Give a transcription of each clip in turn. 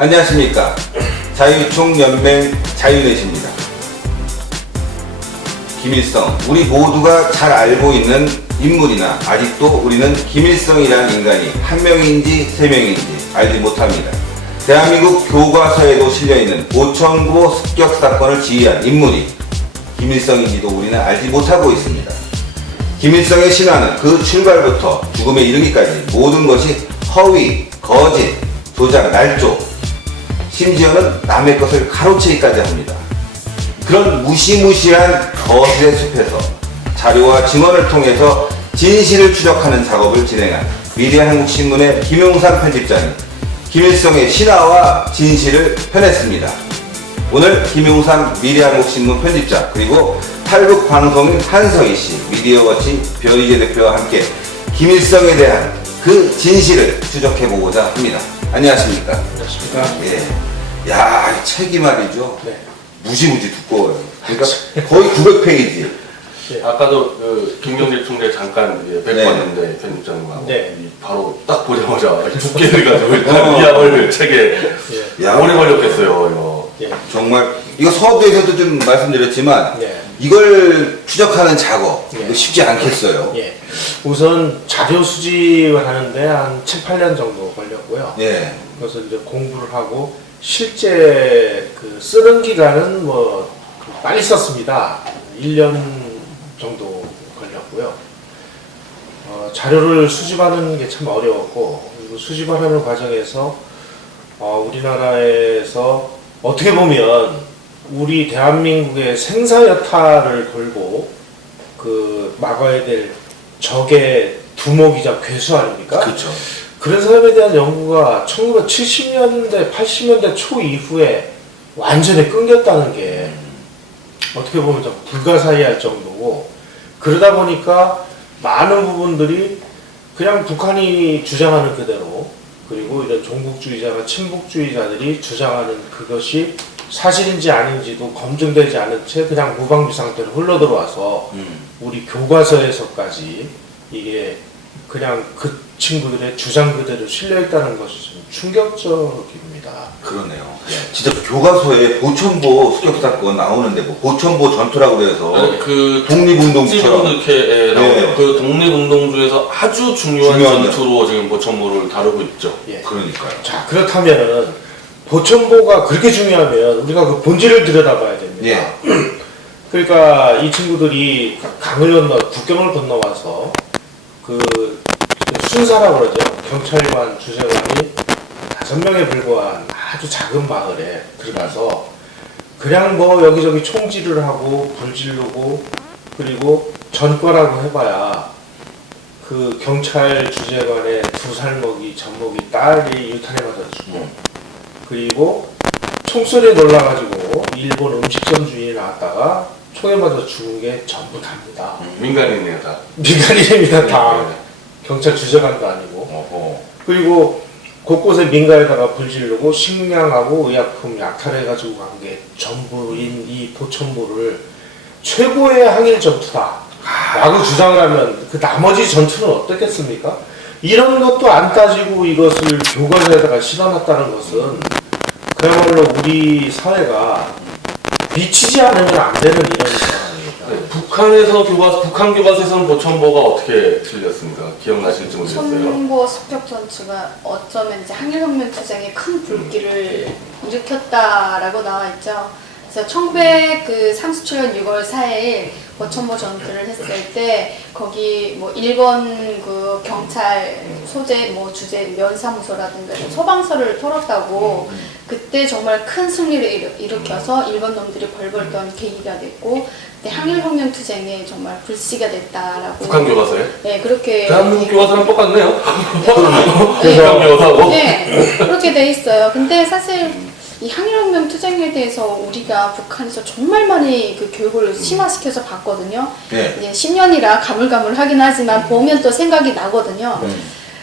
안녕하십니까. 자유총연맹 자유넷입니다. 김일성, 우리 모두가 잘 알고 있는 인물이나 아직도 우리는 김일성이라는 인간이 한 명인지 세 명인지 알지 못합니다. 대한민국 교과서에도 실려있는 보천고 습격 사건을 지휘한 인물이 김일성인지도 우리는 알지 못하고 있습니다. 김일성의 신화는 그 출발부터 죽음에 이르기까지 모든 것이 허위, 거짓, 조작, 날조, 심지어는 남의 것을 가로채기까지 합니다. 그런 무시무시한 거짓의 숲에서 자료와 증언을 통해서 진실을 추적하는 작업을 진행한 미래한국신문의 김용삼 편집장이 김일성의 신화와 진실을 펴냈습니다. 오늘 김용삼 미래한국신문 편집장 그리고 탈북방송인 한석희씨, 미디어워치 변희재 대표와 함께 김일성에 대한 그 진실을 추적해보고자 합니다. 안녕하십니까? 안녕하십니까? 예. 야, 이 책이 말이죠. 네. 무지무지 두꺼워요. 그러니까 거의 900페이지. 네. 아까도 그 김경재 총재 잠깐 뵙고 왔는데 편집장님하고 네. 바로 딱 보자마자 두께를 가지고 일단 이양을 책에 야, 오래 걸렸겠어요. 이거. 예. 정말 이거 서두에서도 좀 말씀드렸지만 네. 이걸 추적하는 작업 네. 이거 쉽지 않겠어요. 예. 우선 자료 수집을 하는데 한 7, 8년 정도 걸렸고요. 예. 그래서 이제 공부를 하고 실제 그 쓰는 기간은 뭐 빨리 썼습니다. 1년 정도 걸렸고요. 자료를 수집하는 게 참 어려웠고, 그리고 수집하는 과정에서 우리나라에서 어떻게 보면 우리 대한민국의 생사여타를 걸고 그 막아야 될 적의 두목이자 괴수 아닙니까? 그렇죠. 그런 사람에 대한 연구가 1970년대, 80년대 초 이후에 완전히 끊겼다는 게 어떻게 보면 좀 불가사의할 정도고, 그러다 보니까 많은 부분들이 그냥 북한이 주장하는 그대로, 그리고 이런 종북주의자나 친북주의자들이 주장하는 그것이 사실인지 아닌지도 검증되지 않은 채 그냥 무방비 상태로 흘러들어와서 우리 교과서에서까지 이게 그냥 그 친구들의 주장 그대로 실려있다는 것이 좀 충격적입니다. 그러네요. 진짜 교과서에 보천보 습격 사건 나오는데 뭐 보천보 전투라고 그래서 그 독립운동처럼 이렇게 나오네요. 네. 그 독립운동 중에서 아주 중요한 전투로 지금 보천모를 다루고 있죠. 예. 그러니까요. 자, 그렇다면은 보천보가 그렇게 중요하면 우리가 그 본질을 들여다봐야 됩니다. 예. 그러니까 이 친구들이 강을 건너 국경을 건너와서 그 순사라고 그러죠. 경찰관, 주재관이 5명에 불과한 아주 작은 마을에 들어가서 그냥 뭐 여기저기 총질을 하고 불 지르고, 그리고 전과라고 해봐야 그 경찰 주재관의 2살 먹이 젖먹이 딸이 유탄에 맞아 죽고, 그리고 총소리에 놀라가지고 일본 음식점 주인이 나왔다가 총에 맞아 죽은 게 전부 다입니다. 민간인이네요, 다. 민간인입니다, 다. 네. 경찰 주재관도 아니고. 어허. 그리고 곳곳에 민가에다가 불 지르고 식량하고 의약품 약탈해가지고 간 게 전부인 이 보천보를 최고의 항일 전투다 라고 주장을 하면 그 나머지 전투는 어떻겠습니까? 이런 것도 안 따지고 이것을 교과서에다가 실어놨다는 것은 그야말로 우리 사회가 미치지 않으면 안 되는 이런 상황입니다. 네, 북한 교과서에서는 보천보가 어떻게 실렸습니까? 기억나실지 모르겠어요. 보천보 습격 전투가 어쩌면 이제 항일혁명 투쟁에 큰 불길을 일으켰다라고 나와 있죠. 그래서 1937년 6월 4일 보천보 전투를 했을 때 거기 뭐 일본 그 경찰 소재 뭐 주재 면사무소라든가 소방서를 털었다고 그때 정말 큰 승리를 일으켜서 일본 놈들이 벌벌 떤 계기가 됐고 그때 항일혁명 투쟁에 정말 불씨가 됐다라고. 북한 교과서에? 네, 그렇게. 대한민국 교과서랑 똑같네요. 네, 북한 교과서하고. 네, 그렇게 돼 있어요. 근데 사실 이 항일혁명 투쟁에 대해서 우리가 북한에서 정말 많이 그 교육을 심화시켜서 봤거든요. 네. 이제 10년이라 가물가물하긴 하지만 보면 또 생각이 나거든요.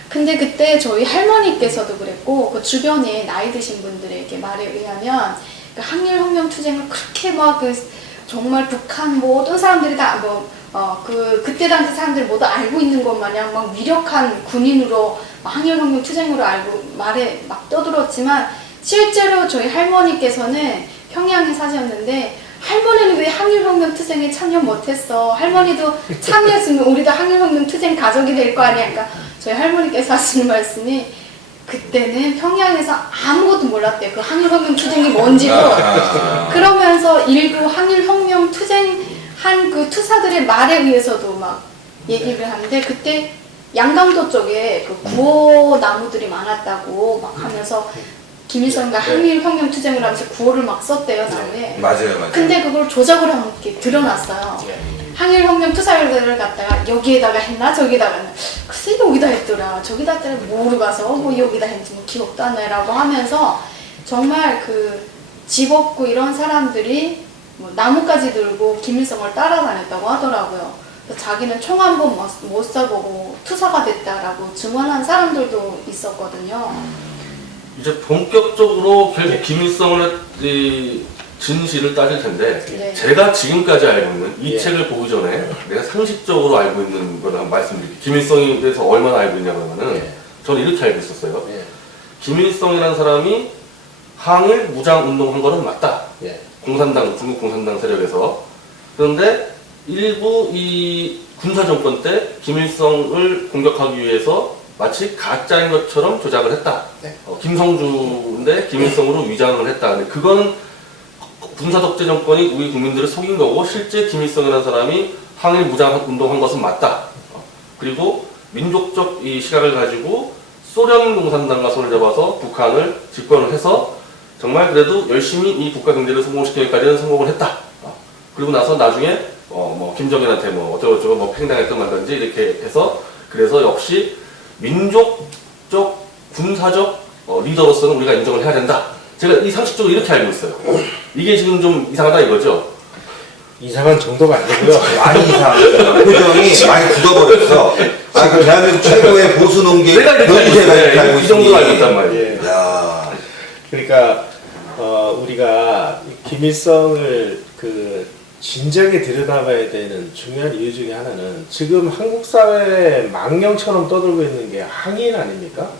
근데 그때 저희 할머니께서도 그랬고 그 주변에 나이 드신 분들에게 말에 의하면 그 항일혁명 투쟁을 그렇게 막 그 정말 북한 모든 사람들이 다 그때 당시 사람들이 모두 알고 있는 것 마냥 막 위력한 군인으로 항일혁명 투쟁으로 알고 말에 막 떠들었지만 실제로 저희 할머니께서는 평양에 사셨는데 할머니는 왜 항일혁명 투쟁에 참여 못했어? 할머니도 참여했으면 우리도 항일혁명 투쟁 가족이 될 거 아니야? 그러니까 저희 할머니께서 하시는 말씀이 그때는 평양에서 아무것도 몰랐대요. 그 항일혁명 투쟁이 뭔지도. 그러면서 일부 항일혁명 투쟁한 그 투사들의 말에 의해서도 막 얘기를 하는데 그때 양강도 쪽에 그 구호 나무들이 많았다고 막 하면서 김일성과 항일혁명 투쟁을 하면서 구호를 막 썼대요, 나무에. 맞아요. 근데 그걸 조작을 하고 이렇게 드러났어요. 항일혁명 투사들을 갖다가 여기에다가 했나 저기다가 했나 글쎄 여기다 했더라 저기다 했더라 모르고 가서 뭐 여기다 했는지 뭐 기억도 안 나라고 하면서 정말 그 집 없고 이런 사람들이 뭐 나무까지 들고 김일성을 따라다녔다고 하더라고요. 그래서 자기는 총 한 번 못 쏴보고 투사가 됐다라고 증언한 사람들도 있었거든요. 이제 본격적으로 결국 김일성을 진실을 따질 텐데 네. 제가 지금까지 알고 있는 이 예. 책을 보기 전에 내가 상식적으로 알고 있는 거를 한번 말씀드릴게요. 김일성에 대해서 얼마나 알고 있냐면은 예. 저는 이렇게 알고 있었어요. 예. 김일성이라는 사람이 항일 무장 운동한 거는 맞다. 예. 공산당 중국 공산당 세력에서. 그런데 일부 이 군사 정권 때 김일성을 공격하기 위해서 마치 가짜인 것처럼 조작을 했다. 네. 김성주인데 김일성으로 위장을 했다. 근데 그건 군사 독재 정권이 우리 국민들을 속인 거고 실제 김일성이라는 사람이 항일 무장 운동한 것은 맞다. 그리고 민족적 이 시각을 가지고 소련 공산당과 손을 잡아서 북한을 집권을 해서 정말 그래도 열심히 이 국가 경제를 성공시키기까지는 성공을 했다. 그리고 나서 나중에 뭐 김정일한테 뭐 어쩌고저쩌고 뭐 팽당했던 만든지 이렇게 해서 그래서 역시 민족적 군사적 리더로서는 우리가 인정을 해야 된다. 제가 이 상식적으로 이렇게 알고 있어요. 이게 지금 좀 이상하다 이거죠? 이상한 정도가 아니고요. 많이 이상하죠. 표정이 많이 굳어버렸어. 그 대한민국 최고의 보수 농계 내가 이렇게 알고 있어요. 이 정도로 알고 있단 말이에요. 예. 야. 그러니까 우리가 김일성을 그 진작에 들여다봐야 되는 중요한 이유 중에 하나는 지금 한국 사회에 망령처럼 떠들고 있는 게 항일 아닙니까?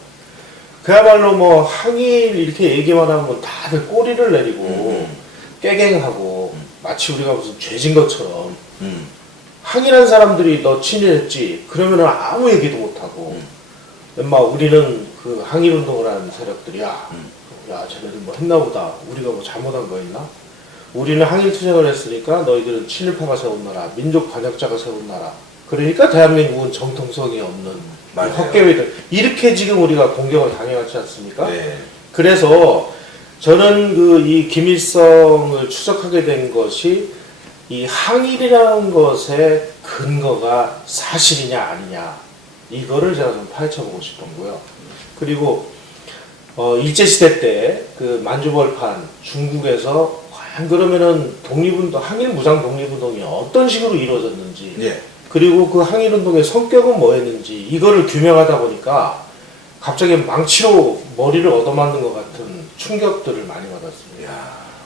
그야말로 뭐 항일 이렇게 얘기만 하면 다들 꼬리를 내리고 깨갱하고 마치 우리가 무슨 죄진 것처럼 항일한 사람들이 너 친일했지 그러면은 아무 얘기도 못하고 엄마 우리는 그 항일운동을 하는 세력들이야 야 쟤네들 뭐 했나보다 우리가 뭐 잘못한 거 있나? 우리는 항일투쟁을 했으니까 너희들은 친일파가 세운 나라 민족 반역자가 세운 나라 그러니까 대한민국은 정통성이 없는 맞아요. 헛개회들 이렇게 지금 우리가 공격을 당해왔지 않습니까? 네. 그래서 저는 그 이 김일성을 추적하게 된 것이 이 항일이라는 것의 근거가 사실이냐 아니냐 이거를 제가 좀 파헤쳐보고 싶은 거고요. 그리고 일제시대 때 그 만주벌판 중국에서 과연 그러면은 독립운동 항일 무장 독립운동이 어떤 식으로 이루어졌는지 예. 그리고 그 항일운동의 성격은 뭐였는지 이거를 규명하다 보니까 갑자기 망치로 머리를 얻어맞는 것 같은 충격들을 많이 받았습니다.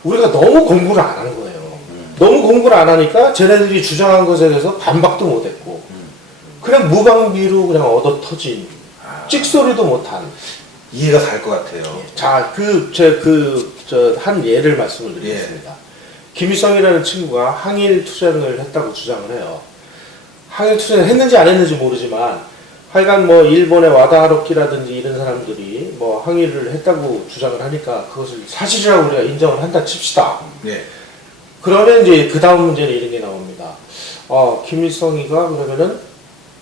우리가 너무 공부를 안 한 거예요. 너무 공부를 안 하니까 쟤네들이 주장한 것에 대해서 반박도 못했고 그냥 무방비로 그냥 얻어터진 찍소리도 못한 이해가 갈 것 같아요. 자, 한 예를 말씀을 드리겠습니다. 김일성이라는 친구가 항일 투쟁을 했다고 주장을 해요. 항일 투쟁을 했는지 안 했는지 모르지만 하여간 뭐 일본의 와다하루키라든지 이런 사람들이 뭐 항일을 했다고 주장을 하니까 그것을 사실이라고 우리가 인정을 한다 칩시다. 네. 그러면 이제 그 다음 문제는 이런 게 나옵니다. 김일성이가 그러면은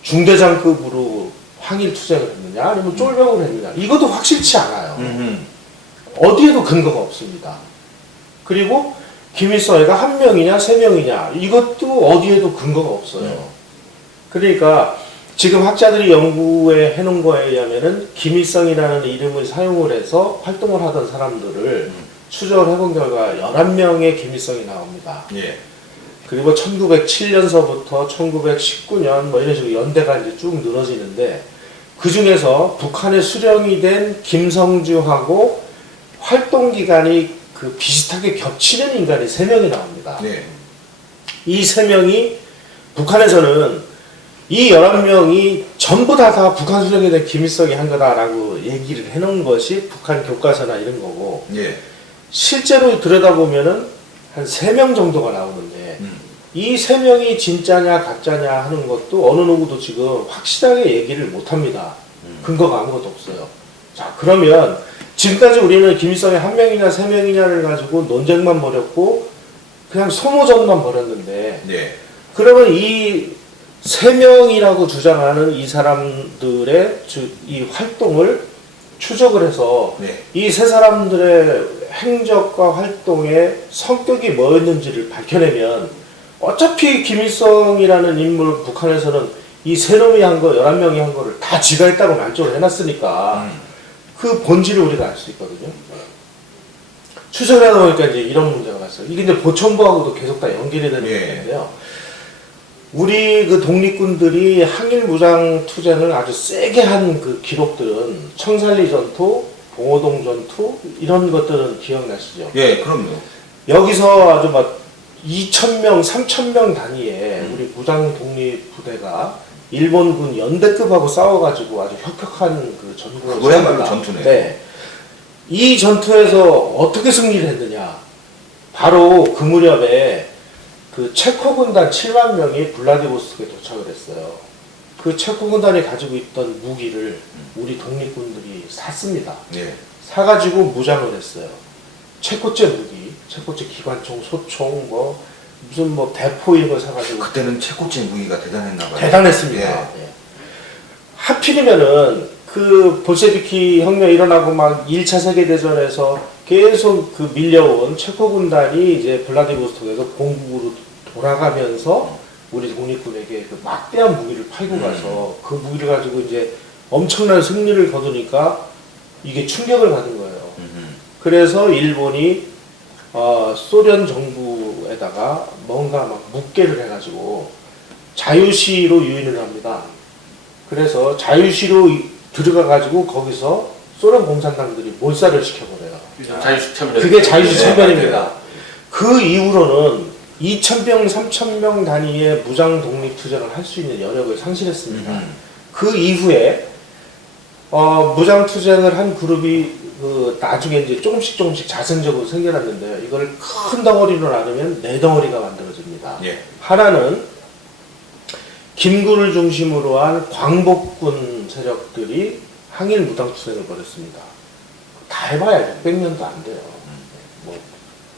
중대장급으로 항일 투쟁을 했느냐 아니면 쫄병을 했느냐 이것도 확실치 않아요. 어디에도 근거가 없습니다. 그리고 김일성이가 한 명이냐 세 명이냐 이것도 어디에도 근거가 없어요. 그러니까 지금 학자들이 연구해 놓은 거에 의하면은 김일성이라는 이름을 사용을 해서 활동을 하던 사람들을 추적을 해본 결과 11명의 김일성이 나옵니다. 예. 그리고 1907년서부터 1919년 뭐 이런 식으로 연대가 이제 쭉 늘어지는데 그 중에서 북한에 수령이 된 김성주하고 활동 기간이 그 비슷하게 겹치는 인간이 3명이 나옵니다. 네. 이 3명이 북한에서는 이 11명이 전부 다 북한 수령에 대한 김일성이 한 거다라고 얘기를 해놓은 것이 북한 교과서나 이런 거고, 예. 실제로 들여다보면은 한 3명 정도가 나오는데, 이 3명이 진짜냐 가짜냐 하는 것도 어느 누구도 지금 확실하게 얘기를 못 합니다. 근거가 아무것도 없어요. 자, 그러면 지금까지 우리는 김일성이 1명이냐 3명이냐를 가지고 논쟁만 벌였고 그냥 소모전만 벌였는데, 네. 그러면 이 3명이라고 주장하는 이 사람들의 이 활동을 추적을 해서 네. 이 세 사람들의 행적과 활동의 성격이 뭐였는지를 밝혀내면 어차피 김일성이라는 인물 북한에서는 이 세 놈이 한 거, 11명이 한 거를 다 지가 했다고 만족을 해놨으니까 그 본질을 우리가 알 수 있거든요. 추적을 하다 보니까 이제 이런 문제가 났어요. 이게 이제 보천부하고도 계속 다 연결이 되는 문제인데요. 우리 그 독립군들이 항일 무장 투쟁을 아주 세게 한 그 기록들은 청산리 전투, 봉오동 전투 이런 것들은 기억나시죠? 예, 그럼요. 여기서 아주 막 2,000명, 3,000명 단위의 우리 무장 독립부대가 일본군 연대급하고 싸워가지고 아주 혁혁한 그 전투를 그거야말로 했습니다. 전투네요. 네. 이 전투에서 어떻게 승리를 했느냐? 바로 그 무렵에 그 체코 군단 7만 명이 블라디보스토크에 도착을 했어요. 그 체코 군단이 가지고 있던 무기를 우리 독립군들이 샀습니다. 예. 사가지고 무장을 했어요. 체코제 무기, 체코제 기관총, 소총, 뭐 무슨 뭐 대포 이런 걸 사가지고 그때는 체코제 무기가 대단했나 봐요. 대단했습니다. 예. 예. 하필이면은 그 볼셰비키 혁명 일어나고 막 1차 세계대전에서 계속 그 밀려온 체코 군단이 이제 블라디보스토크에서 본국으로 돌아가면서 우리 독립군에게 그 막대한 무기를 팔고 가서 그 무기를 가지고 이제 엄청난 승리를 거두니까 이게 충격을 받은 거예요. 그래서 일본이 소련 정부에다가 뭔가 막 묵계를 해가지고 자유시로 유인을 합니다. 그래서 자유시로 들어가가지고 거기서 소련 공산당들이 몰살을 시켜버려요. 자유식 참변. 그게 자유시 네, 참변입니다. 맞아요. 그 이후로는 2,000명, 3,000명 단위의 무장 독립 투쟁을 할 수 있는 여력을 상실했습니다. 그 이후에 무장 투쟁을 한 그룹이 그 나중에 이제 조금씩 자생적으로 생겨났는데요. 이걸 큰 덩어리로 나누면 4덩어리가 만들어집니다. 예. 하나는 김구를 중심으로 한 광복군 세력들이 항일 무장 투쟁을 벌였습니다. 다 해봐야 600년도 안 돼요. 뭐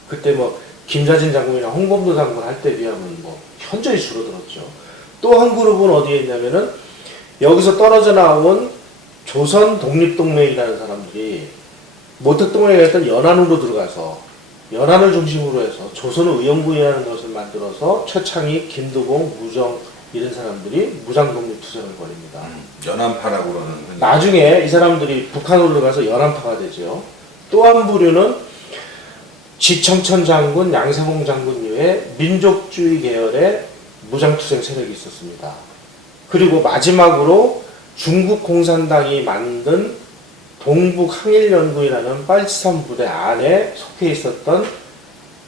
그때 뭐 김자진 장군이나 홍범도 장군 할 때 비하면 뭐 현저히 줄어들었죠. 또 한 그룹은 어디에 있냐면은 여기서 떨어져 나온 조선 독립동맹이라는 사람들이 모택동맹에 있던 연안으로 들어가서 연안을 중심으로 해서 조선의 의용군이라는 것을 만들어서 최창희, 김두봉, 무정 이런 사람들이 무장 독립 투쟁을 벌입니다. 연안파라고 그러는. 나중에 이 사람들이 북한으로 들어가서 연안파가 되죠. 또 한 부류는 지청천 장군, 양세봉 장군류의 민족주의 계열의 무장투쟁 세력이 있었습니다. 그리고 마지막으로 중국 공산당이 만든 동북항일연구이라는 빨치산 부대 안에 속해 있었던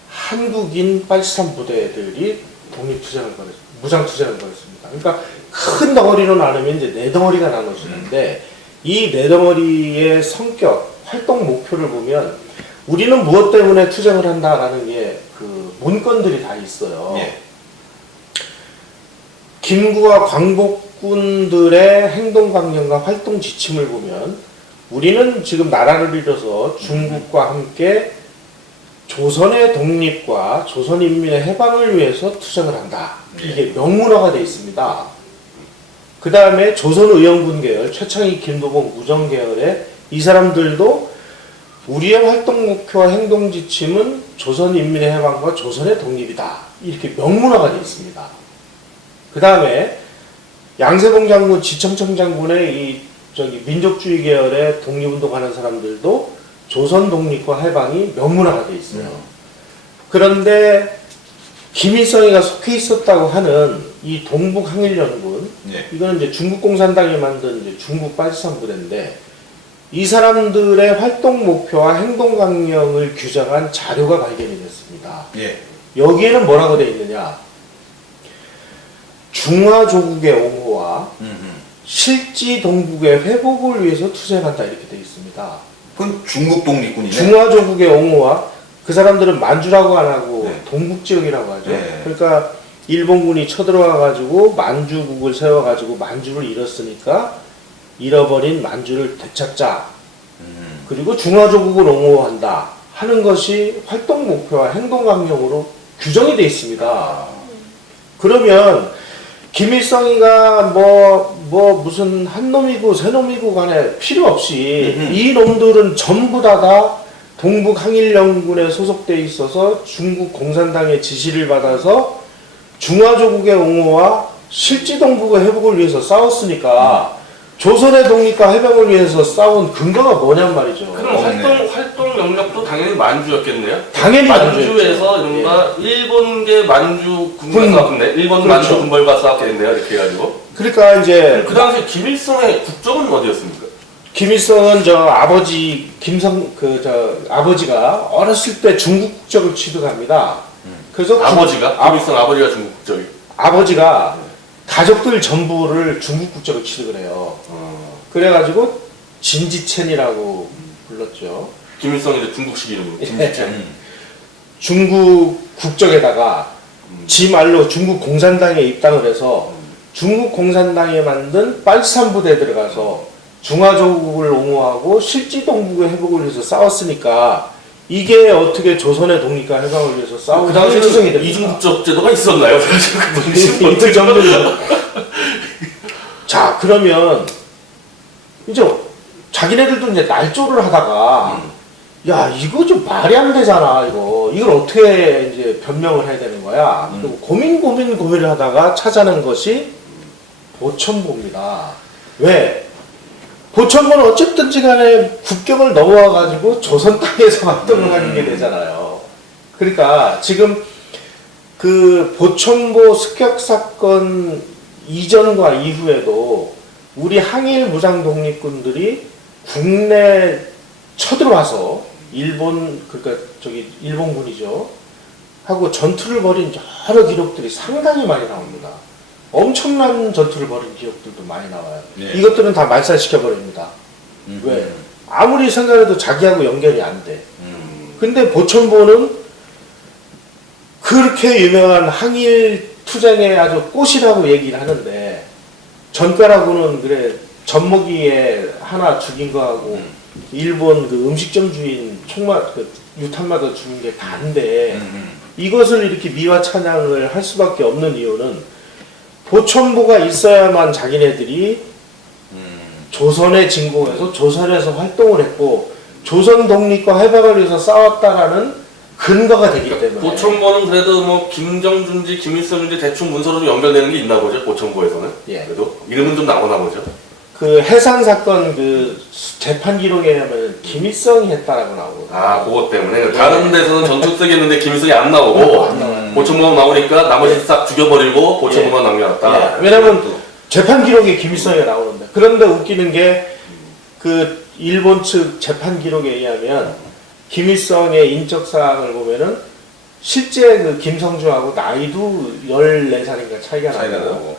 한국인 빨치산 부대들이 독립투쟁을 벌였습니다. 무장투쟁을 벌였습니다. 그러니까 큰 덩어리로 나누면 이제 4덩어리가 나눠지는데 이 4덩어리의 성격, 활동 목표를 보면 우리는 무엇 때문에 투쟁을 한다라는 게 그 문건들이 다 있어요. 예. 김구와 광복군들의 행동 강령과 활동 지침을 보면 우리는 지금 나라를 잃어서 중국과 함께 조선의 독립과 조선인민의 해방을 위해서 투쟁을 한다. 이게 명문화가 되어 있습니다. 그 다음에 조선의용군 계열, 최창희, 김도봉, 무정 계열의 이 사람들도 우리의 활동 목표와 행동 지침은 조선인민의 해방과 조선의 독립이다. 이렇게 명문화가 되어 있습니다. 그 다음에 양세봉 장군, 지청천 장군의 이 민족주의 계열의 독립운동하는 사람들도 조선 독립과 해방이 명문화가 되어 있어요. 그런데 김일성이가 속해 있었다고 하는 이 동북항일연군, 예. 이거는 이제 중국 공산당이 만든 이제 중국 빨치산 부대인데 이 사람들의 활동 목표와 행동 강령을 규정한 자료가 발견이 됐습니다. 예. 여기에는 뭐라고 되어 있느냐? 중화조국의 옹호와 옹호와 실지 동북의 회복을 위해서 투쟁한다 이렇게 되어 있습니다. 그건 중국 독립군이네. 중화조국의 옹호와 그 사람들은 만주라고 안 하고 네. 동북 지역이라고 하죠. 네. 그러니까 일본군이 쳐들어와 가지고 만주국을 세워 가지고 만주를 잃었으니까 잃어버린 만주를 되찾자. 그리고 중화조국을 옹호한다 하는 것이 활동 목표와 행동 강령으로 규정이 되어 있습니다. 그러면 김일성이가 뭐 무슨 한 놈이고 세 놈이고 간에 필요 없이 이 놈들은 전부 다 동북 항일연군에 소속돼 있어서 중국 공산당의 지시를 받아서 중화조국의 옹호와 실지 동북의 회복을 위해서 싸웠으니까 조선의 독립과 해방을 위해서 싸운 근거가 뭐냔 말이죠. 그럼 활동 영역도 당연히 만주였겠네요. 당연히 만주에서 뭔가 일본계 만주 군과 싸웠네. 일본 그렇죠. 만주 군벌과 싸웠겠네요. 이렇게 해가지고. 그러니까 이제 그 당시 김일성의 국적은 어디였습니까? 김일성은 저 아버지 아버지가 어렸을 때 중국 국적을 취득합니다. 그래서 김일성 아버지가 중국 국적이. 아버지가 가족들 전부를 중국 국적을 취득을 해요. 그래가지고 진지첸이라고 불렀죠. 김일성이 이제 중국식 이름이에요. 김지첸. 중국 국적에다가 지 말로 중국 공산당에 입당을 해서 중국 공산당에 만든 빨치산부대에 들어가서 중화조국을 옹호하고 실지 동북의 회복을 위해서 싸웠으니까 이게 어떻게 조선의 독립과 해방을 위해서 싸우는 그 당시에 투쟁이 됩니까? 이중국적 제도가 있었나요? 이틀 정도. 자, 그러면 이제 자기네들도 이제 날조를 하다가 야, 이거 좀 말이 안 되잖아, 이거. 이걸 어떻게 이제 변명을 해야 되는 거야. 그리고 고민을 하다가 찾아낸 것이 보천보입니다. 왜? 보천보는 어쨌든지 간에 국경을 넘어와가지고 조선 땅에서 활동을 하게 되잖아요. 그러니까 지금 그 보천보 습격 사건 이전과 이후에도 우리 항일 무장 독립군들이 국내 쳐들어와서 일본군이죠. 하고 전투를 벌인 여러 기록들이 상당히 많이 나옵니다. 엄청난 전투를 벌인 기록들도 많이 나와요. 네. 이것들은 다 말살시켜버립니다. 왜? 아무리 생각해도 자기하고 연결이 안 돼. 근데 보천보는 그렇게 유명한 항일 투쟁의 아주 꽃이라고 얘기를 하는데 전가라고는 그래 젖먹이에 하나 죽인 거하고 일본 그 음식점 주인 유탄마다 죽인 게 다인데 이것을 이렇게 미화 찬양을 할 수밖에 없는 이유는 보천보가 있어야만 자기네들이 조선의 진공에서 조선에서 활동을 했고 조선 독립과 해방을 위해서 싸웠다라는 근거가 되기 때문에 보천보는 그래도 뭐 김정준지 김일성인지 대충 문서로 연결되는 게 있나 보죠. 보천보에서는. 예. 그래도 이름은 좀 나오나 보죠. 그 해산 사건 그 재판 기록에 하면 김일성이 했다라고 나오거든요. 아, 그것 때문에 다른 데서는 전투 쓰겠는데 김일성이 안 나오고 보천보만 나오니까 나머지 싹 죽여버리고 보천보만 남겨놨다. 예. 왜냐면 재판 기록에 김일성이 나오는데 그런데 웃기는 게 그 일본 측 재판 기록에 의하면 김일성의 인적 사항을 보면은 실제 그 김성주하고 나이도 14살인가 차이가 나고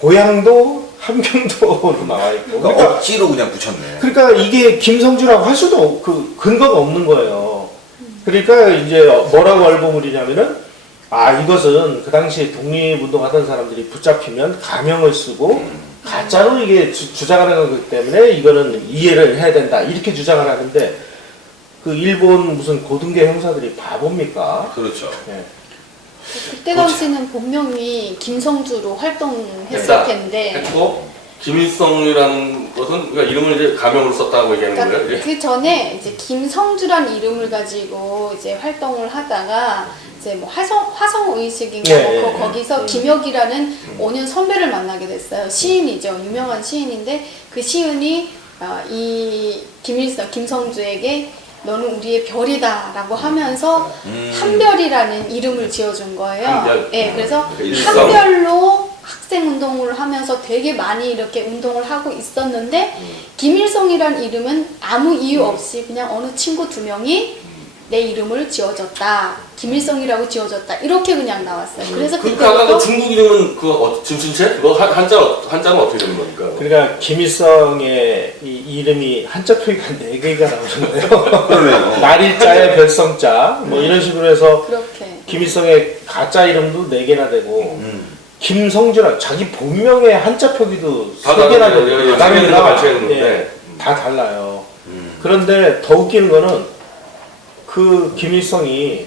고향도 함경도로 나와 있고 그러니까 억지로 그냥 붙였네. 그러니까 이게 김성주라고 할 수도 그 근거가 없는 거예요. 그러니까 이제 뭐라고 알고 버리냐면은 이것은 그 당시에 독립운동하던 사람들이 붙잡히면 가명을 쓰고 가짜로 이게 주장하는 거기 때문에 이거는 이해를 해야 된다 이렇게 주장을 하는데 그 일본 무슨 고등계 형사들이 바보입니까? 그렇죠. 예. 그때 당시는 본명이 김성주로 활동했을 텐데 했고 김일성이라는 것은 그러니까 이름을 이제 가명으로 썼다고 얘기하는 거예요. 그러니까 그 전에 이제 김성주란 이름을 가지고 이제 활동을 하다가 이제 뭐 화성 의식인가 거기서 김혁이라는 5년 선배를 만나게 됐어요. 시인이죠. 유명한 시인인데 그 시인이 이 김성주에게 너는 우리의 별이다라고 하면서 한별이라는 이름을 지어준 거예요. 한별. 네, 그래서 일성. 한별로 학생 운동을 하면서 되게 많이 이렇게 운동을 하고 있었는데 김일성이란 이름은 아무 이유 없이 그냥 어느 친구 2명이 내 이름을 지어줬다. 김일성이라고 지어줬다. 이렇게 그냥 나왔어요. 그래서 그러니까 아까 그때부터 그 중국 이름은 그 김순채? 그거 한자는 어떻게 되는 겁니까? 그러니까 김일성의 이 이름이 한자 표기가 4개가 나오는 거예요. 그러네요. 날일자에 별성자 뭐 이런 식으로 해서 그렇게 김일성의 가짜 이름도 4개나 되고 김성주라 자기 본명의 한자 표기도 다 3개나 다르네요. 되고 예, 예, 다릅니다. 발췌했는데. 예, 다 달라요. 그런데 더 웃기는 거는 그 김일성이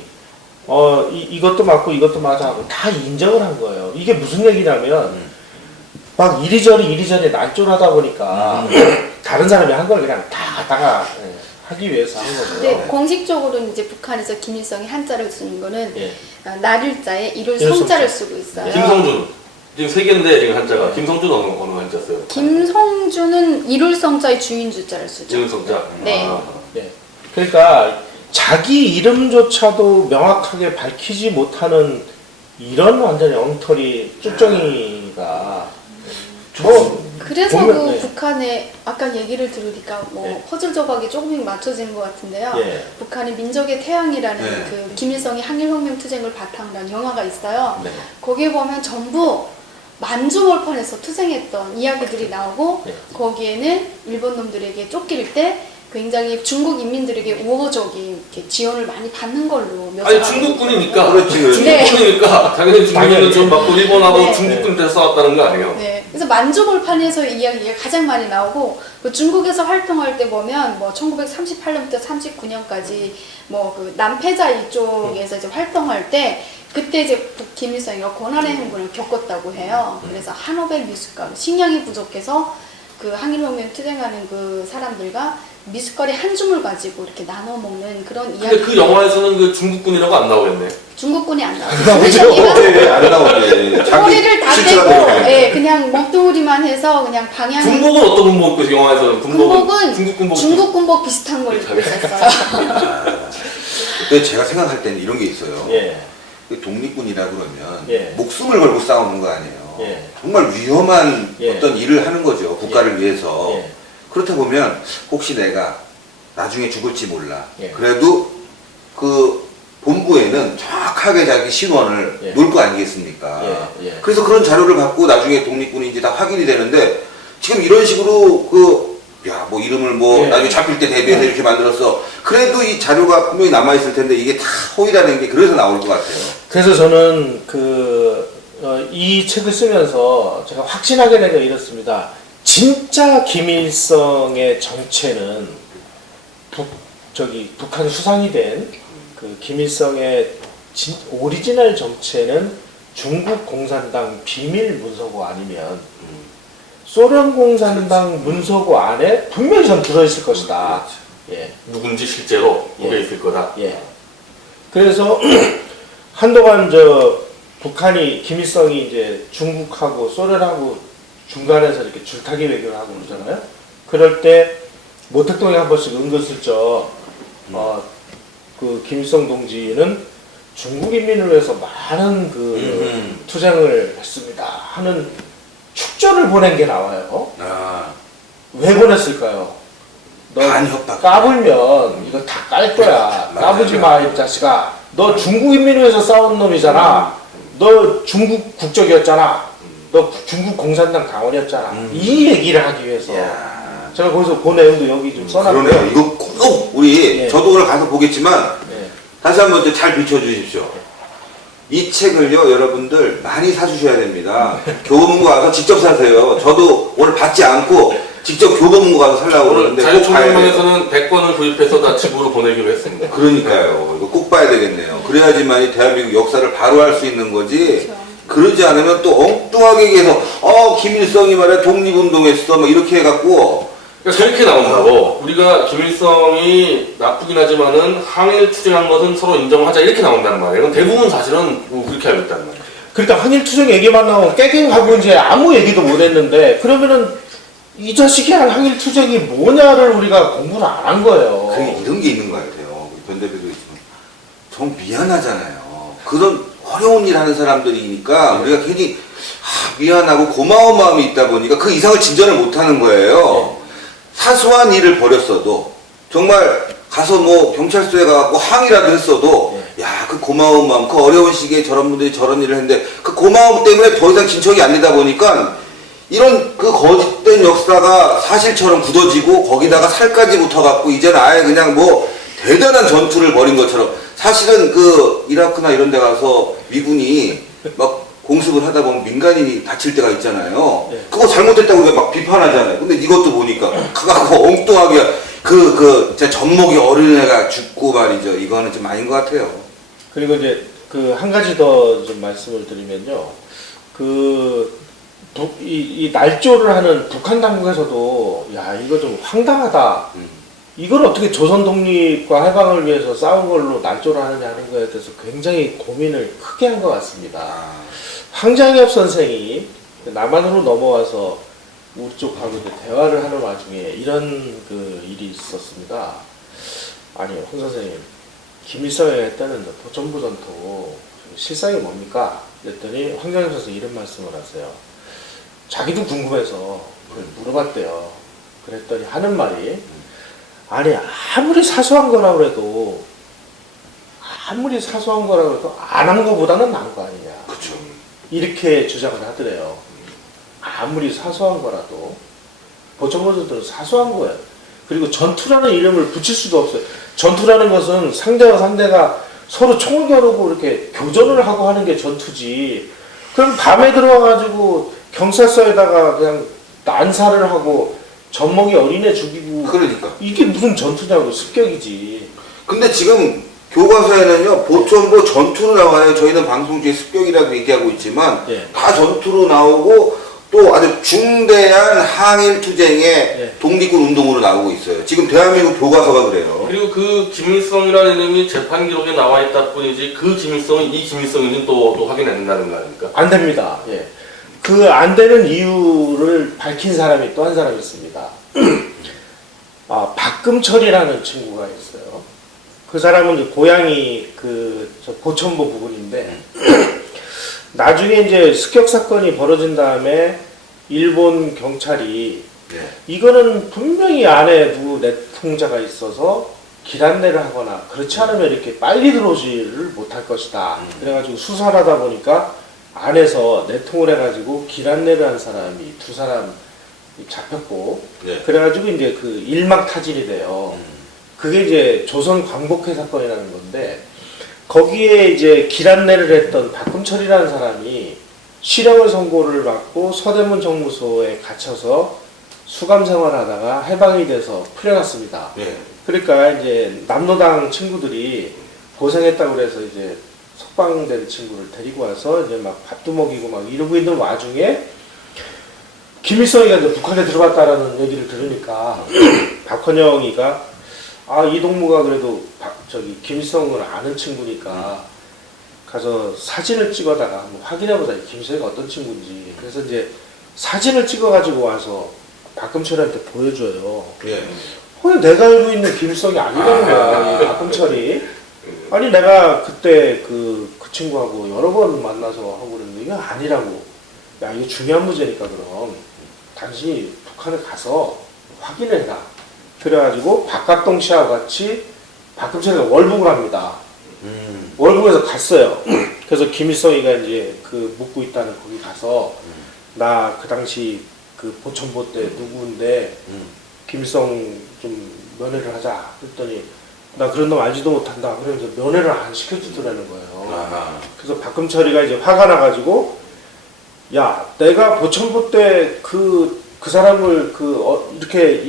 이것도 맞고 이것도 맞아 하고 다 인정을 한 거예요. 이게 무슨 얘기냐면 막 이리저리 난쫄하다 보니까 다른 사람이 한 걸 그냥 다 갖다가 하기 위해서 한 근데 거고요. 공식적으로는 이제 북한에서 김일성이 한자를 쓰는 거는 예. 날일자에 이를 이를 성자를 성자. 쓰고 있어요. 김성준. 지금 3개인데 지금 한자가. 김성준 어느 한자 써요? 김성주는 이를 성자의 주인 주자를 쓰죠. 이름 성자. 네. 아. 네. 그러니까 자기 이름조차도 명확하게 밝히지 못하는 이런 완전히 엉터리 쭈쩡이가 그래서 보면, 그 네. 북한의 아까 얘기를 들으니까 뭐 네. 퍼즐 조각이 조금 맞춰지는 것 같은데요. 예. 북한의 민족의 태양이라는 네. 그 김일성이 항일혁명 투쟁을 바탕으로 한 영화가 있어요. 네. 거기에 보면 전부 만주몰판에서 투쟁했던 이야기들이 나오고 네. 거기에는 일본 놈들에게 쫓길 때 굉장히 중국 인민들에게 우호적인 이렇게 지원을 많이 받는 걸로 아니 묘사하고 중국군이니까. 그렇지, 그렇지. 중국군이니까 당연히 중국군은 좀 받고 일본하고 네. 중국군한테 싸웠다는 거 아니에요? 네, 그래서 만주골판에서 이야기가 가장 많이 나오고 그 중국에서 활동할 때 보면 뭐 1938년부터 39년까지 뭐 그 남패자 이쪽에서 이제 활동할 때 그때 이제 김일성이가 고난의 행군을 겪었다고 해요. 그래서 한오백 미숫가루 식량이 부족해서 그 항일혁명 투쟁하는 그 사람들과 미숫가루 한 줌을 가지고 이렇게 나눠 먹는 그런 근데 이야기. 그 영화에서는 그 중국군이라고 안 나오겠네. 중국군이 안 나와요. 나오죠. 네, 안 나오지. 머리를 다 실체가 떼고, 되게 예, 그냥 먹둥이만 해서 그냥 방향이. 군복은 어떤 군복 입고 영화에서는 군복은 중국 군복 중국 군복 비슷한 걸 입고 있었어요. 근데 제가 생각할 때는 이런 게 있어요. 예. 그 독립군이라 그러면 예. 목숨을 걸고 싸우는 거 아니에요. 예. 정말 위험한 예. 어떤 일을 하는 거죠. 국가를 위해서. 예. 그렇다 보면 혹시 내가 나중에 죽을지 몰라. 예. 그래도 그 본부에는 정확하게 자기 신원을 예. 놓을 거 아니겠습니까? 예. 예. 그래서 그런 자료를 갖고 나중에 독립군인지 다 확인이 되는데 지금 이런 식으로 뭐 이름을 뭐 예. 나중에 잡힐 때 대비해서 이렇게 만들었어. 그래도 이 자료가 분명히 남아있을 텐데 이게 다 허위라는 게 그래서 나올 것 같아요. 그래서 저는 이 책을 쓰면서 제가 확신하게 된 건 이렇습니다. 진짜 김일성의 정체는 북한 수상이 된 그 김일성의 오리지널 정체는 중국 공산당 비밀 문서고 아니면 소련 공산당 문서고 안에 분명히 전 들어있을 것이다. 예. 누군지 실제로 거기에 예. 있을 거다. 예. 그래서 한동안 북한이 김일성이 이제 중국하고 소련하고 중간에서 이렇게 줄타기 외교를 하고 그러잖아요. 그럴 때 모택동에 한 번씩 은근슬쩍 그 김일성 동지는 중국 인민을 위해서 많은 투쟁을 했습니다 하는 축전을 보낸 게 나와요. 아, 왜 보냈을까요? 너 반협박. 까불면 이거 다 깔 거야. 맞아요. 까부지 마, 이 자식아. 너 중국 인민을 위해서 싸운 놈이잖아. 너 중국 국적이었잖아. 너 중국 공산당 당원이었잖아. 이 얘기를 하기 위해서. 이야. 제가 거기서 그 내용도 여기 좀 써놨고요. 그러네요. 이거 꼭 우리 예. 저도 오늘 가서 보겠지만 네. 다시 한번 좀 잘 비춰주십시오. 이 책을요 여러분들 많이 사주셔야 됩니다. 교보문고 가서 직접 사세요. 저도 오늘 받지 않고 직접 교보문고 가서 살라고 오늘 그러는데 꼭 봐야 돼요. 자유총연맹에서는 100권을 구입해서 다 집으로 보내기로 했습니다. 그러니까요. 이거 꼭 봐야 되겠네요. 그래야지만 이 대한민국 역사를 바로 할 수 있는 거지. 그렇죠. 그러지 않으면 또 엉뚱하게 얘기해서 김일성이 말이야 독립운동했어 뭐 이렇게 해갖고 그러니까 그렇게 나오는 거고 우리가 김일성이 나쁘긴 하지만은 항일 투쟁한 것은 서로 인정하자 이렇게 나온다는 말이에요. 대부분 사실은 뭐 그렇게 알고 있다는 말이에요. 그러니까 항일투쟁 얘기만 나오고 깨갱하고 이제 아무 얘기도 못 했는데 그러면은 이 자식이 한 항일투쟁이 뭐냐를 우리가 공부를 안 한 거예요. 그게 이런 게 있는 것 같아요. 변 대표도 있지만 정 미안하잖아요. 그런 어려운 일 하는 사람들이니까 우리가 괜히 미안하고 고마운 마음이 있다 보니까 그 이상을 진전을 못 하는 거예요. 사소한 일을 벌였어도 정말 가서 뭐 경찰서에 가고 항의라도 했어도 야, 그 고마운 마음, 그 어려운 시기에 저런 분들이 저런 일을 했는데 그 고마움 때문에 더 이상 진척이 안 되다 보니까 이런 그 거짓된 역사가 사실처럼 굳어지고 거기다가 살까지 붙어갖고 이제는 아예 그냥 뭐 대단한 전투를 벌인 것처럼 사실은 그 이라크나 이런 데 가서 미군이 막 공습을 하다 보면 민간인이 다칠 때가 있잖아요. 네. 그거 잘못했다고 우리가 막 비판하잖아요. 근데 이것도 보니까 가갖고 엉뚱하게 진짜 젖먹이 어린애가 죽고 말이죠. 이거는 좀 아닌 것 같아요. 그리고 이제 그 한 가지 더 좀 말씀을 드리면요. 이 날조를 하는 북한 당국에서도 야, 이거 좀 황당하다. 이걸 어떻게 조선 독립과 해방을 위해서 싸운 걸로 날조를 하느냐 하는 거에 대해서 굉장히 고민을 크게 한 것 같습니다. 황장엽 선생이 남한으로 넘어와서 우리 쪽하고 이제 대화를 하는 와중에 이런 그 일이 있었습니다. 아니요, 홍 선생님, 김일성이 했다는 보천부 전투 실상이 뭡니까? 그랬더니 황장엽 선생이 이런 말씀을 하세요. 자기도 궁금해서 그걸 물어봤대요. 그랬더니 하는 말이 아니 아무리 사소한 거라 그래도 안 한 거보다는 나은 거 아니냐. 그렇죠. 이렇게 주장을 하더래요. 아무리 사소한 거라도 보천보전들은 사소한 거예요. 그리고 전투라는 이름을 붙일 수도 없어요. 전투라는 것은 상대와 상대가 서로 총을 겨루고 이렇게 교전을 하고 하는 게 전투지. 그럼 밤에 들어와가지고 경찰서에다가 그냥 난사를 하고 젖먹이 어린애 죽이고 그러니까. 이게 무슨 전투냐고. 습격이지. 근데 지금 교과서에는요, 보천보 전투로 나와요. 저희는 방송 중에 습격이라고 얘기하고 있지만, 예. 다 전투로 나오고, 또 아주 중대한 항일 투쟁의 예. 독립군 운동으로 나오고 있어요. 지금 대한민국 교과서가 그래요. 그리고 그 김일성이라는 이름이 재판 기록에 나와 있다 뿐이지 그 김일성이 이 김일성인지는 또 확인 안 된다는 거 아닙니까? 안 됩니다. 예. 그 안 되는 이유를 밝힌 사람이 또 한 사람이 있습니다. 박금철이라는 친구가 있어요. 그 사람은 이제 고향이 저 보천보 부근인데 나중에 이제 습격 사건이 벌어진 다음에 일본 경찰이 이거는 분명히 안에 누구 내통자가 있어서 길 안내를 하거나 그렇지 않으면 이렇게 빨리 들어오지를 못할 것이다. 그래가지고 수사를 하다 보니까 안에서 내통을 해가지고 길 안내를 한 사람이 두 사람 잡혔고 그래가지고 이제 그 일막타진이 돼요. 그게 이제 조선 광복회 사건이라는 건데 거기에 이제 길 안내를 했던 박금철이라는 사람이 실형을 선고를 받고 서대문 정무소에 갇혀서 수감 생활하다가 해방이 돼서 풀려났습니다. 그러니까 이제 남로당 친구들이 고생했다고 그래서 이제 석방된 친구를 데리고 와서 이제 막 밥도 먹이고 막 이러고 있는 와중에 김일성이가 이제 북한에 들어갔다라는 얘기를 들으니까 박헌영이가 이동무가 그래도 김일성을 아는 친구니까 가서 사진을 찍어다가 한번 확인해보자. 김일성이가 어떤 친구인지. 그래서 이제 사진을 찍어가지고 와서 박금철한테 보여줘요. 내가 알고 있는 김일성이 아니라는 거야, 이 박금철이. 아니 내가 그때 그 친구하고 여러 번 만나서 하고 그랬는데 이거 아니라고. 야, 이거 중요한 문제니까 그럼 당신이 북한에 가서 확인을 해라. 그래가지고 박각동 씨와 같이 박금철이가 월북을 합니다. 월북에서 갔어요. 그래서 김일성이가 이제 그 묵고 있다는 거기 가서 나 그 당시 그 보천보 때 누구인데 김일성 좀 면회를 하자. 그랬더니 나 그런 놈 알지도 못한다. 그러면서 면회를 안 시켜주더라는 거예요. 그래서 박금철이가 이제 화가 나가지고 야, 내가 보천보 때 그 사람을 이렇게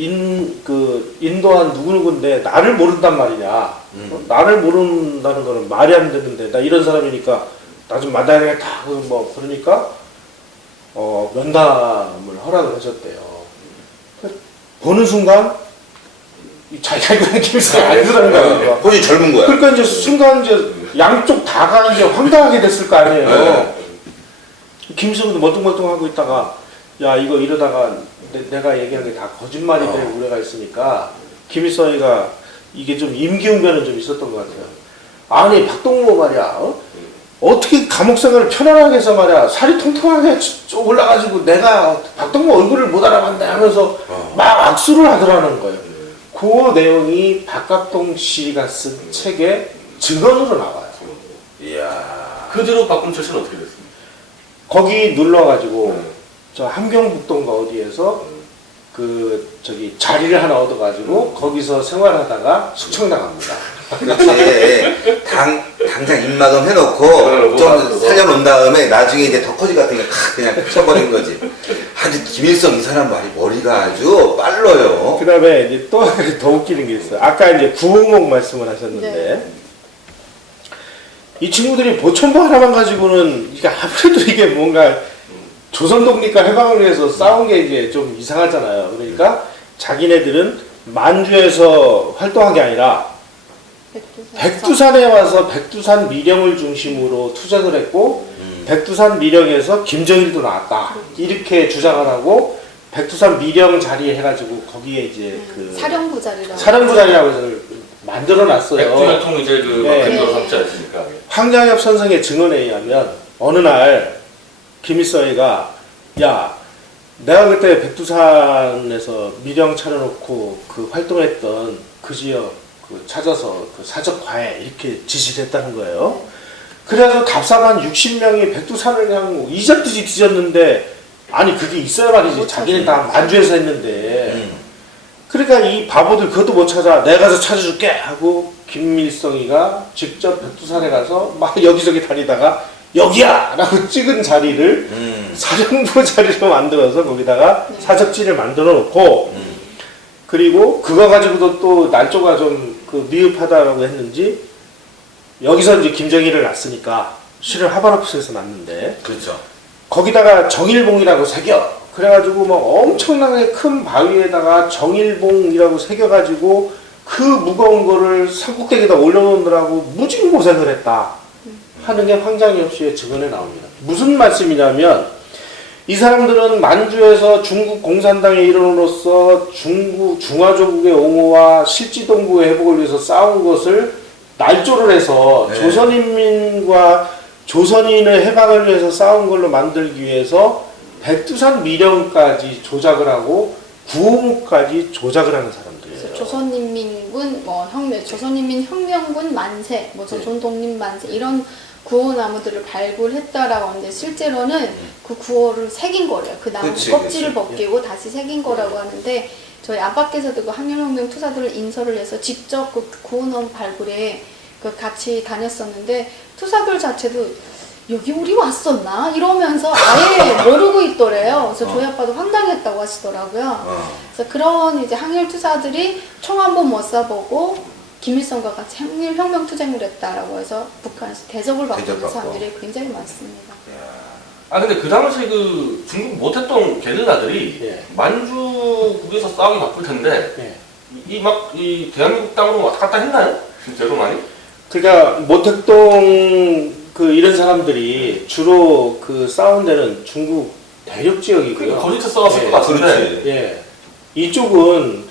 인도한 누구누구인데 나를 모른단 말이냐. 나를 모른다는 거는 말이 안 되는데 나 이런 사람이니까 나 좀 만나야겠다. 뭐 그러니까 면담을 허락을 하셨대요. 보는 순간 자기가 알고 있는 김일성이 아니더라는 거야. 본인이 젊은 거야. 그러니까 이제 순간 이제 양쪽 다가 이제 황당하게 됐을 거 아니에요. 김일성도 멀뚱멀뚱하고 있다가 야 이거 이러다가 내가 얘기한 게 다 거짓말이 될 우려가 있으니까 김일성이가 이게 좀 임기응변은 좀 있었던 것 같아요. 아니 박동무 말이야 어떻게 감옥 생활을 편안하게 해서 말이야 살이 통통하게 올라가지고 내가 박동무 얼굴을 못 알아봤네 하면서 막 악수를 하더라는 거예요. 그 내용이 박갑동 씨가 쓴 책의 증언으로 나와요. 이야. 그 뒤로 박근철 씨는 어떻게 됐습니까? 거기 눌러가지고 저 함경북동가 어디에서 그 저기 자리를 하나 얻어가지고 거기서 생활하다가 숙청당합니다. 그렇지. 당장 입막음 해놓고 좀 살려놓은 다음에 나중에 이제 덕커지 같은 게 그냥 쳐버린 거지. 아주 김일성 이 사람 말이 머리가 아주 빨라요. 그 다음에 이제 또 더 웃기는 게 있어요. 아까 이제 구홍목 말씀을 하셨는데 네. 이 친구들이 보천보 하나만 가지고는 이게 아무래도 이게 뭔가 조선 독립과 해방을 위해서 싸운 게 이제 좀 이상하잖아요. 그러니까 자기네들은 만주에서 활동한 게 아니라 백두산에 와서 백두산 미령을 중심으로 투쟁을 했고 백두산 미령에서 김정일도 나왔다 이렇게 주장을 하고 백두산 미령 자리에 해가지고 거기에 이제 그 사령부 자리라고 사령부자리라고 해서 만들어놨어요. 백두혈통 이제 그 네. 대표로 삼지 않습니까? 황장엽 선생의 증언에 의하면 어느 날 김일성이가 야 내가 그때 백두산에서 미령 차려놓고 그 활동했던 그 지역 그 찾아서 그 사적 과외 이렇게 지시를 했다는 거예요. 그래서 답사관 60명이 백두산을 그냥 이잡듯이 뒤졌는데 아니 그게 있어야 말이지 자기는 다 만주에서 했는데 그러니까 이 바보들 그것도 못 찾아 내가 가서 찾아줄게 하고 김일성이가 직접 백두산에 가서 막 여기저기 다니다가 여기야! 라고 찍은 자리를 사령부 자리로 만들어서 거기다가 사적지를 만들어 놓고 그리고 그거 가지고도 또 날조가 좀 그 미흡하다라고 했는지 여기서 이제 김정일을 낳았으니까 실은 하바로프스에서 낳는데 그렇죠. 거기다가 정일봉이라고 새겨 그래가지고 막 엄청나게 큰 바위에다가 정일봉이라고 새겨가지고 그 무거운 거를 산꼭대기에다 올려놓느라고 무진고생을 했다 하는 게 황장엽 씨의 증언에 나옵니다. 무슨 말씀이냐면 이 사람들은 만주에서 중국 공산당의 일원으로서 중화조국의 옹호와 실지동부의 회복을 위해서 싸운 것을 날조를 해서 네. 조선인민과 조선인의 해방을 위해서 싸운 걸로 만들기 위해서 백두산 미령까지 조작을 하고 구호무까지 조작을 하는 사람들이에요. 조선인민군 조선인민혁명군 만세, 조선독립 만세 이런 구호나무들을 발굴했다라고 하는데 실제로는 그 구호를 새긴 거래요. 그 나무 껍질을 벗기고 다시 새긴 거라고 하는데 저희 안팎에서도 그 항일혁명 투사들을 인설을 해서 직접 그 구호나무 발굴에 그 같이 다녔었는데 투사들 자체도 여기 우리 왔었나? 이러면서 아예 모르고 있더래요. 그래서 저희 아빠도 황당했다고 하시더라고요. 그래서 그런 이제 항일 투사들이 총 한 번 못 쏴보고 김일성과 같이 항일혁명 투쟁을 했다라고 해서 북한에서 대접을 받고 있는 사람들이 굉장히 많습니다. 아 근데 그 당시 그 중국 모택동 게릴라들이 예. 만주국에서 싸우기 바쁠 텐데 예. 이 대한민국 땅으로 왔다 갔다 했나요? 실제로 많이? 그러니까 모택동 그 이런 사람들이 주로 그 싸운 데는 중국 대륙 지역이고요. 그러니까 거기서 싸웠을 예. 것 같은데. 그렇지. 예. 이쪽은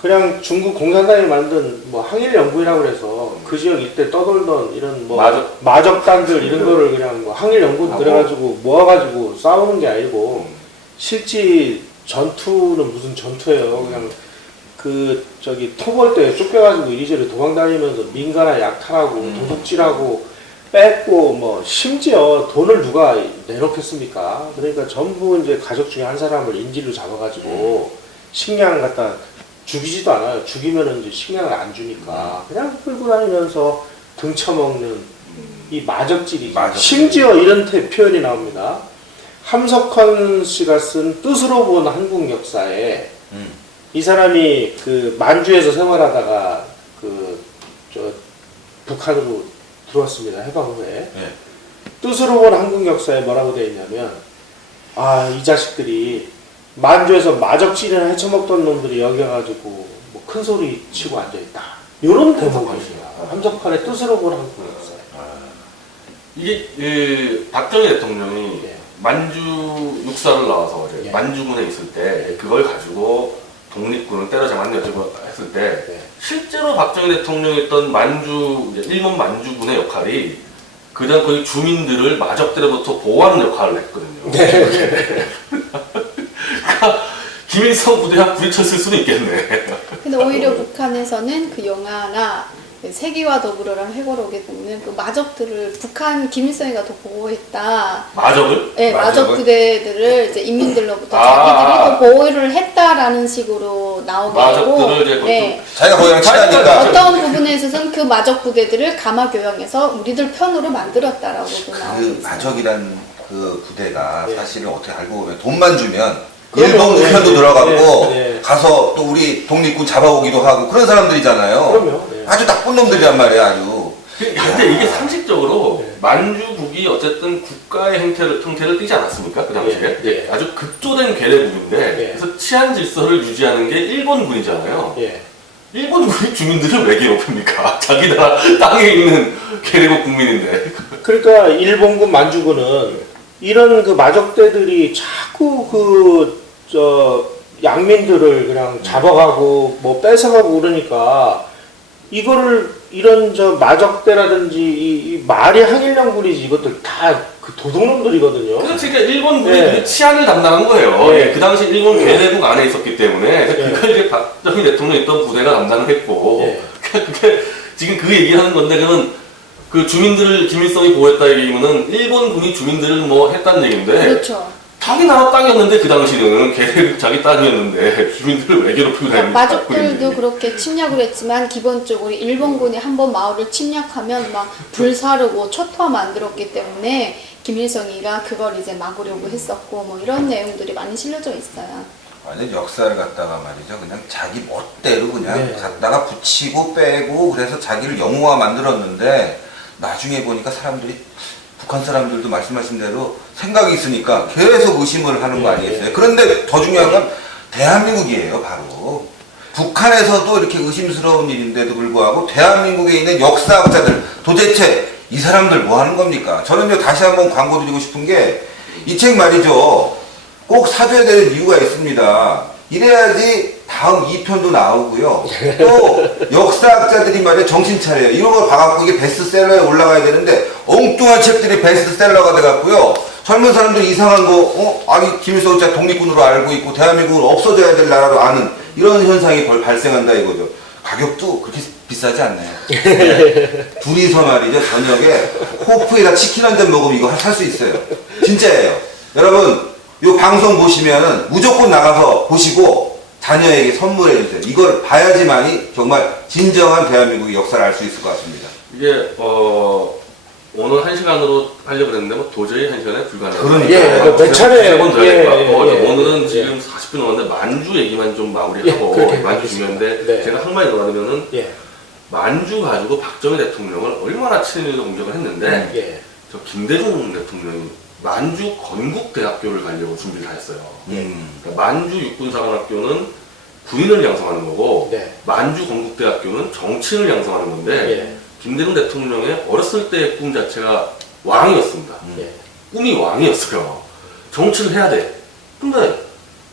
그냥 중국 공산당이 만든 뭐 항일연구이라고 그래서 그 지역 이때 떠돌던 이런 뭐 마적단들 이런 거를 그냥 뭐 항일연구 그래가지고 모아가지고 싸우는 게 아니고 실제 전투는 무슨 전투예요. 그냥 그 저기 토벌 때 쫓겨가지고 이리저리 도망다니면서 민가나 약탈하고 도둑질하고 뺏고 뭐 심지어 돈을 누가 내놓겠습니까? 그러니까 전부 이제 가족 중에 한 사람을 인질로 잡아가지고 식량 갖다 죽이지도 않아요. 죽이면은 이제 식량을 안 주니까 그냥 끌고 다니면서 등쳐먹는 이 마적질이죠. 심지어 이런 표현이 나옵니다. 함석헌 씨가 쓴 뜻으로 본 한국 역사에 이 사람이 그 만주에서 생활하다가 북한으로 들어왔습니다. 해방 후에. 네. 뜻으로 본 한국 역사에 뭐라고 되어 있냐면 이 자식들이 만주에서 마적질이나 헤쳐먹던 놈들이 여기 와가지고 뭐 큰 소리 치고 앉아있다. 이런 대목이에요. 함석헌의 뜻으로 본 한국 역사. 이게 그 박정희 대통령이 예. 만주 육사를 나와서 예. 만주군에 있을 때 그걸 가지고 독립군을 때려잡았냐 했을 때 예. 실제로 박정희 대통령이 했던 일본 만주군의 역할이 그냥 거의 주민들을 마적들로부터 보호하는 역할을 했거든요. 그러니까 김일성 부대와 부딪혔을 수도 있겠네. 근데 오히려 북한에서는 그 영아나 그 세계와 더불어랑 회고록에 보면 그 마적들을 북한 김일성이가 더 보호했다. 마적을? 네, 마적 마적을? 부대들을 이제 인민들로부터 아. 자기들이 더 보호를 했다라는 식으로 나오게 되고, 마적들을 이제 네, 자기가 거기랑 친하니까. 어떤 부분에 있어서는 그 마적 부대들을 가마 교양해서 우리들 편으로 만들었다라고도 나오고 그 있어요. 마적이란 그 부대가 예. 사실은 어떻게 알고 보면 돈만 주면 그럼요. 일본 우편도 예, 들어갔고 예, 예. 가서 또 우리 독립군 잡아오기도 하고 그런 사람들이잖아요. 그럼요. 예. 아주 나쁜 놈들이란 말이야 아주. 근데 이게 상식적으로 네. 만주국이 어쨌든 국가의 형태를 띠지 않았습니까? 그 당시에? 예, 예. 아주 급조된 괴뢰국인데 예. 그래서 치안 질서를 유지하는 게 일본군이잖아요. 예. 일본군이 주민들을 왜 괴롭힙니까? 자기 나라 땅에 있는 괴뢰국 국민인데. 그러니까 일본군 만주군은 이런 그 마적대들이 자꾸 양민들을 그냥 잡아가고 뭐 뺏어가고 그러니까 이거를 이런 마적대라든지 이 말이 항일연군이지 이것들 다 그 도둑놈들이거든요. 그렇지, 그러니까 일본군이 예. 치안을 담당한 거예요. 예. 그 당시 일본 괴뢰국 안에 있었기 때문에 예. 그걸 이제 박정희 대통령이 있던 부대가 담당을 했고 예. 그게 지금 그 얘기하는 건데 그는 그 주민들을 김일성이 보호했다 얘기면은 일본군이 주민들을 뭐 했다는 얘기인데 그렇죠. 자기 나라 땅이었는데 그 당시는 걔네 자기 땅이었는데 주민들을 왜 괴롭히고 다니는지 마족들도 그렇게 침략을 했지만 기본적으로 일본군이 한번 마을을 침략하면 막 불사르고 초토화 만들었기 때문에 김일성이가 그걸 이제 막으려고 했었고 뭐 이런 내용들이 많이 실려져 있어요. 완전 역사를 갖다가 말이죠. 그냥 자기 멋대로 그냥 네. 갖다가 붙이고 빼고 그래서 자기를 영웅화 만들었는데 나중에 보니까 사람들이 북한 사람들도 말씀하신 대로 생각이 있으니까 계속 의심을 하는 거 아니겠어요? 그런데 더 중요한 건 대한민국이에요, 바로. 북한에서도 이렇게 의심스러운 일인데도 불구하고 대한민국에 있는 역사학자들 도대체 이 사람들 뭐 하는 겁니까? 저는요 다시 한번 광고 드리고 싶은 게 이 책 말이죠. 꼭 사줘야 되는 이유가 있습니다. 이래야지 다음 2편도 나오고요. 또 역사학자들이 말이야 정신 차려요. 이런 걸 봐갖고 이게 베스트셀러에 올라가야 되는데 엉뚱한 책들이 베스트셀러가 돼갖고요. 젊은 사람들이 이상한 거, 아니 김일성 진짜 독립군으로 알고 있고 대한민국은 없어져야 될 나라로 아는 이런 현상이 발생한다 이거죠. 가격도 그렇게 비싸지 않네요. 둘이서 말이죠 저녁에 호프에다 치킨 한 점 먹으면 이거 살 수 있어요. 진짜예요. 여러분 이 방송 보시면은 무조건 나가서 보시고 자녀에게 선물해 주세요. 이걸 봐야지만이 정말 진정한 대한민국의 역사를 알 수 있을 것 같습니다. 이게 오늘 1시간으로 하려고 했는데 뭐 도저히 1시간에 불가능해요. 그러니까요. 예, 몇 차례 세번 더 해야 될 것 같고 예, 예, 오늘은 예. 지금 40분 넘었는데 만주 얘기만 좀 마무리하고 예, 그렇게 만주 하겠습니다. 중요한데 네. 제가 한마디 더 하면은 예. 만주 가지고 박정희 대통령을 얼마나 친일로 공격을 했는데 예. 저 김대중 대통령이 만주 건국대학교를 가려고 준비를 다 했어요. 그러니까 만주 육군사관학교는 군인을 양성하는 거고 네. 만주 건국대학교는 정치인을 양성하는 건데 예. 김대중 대통령의 어렸을 때의 꿈 자체가 왕이었습니다. 예. 꿈이 왕이었어요. 정치를 해야 돼. 근데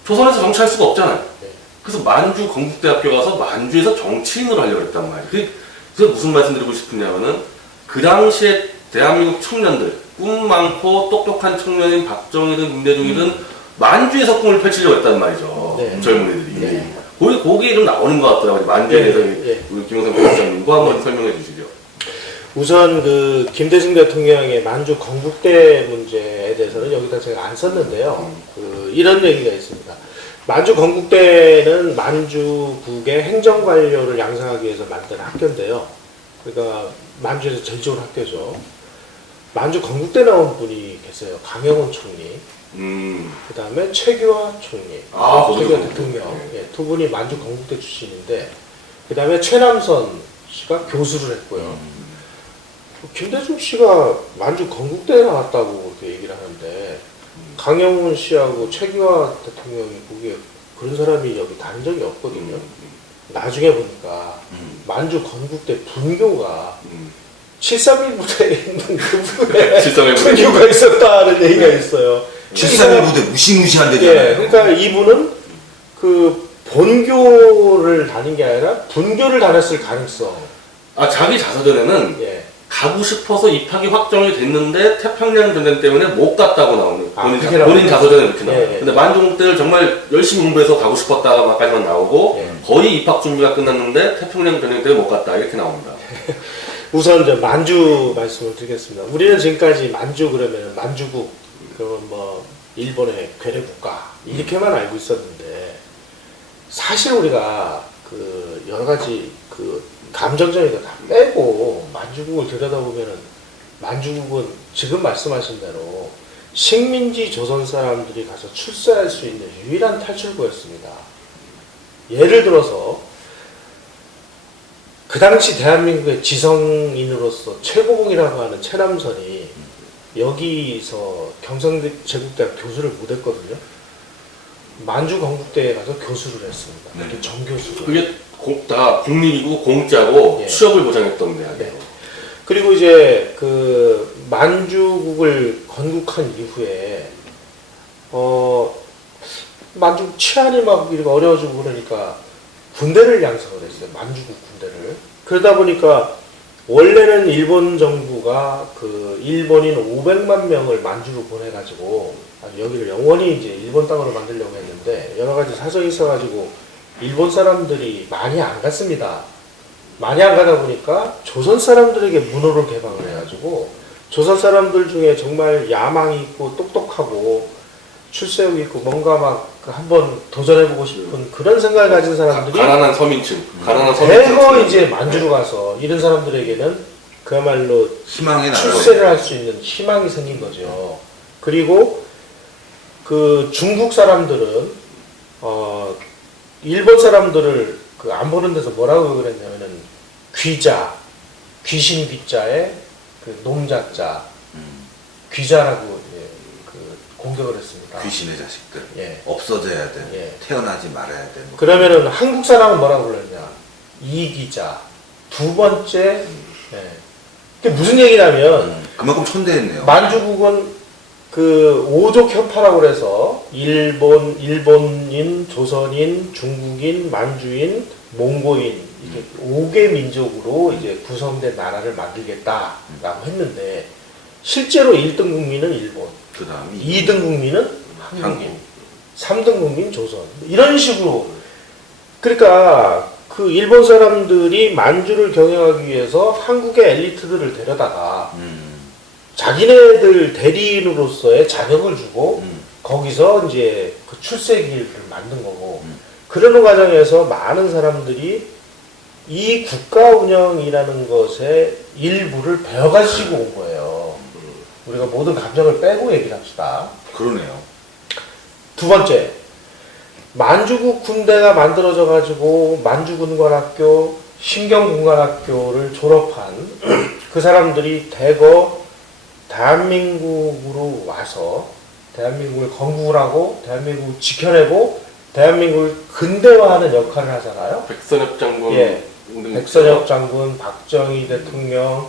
조선에서 정치할 수가 없잖아요. 네. 그래서 만주 건국대학교 가서 만주에서 정치인으로 하려고 했단 말이에요. 그래서 무슨 말씀 드리고 싶으냐면은 그 당시에 대한민국 청년들, 꿈 많고 똑똑한 청년인 박정희든 김대중이든 만주에서 꿈을 펼치려고 했단 말이죠. 네. 젊은이들이. 네. 거기 좀 나오는 것 같더라고요. 만주에 대해서 예. 우리 김영삼 교수장님 그거 한번 설명해 주시죠. 우선 그 김대중 대통령의 만주 건국대 문제에 대해서는 여기다 제가 안 썼는데요. 이런 얘기가 있습니다. 만주 건국대는 만주국의 행정관료를 양성하기 위해서 만든 학교인데요. 그러니까 만주에서 제일 좋은 학교죠. 만주 건국대 나온 분이 계세요. 강영훈 총리, 그 다음에 최규하 총리, 최규하 거기도 대통령, 예, 두 분이 만주 건국대 출신인데, 그 다음에 최남선 씨가 교수를 했고요. 김대중 씨가 만주 건국대에 나왔다고 그렇게 얘기를 하는데, 강영훈 씨하고 최규하 대통령이 거기에 그런 사람이 여기 다닌 적이 없거든요. 나중에 보니까 만주 건국대 분교가 731 부대에 있는 그 부대에 731 부대. 분교가 있었다는 얘기가 있어요. 731 부대 무시무시한 데잖아요. 예, 그러니까 이분은 그 본교를 다닌 게 아니라 분교를 다녔을 가능성. 자기 자서전에는 예. 가고 싶어서 입학이 확정이 됐는데 태평양 전쟁 때문에 못 갔다고 나오는 그게 본인 나오네요. 자서전에 이렇게 나와요. 예, 예. 근데 만주국 때를 정말 열심히 공부해서 가고 싶었다까지만 나오고 예. 거의 입학 준비가 끝났는데 태평양 전쟁 때문에 못 갔다 이렇게 나옵니다. 우선 이제 만주 말씀을 드리겠습니다. 우리는 지금까지 만주 그러면 만주국, 그러면 뭐 일본의 괴뢰 국가 이렇게만 알고 있었는데 사실 우리가 그 여러 가지 그 감정적인 거 다 빼고 만주국을 들여다보면은 만주국은 지금 말씀하신 대로 식민지 조선 사람들이 가서 출세할 수 있는 유일한 탈출구였습니다. 예를 들어서 그 당시 대한민국의 지성인으로서 최고봉이라고 하는 최남선이 여기서 경상제국대학 교수를 못했거든요. 만주 건국대에 가서 교수를 했습니다. 네. 이렇게 정교수로. 그게 다 국립이고 공짜고 예. 취업을 보장했던 대학이에요. 네. 그리고 이제 그 만주국을 건국한 이후에 만주국 치안이 막 이렇게 어려워지고 그러니까 군대를 양성을 했어요. 만주국 군대를. 그러다 보니까 원래는 일본 정부가 그 일본인 500만 명을 만주로 보내가지고 여기를 영원히 이제 일본 땅으로 만들려고 했는데 여러 가지 사정이 있어가지고 일본 사람들이 많이 안 갔습니다. 많이 안 가다 보니까 조선 사람들에게 문호를 개방을 해가지고 조선 사람들 중에 정말 야망이 있고 똑똑하고 출세욕이 있고 뭔가 막 한번 도전해보고 싶은 그런 생각을 가진 사람들이 가난한 서민층, 대거 이제 만주로 가서 이런 사람들에게는 그야말로 희망의 나라. 출세를 할 수 있는 희망이 생긴 거죠. 그리고 그 중국 사람들은 일본 사람들을 그 안 보는 데서 뭐라고 그랬냐면은 귀자, 귀신 귀자에 그 농자자, 귀자라고 이제 그 공격을 했습니다. 귀신의 자식들. 예. 없어져야 돼. 예. 태어나지 말아야 돼. 뭐. 그러면은 한국 사람은 뭐라고 불렀냐? 이기자. 두 번째. 예. 그게 무슨 얘기냐면 그만큼 천대했네요. 만주국은 그 오족 협파라고 그래서 일본인, 조선인, 중국인, 만주인, 몽고인 이렇게 5개 민족으로 이제 구성된 나라를 만들겠다라고 했는데 실제로 1등 국민은 일본, 그 다음이 2등 국민은 한국인, 한국. 3등 국민 조선 이런 식으로. 그러니까 그 일본 사람들이 만주를 경영하기 위해서 한국의 엘리트들을 데려다가 자기네들 대리인으로서의 자격을 주고 거기서 이제 그 출세기를 만든 거고 그러는 과정에서 많은 사람들이 이 국가 운영이라는 것의 일부를 배워가지고 온 거예요. 우리가 모든 감정을 빼고 얘기를 합시다. 그러네요. 두 번째, 만주국 군대가 만들어져 가지고 만주군관학교, 신경군관학교를 졸업한 그 사람들이 대거 대한민국으로 와서 대한민국을 건국을 하고 대한민국을 지켜내고 대한민국을 근대화하는 역할을 하잖아요. 백선엽 장군, 예. 백선엽 장군, 박정희 대통령,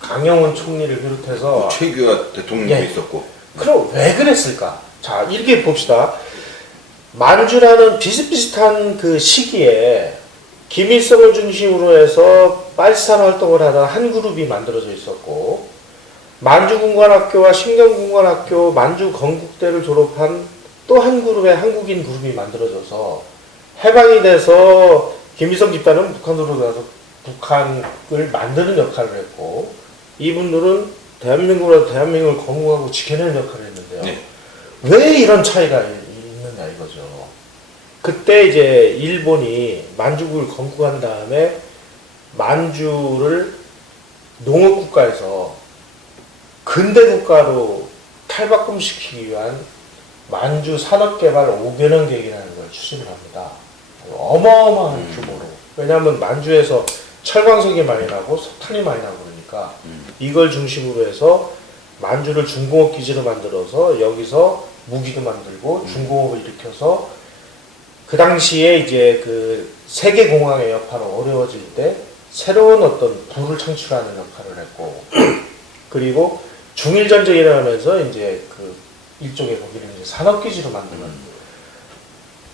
강영훈 총리를 비롯해서 최규하 대통령도 예. 있었고. 그럼 왜 그랬을까? 자, 이렇게 봅시다. 만주라는 비슷비슷한 그 시기에 김일성을 중심으로 해서 빨치산 활동을 하던 한 그룹이 만들어져 있었고 만주군관학교와 신경군관학교, 만주 건국대를 졸업한 또 한 그룹의 한국인 그룹이 만들어져서 해방이 돼서 김일성 집단은 북한으로 가서 북한을 만드는 역할을 했고 이분들은 대한민국을 건국하고 지켜내는 역할을 했는데요. 네. 왜 이런 차이가 있느냐 이거죠. 그때 이제 일본이 만주국을 건국한 다음에 만주를 농업국가에서 근대국가로 탈바꿈시키기 위한 만주 산업개발 5개년 계획이라는 걸 추진을 합니다. 어마어마한 규모로. 왜냐하면 만주에서 철광석이 많이 나고 석탄이 많이 나고 그러니까 이걸 중심으로 해서 만주를 중공업 기지로 만들어서 여기서 무기도 만들고 중공업을 일으켜서 그 당시에 이제 그 세계공항의 역할이 어려워질 때 새로운 어떤 부를 창출하는 역할을 했고 그리고 중일전쟁이 일어나면서 이제 그 일종의 거기를 이제 산업기지로 만드는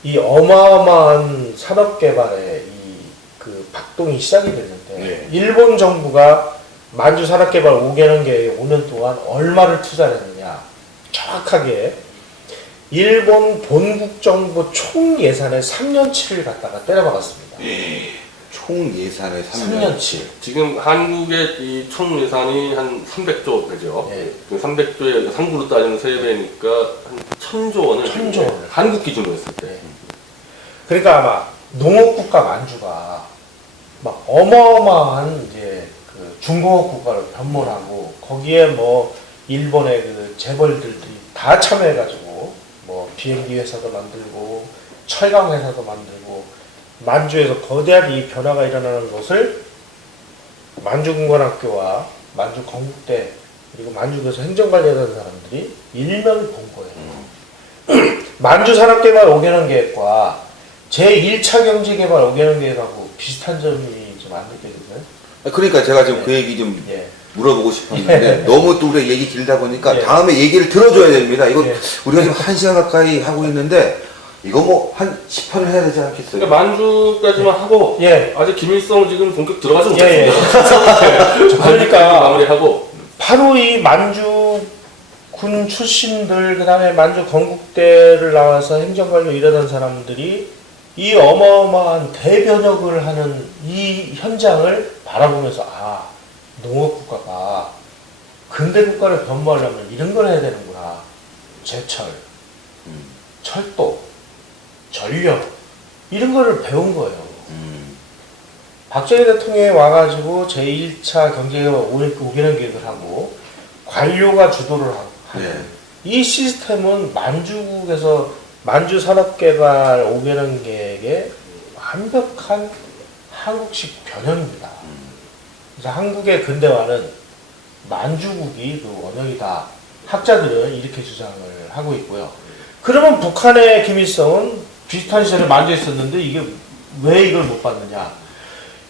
이 어마어마한 산업개발의 이 그 박동이 시작이 됐는데 네. 일본 정부가 만주 산업개발 5개년 계획에 5년 동안 얼마를 투자했느냐. 정확하게 일본 본국정부 총 예산의 3년치를 갖다가 때려박았습니다. 총 예산의 3년. 3년치. 지금 한국의 이 총 예산이 한 300조 되죠. 예. 그 300조에 한국으로 따지면 3배니까 한 1000조 원을 1000조 지금 원을. 한국 기준으로 했을 때. 그러니까 아마 농업국가 만주가 막 어마어마한 이제 그 중공업 국가를 변모하고 거기에 뭐 일본의 그 재벌들이 다 참여해가지고 뭐 비행기 회사도 만들고 철강 회사도 만들고 만주에서 거대한 이 변화가 일어나는 것을 만주군관학교와 만주 건국대 그리고 만주에서 행정관리하던 사람들이 일면을 본 거예요. 만주 산업개발 5개년 계획과 제1차 경제개발 5개년 계획하고 비슷한 점이 좀 안 느껴지세요? 그러니까 제가 지금 그 얘기 좀 예. 물어보고 싶었는데 너무 또 우리가 얘기 길다 보니까 예. 다음에 얘기를 들어줘야 됩니다. 이거 예. 우리가 지금 1시간 가까이 하고 있는데 이거 뭐 한 10편을 해야 되지 않겠어요? 그러니까 만주까지만 하고 예. 아직 김일성 지금 본격 들어가지 예, 예. 못했습니다. 그러니까 마무리하고 바로 이 만주 군 출신들 그다음에 만주 건국대를 나와서 행정관료 일하던 사람들이 이 어마어마한 대변혁을 하는 이 현장을 바라보면서 아 농업국가가 근대 국가를 변모하려면 이런 걸 해야 되는구나. 제철, 철도, 전력 이런 거를 배운 거예요. 박정희 대통령이 와가지고 제1차 경제개발 5개년 계획을 하고 관료가 주도를 하는 네. 이 시스템은 만주국에서 만주 산업개발 5개년 계획의 완벽한 한국식 변형입니다. 그래서 한국의 근대화는 만주국이 그 원형이다. 학자들은 이렇게 주장을 하고 있고요. 그러면 북한의 김일성은 비슷한 시절에 만주에 있었는데 이게 왜 이걸 못 받느냐?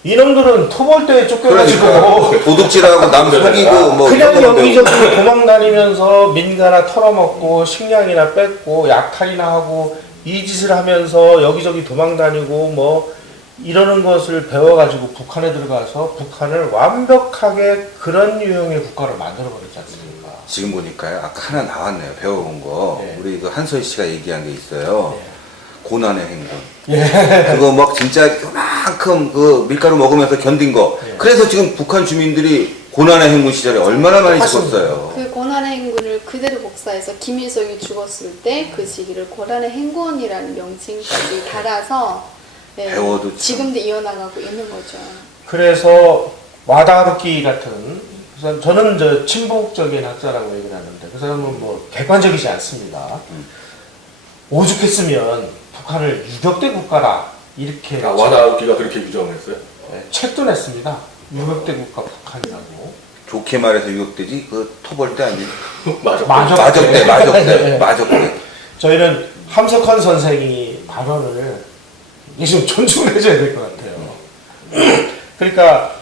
이놈들은 토벌대에 쫓겨가지고 그러니까 도둑질하고 남 속이고 뭐 그냥 이런 거 여기저기 도망 다니면서 민가나 털어먹고 식량이나 뺏고 약탈이나 하고 이 짓을 하면서 여기저기 도망 다니고 뭐 이러는 것을 배워가지고 북한에 들어가서 북한을 완벽하게 그런 유형의 국가를 만들어버렸지 않습니까? 지금 보니까요. 아까 하나 나왔네요. 배워본 거. 네. 우리 그 한소희 씨가 얘기한 게 있어요. 네. 고난의 행군. 예. 그거 막 진짜 요만큼 그 밀가루 먹으면서 견딘 거. 네. 그래서 지금 북한 주민들이 고난의 행군 시절에 얼마나 많이 똑같습니다. 죽었어요. 그 고난의 행군을 그대로 복사해서 김일성이 죽었을 때 그 시기를 고난의 행군이라는 명칭까지 달아서 네, 배워도 참. 지금도 이어나가고 있는 거죠. 그래서 와다하루키 같은 그래서 저는 저 친북적인 학자라고 얘기를 하는데 그 사람은 뭐 객관적이지 않습니다. 오죽했으면 북한을 유격대 국가라 이렇게 와다우키가 그렇게 규정했어요. 네, 책도 냈습니다. 유격대 국가 북한이라고. 좋게 말해서 유격되지 그 토벌대 아니에요. 맞아. 마적대, 네. 마적대. 저희는 함석헌 선생이 발언을 이게 좀 존중을 해줘야 될 것 같아요. 그러니까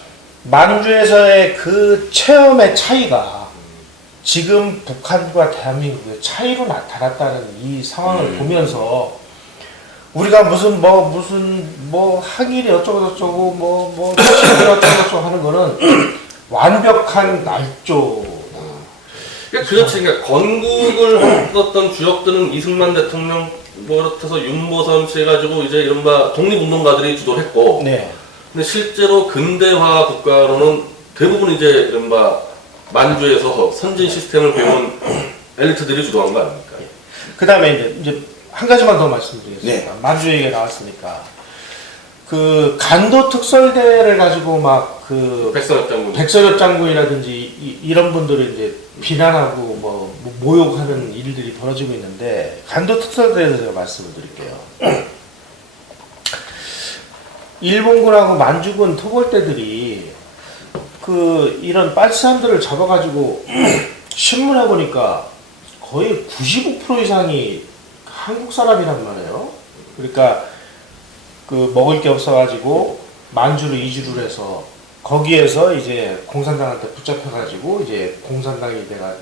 만주에서의 그 체험의 차이가 지금 북한과 대한민국의 차이로 나타났다는 이 상황을 보면서 우리가 무슨 항일이 어쩌고 저쩌고 뭐 어쩌고 저쩌고 하는 거는 완벽한 날조다. 그러니까 그렇지. 그러니까 건국을 했었던 주역들은 이승만 대통령 뭐 그렇다서 윤보선 씨 해가지고 이제 이른바 독립운동가들이 주도를 했고, 네. 근데 실제로 근대화 국가로는 대부분 이제 이른바 만주에서 선진 시스템을 배운 엘리트들이 주도한 거 아닙니까? 그 다음에 이제 한 가지만 더 말씀드리겠습니다. 네. 만주 얘기가 나왔으니까 그 간도 특설대를 가지고 막 그 백선엽 장군. 백설엽 장군이라든지 이런 분들을 이제 비난하고 뭐 모욕하는 일들이 벌어지고 있는데 간도 특설대에서 제가 말씀을 드릴게요. 일본군하고 만주군 토벌대들이 그 이런 빨치산들을 잡아가지고 신문해 보니까 거의 95% 이상이 한국 사람이란 말이에요. 그러니까 그 먹을 게 없어가지고 만주를 이주를 해서 거기에서 이제 공산당한테 붙잡혀가지고 이제 공산당이 내가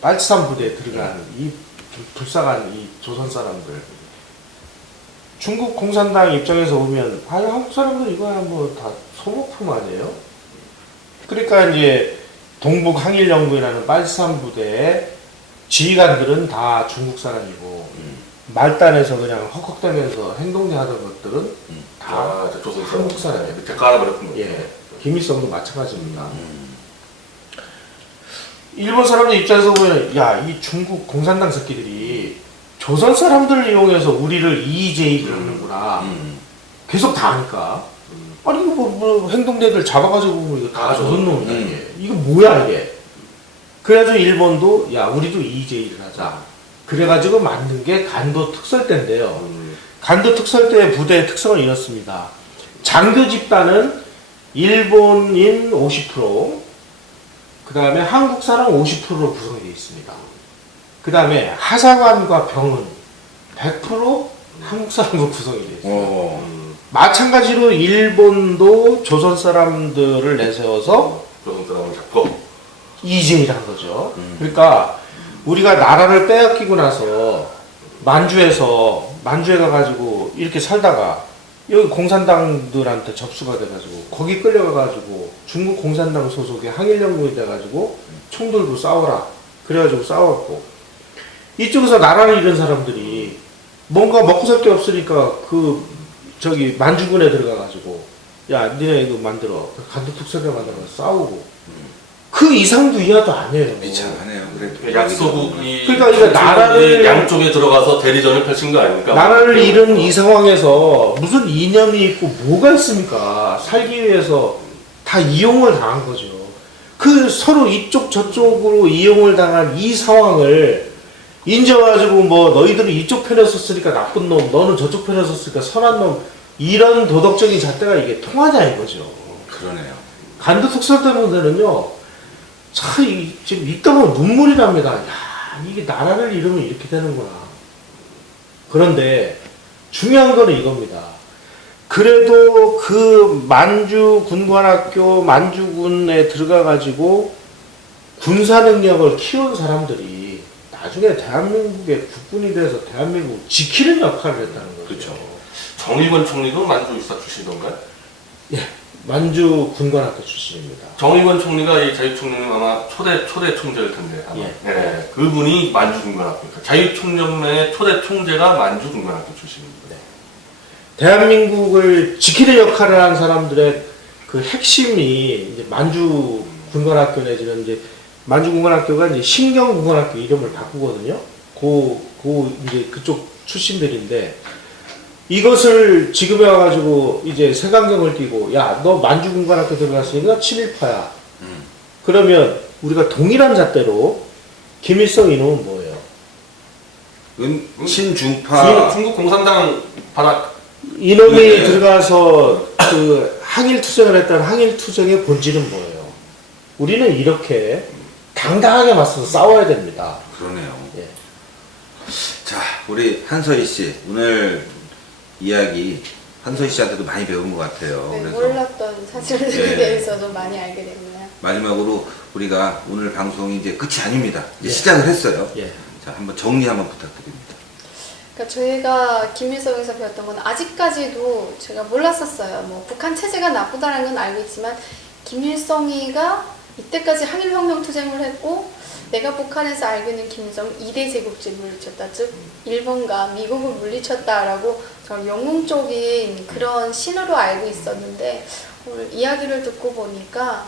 빨치산 부대에 들어간 이 불쌍한 이 조선 사람들. 중국 공산당 입장에서 보면 한국 사람들 이거야 뭐 다 소모품 아니에요? 그러니까 이제 동북 항일연구회라는 빨산부대의 지휘관들은 다 중국 사람이고 말단에서 그냥 헉헉대면서 행동대 하던 것들은 다 조선 한국 사람이에요. 밑에 깔아버렸던 거죠. 예, 김일성도 마찬가지입니다. 일본 사람들 입장에서 보면 야, 이 중국 공산당 새끼들이 조선 사람들을 이용해서 우리를 이의제의를 하는구나. 계속 다 하니까. 아니 이거 뭐 행동대들 잡아가지고 뭐 이거 다 조선 놈이야 이게. 이거 뭐야 이게. 그래가지고 일본도 야 우리도 이의제의를 하자. 그래가지고 만든 게 간도 특설대인데요. 간도 특설대의 부대의 특성은 이렇습니다. 장교 집단은 일본인 50%, 그 다음에 한국 사람 50%로 구성이 되어 있습니다. 그 다음에 하사관과 병은 100% 한국 사람으로 구성이 되어 있어요. 마찬가지로 일본도 조선 사람들을 내세워서 조선 사람을 잡고 이재를 한 거죠. 그러니까 우리가 나라를 빼앗기고 나서 만주에 가가지고 이렇게 살다가 여기 공산당들한테 접수가 돼가지고 거기 끌려가가지고 중국 공산당 소속의 항일연구에 돼가지고 총 들고 싸워라. 그래가지고 싸웠고 이쪽에서 나라를 잃은 사람들이 뭔가 먹고 살 게 없으니까 그 저기 만주군에 들어가가지고 야 니네 이거 만들어 간도 특설대 만들어서 싸우고 그 이상도 이하도 안 해요. 비참하네요. 그래도 약소국이 그러니까 이거 나라를 양쪽에 들어가서 대리전을 펼친 거 아닙니까? 나라를 잃은 이 상황에서 무슨 이념이 있고 뭐가 있습니까? 살기 위해서 다 이용을 당한 거죠. 그 서로 이쪽 저쪽으로 이용을 당한 이 상황을 인정가지고 뭐 너희들은 이쪽 편에 섰으니까 나쁜 놈, 너는 저쪽 편에 섰으니까 선한 놈 이런 도덕적인 잣대가 이게 통하냐 이거죠. 그러네요. 간도 특설대 문제는요. 참 지금 읽다 보면 눈물이 납니다. 야 이게 나라를 잃으면 이렇게 되는구나. 그런데 중요한 거는 이겁니다. 그래도 그 만주 군관학교 만주군에 들어가가지고 군사 능력을 키운 사람들이 나중에 대한민국의 국군이 돼서 대한민국 지키는 역할을 했다는 거죠. 그렇죠. 정일권 총리도 만주 유사 출신인가요? 예, 만주 군관학교 출신입니다. 정일권 총리가 이 자유총련님 아마 초대 총재일 텐데 아마. 예. 네, 그분이 만주 군관학교. 자유총련의 초대 총재가 만주 군관학교 출신입니다. 네. 대한민국을 지키는 역할을 한 사람들의 그 핵심이 이제 만주 군관학교 내지는 이제 만주 군관학교가 이제 신경 군관학교 이름을 바꾸거든요. 이제 그쪽 출신들인데 이것을 지금에 와가지고 이제 색안경을 끼고 야 너 만주 군관학교 들어갔으니까 친일파야. 그러면 우리가 동일한 잣대로 김일성 이놈은 뭐예요? 친중파 중국 공산당 반학. 이놈이 네. 들어가서 그 항일투쟁을 했다는 항일투쟁의 본질은 뭐예요? 우리는 이렇게 당당하게 맞서서 싸워야 됩니다. 그러네요. 예. 자, 우리 한서희 씨 오늘 이야기 한서희 씨한테도 많이 배운 것 같아요. 네, 그래서 몰랐던 사실들에 네. 대해서도 많이 알게 됐네요. 마지막으로 우리가 오늘 방송이 이제 끝이 아닙니다. 이제 예. 시작을 했어요. 예. 자, 한번 정리 한번 부탁드립니다. 그러니까 저희가 김일성에서 배웠던 건 아직까지도 제가 몰랐었어요. 뭐 북한 체제가 나쁘다는 건 알고 있지만 김일성이가 이때까지 항일혁명 투쟁을 했고 내가 북한에서 알고 있는 김일성은 2대 제국주의를 물리쳤다. 즉 일본과 미국을 물리쳤다라고 저는 영웅적인 그런 신호로 알고 있었는데 오늘 이야기를 듣고 보니까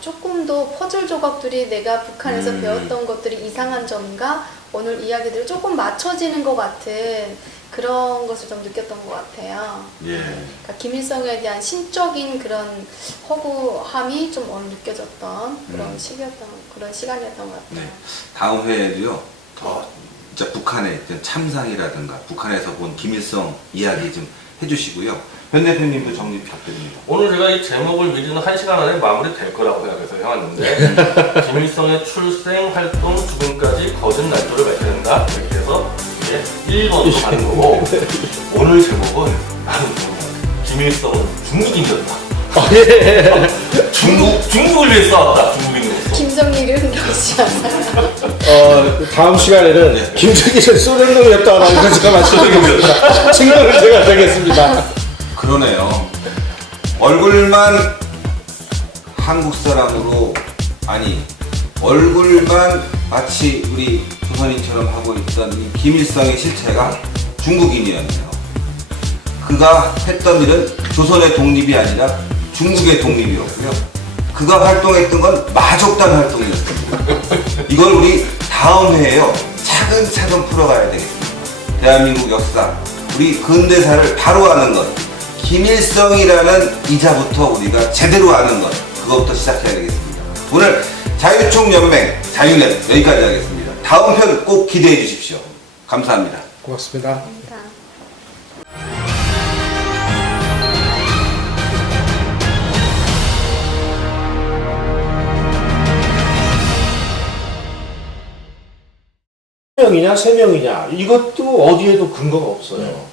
조금 더 퍼즐 조각들이 내가 북한에서 배웠던 것들이 이상한 점과 오늘 이야기들이 조금 맞춰지는 것 같은 그런 것을 좀 느꼈던 것 같아요. 예. 그러니까 김일성에 대한 신적인 그런 허구함이 좀 오늘 느껴졌던 그런 그런 시간이었던 것 같아요. 네. 다음 회에도요. 더 진짜 북한의 참상이라든가 북한에서 본 김일성 이야기 좀 해주시고요. 현 대표님도 정리 부탁드립니다. 오늘 제가 이 제목을 미리는 1시간 안에 마무리될 거라고 생각해서 해왔는데 김일성의 출생, 활동, 죽음까지 거짓 날조를 밝혀낸다 이렇게 해서 이제 1번으로 가는 거고 오늘 제목은 나는 김일성은 중국인이었다. 중국을 위해 싸웠다. 중국인으로서. 김정일은 러시아다. 다음 시간에는 김정일은 소련놈이었다라고 제가 말씀드리겠습니다. 증명을 제가 드리겠습니다. 그러네요. 얼굴만 한국 사람으로 아니 얼굴만 마치 우리 조선인처럼 하고 있던 이 김일성의 실체가 중국인이었네요. 그가 했던 일은 조선의 독립이 아니라 중국의 독립이었고요. 그가 활동했던 건 마족단 활동이었습니다. 이걸 우리 다음 회에요 차근차근 풀어가야 되겠습니다. 대한민국 역사, 우리 근대사를 바로 아는 것, 김일성이라는 이자부터 우리가 제대로 아는 것, 그것부터 시작해야 되겠습니다. 오늘 자유총연맹 자유넷 여기까지 하겠습니다. 다음 편 꼭 기대해 주십시오. 감사합니다. 고맙습니다. 감사합니다. 명이냐 세 명이냐 이것도 어디에도 근거가 없어요.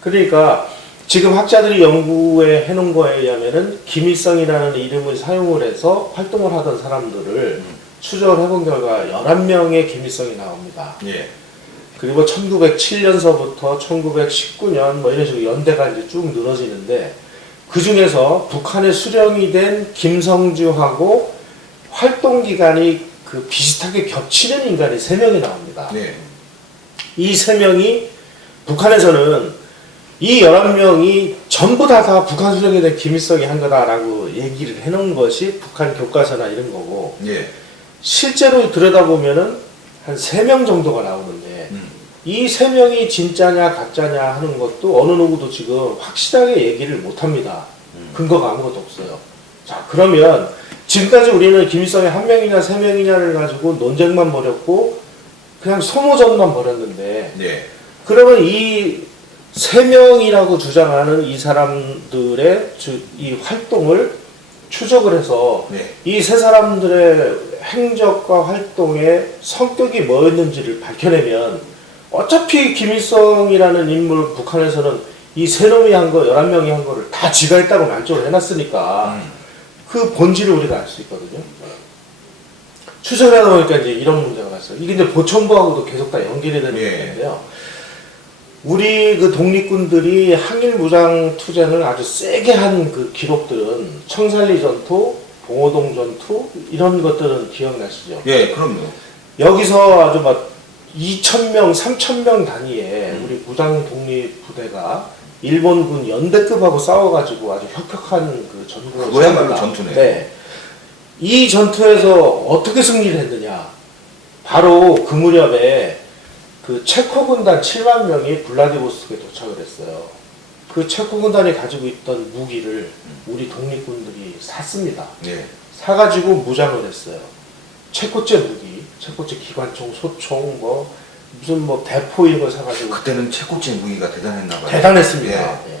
그러니까 지금 학자들이 연구해 해놓은 거에 의하면은 김일성이라는 이름을 사용을 해서 활동을 하던 사람들을 추적을 해본 결과 11명의 김일성이 나옵니다. 예. 그리고 1907년서부터 1919년 뭐 이런 식으로 연대가 이제 쭉 늘어지는데 그 중에서 북한에 수령이 된 김성주하고 활동 기간이 그 비슷하게 겹치는 인간이 3명이 나옵니다. 네. 이 3명이 북한에서는 이 11명이 전부 다 북한 수령이 된 김일성이 한 거다라고 얘기를 해놓은 것이 북한 교과서나 이런 거고 예. 실제로 들여다보면은 한 3명 정도가 나오는데 이 3명이 진짜냐 가짜냐 하는 것도 어느 누구도 지금 확실하게 얘기를 못합니다. 근거가 아무것도 없어요. 자, 그러면 지금까지 우리는 김일성이 1명이냐 3명이냐를 가지고 논쟁만 벌였고 그냥 소모전만 벌였는데 네. 그러면 이 3명이라고 주장하는 이 사람들의 이 활동을 추적을 해서 네. 이 세 사람들의 행적과 활동의 성격이 뭐였는지를 밝혀내면 어차피 김일성이라는 인물 북한에서는 이 세 놈이 한 거, 11명이 한 거를 다 지가 했다고 만족을 해놨으니까 그 본질을 우리가 알 수 있거든요. 추적을 하다 보니까 이제 이런 문제가 났어요. 이게 이제 보천부하고도 계속 다 연결이 되는 예. 문제인데요. 우리 그 독립군들이 항일 무장 투쟁을 아주 세게 한 그 기록들은 청산리 전투, 봉오동 전투 이런 것들은 기억나시죠? 예, 그럼요. 여기서 아주 막 2,000명, 3,000명 단위의 우리 무장 독립 부대가 일본군 연대급하고 싸워가지고 아주 혁혁한 그 전투를 그거야말로 싸웁니다. 전투네. 네. 이 전투에서 어떻게 승리를 했느냐? 바로 그 무렵에 그 체코 군단 7만 명이 블라디보스토크에 도착을 했어요. 그 체코 군단이 가지고 있던 무기를 우리 독립군들이 샀습니다. 예. 사가지고 무장을 했어요. 체코제 무기, 체코제 기관총, 소총, 뭐 무슨 뭐 대포 이런 걸 사가지고 그때는 체코제 무기가 대단했나 봐요. 대단했습니다. 예. 예.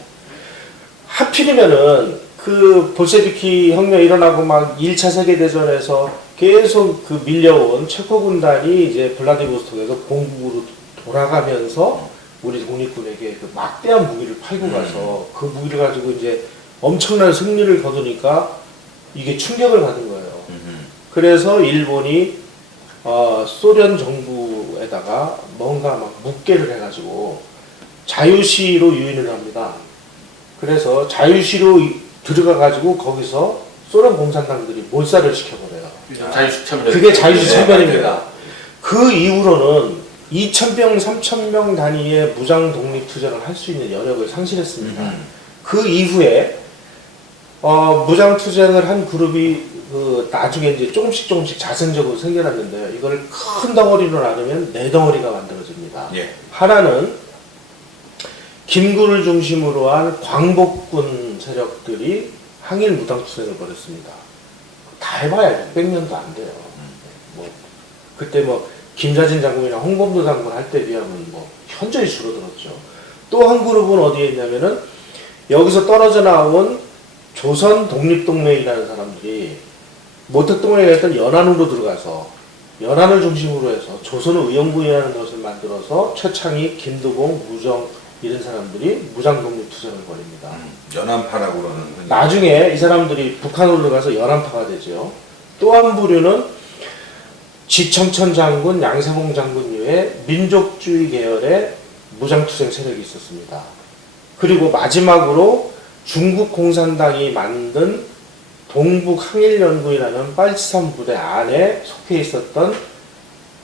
하필이면은 그 볼셰비키 혁명 일어나고 막 1차 세계대전에서 계속 그 밀려온 체코 군단이 이제 블라디보스토크에서 본국으로 돌아가면서 우리 독립군에게 그 막대한 무기를 팔고 가서 그 무기를 가지고 이제 엄청난 승리를 거두니까 이게 충격을 받은 거예요. 그래서 일본이 소련 정부에다가 뭔가 막 묵계를 해가지고 자유시로 유인을 합니다. 그래서 자유시로 들어가가지고 거기서 소련 공산당들이 몰살을 시켜버려요. 자유식 참여. 그게 자유시 네, 참변입니다. 맞아요. 그 이후로는 2,000명, 3,000명 단위의 무장 독립 투쟁을 할 수 있는 여력을 상실했습니다. 그 이후에 무장 투쟁을 한 그룹이 그 나중에 이제 조금씩 자생적으로 생겨났는데요. 이걸 큰 덩어리로 나누면 4덩어리가 만들어집니다. 예. 하나는 김구를 중심으로 한 광복군 세력들이 항일 무장 투쟁을 벌였습니다. 다 해봐야 600년도 안 돼요. 뭐 그때 뭐 김자진 장군이나 홍범도 장군 할 때 비하면 뭐 현저히 줄어들었죠. 또 한 그룹은 어디에 있냐면은 여기서 떨어져 나온 조선 독립동맹이라는 사람들이 모택동맹에 있던 연안으로 들어가서 연안을 중심으로 해서 조선의 의용군이라는 것을 만들어서 최창희, 김두봉, 무정 이런 사람들이 무장 독립 투쟁을 벌입니다. 연안파라고 그러는 흔히. 나중에 이 사람들이 북한으로 들어가서 연안파가 되죠. 또 한 부류는 지청천 장군, 양세봉 장군 이외에 민족주의 계열의 무장투쟁 세력이 있었습니다. 그리고 마지막으로 중국 공산당이 만든 동북항일연구이라는 빨치산 부대 안에 속해 있었던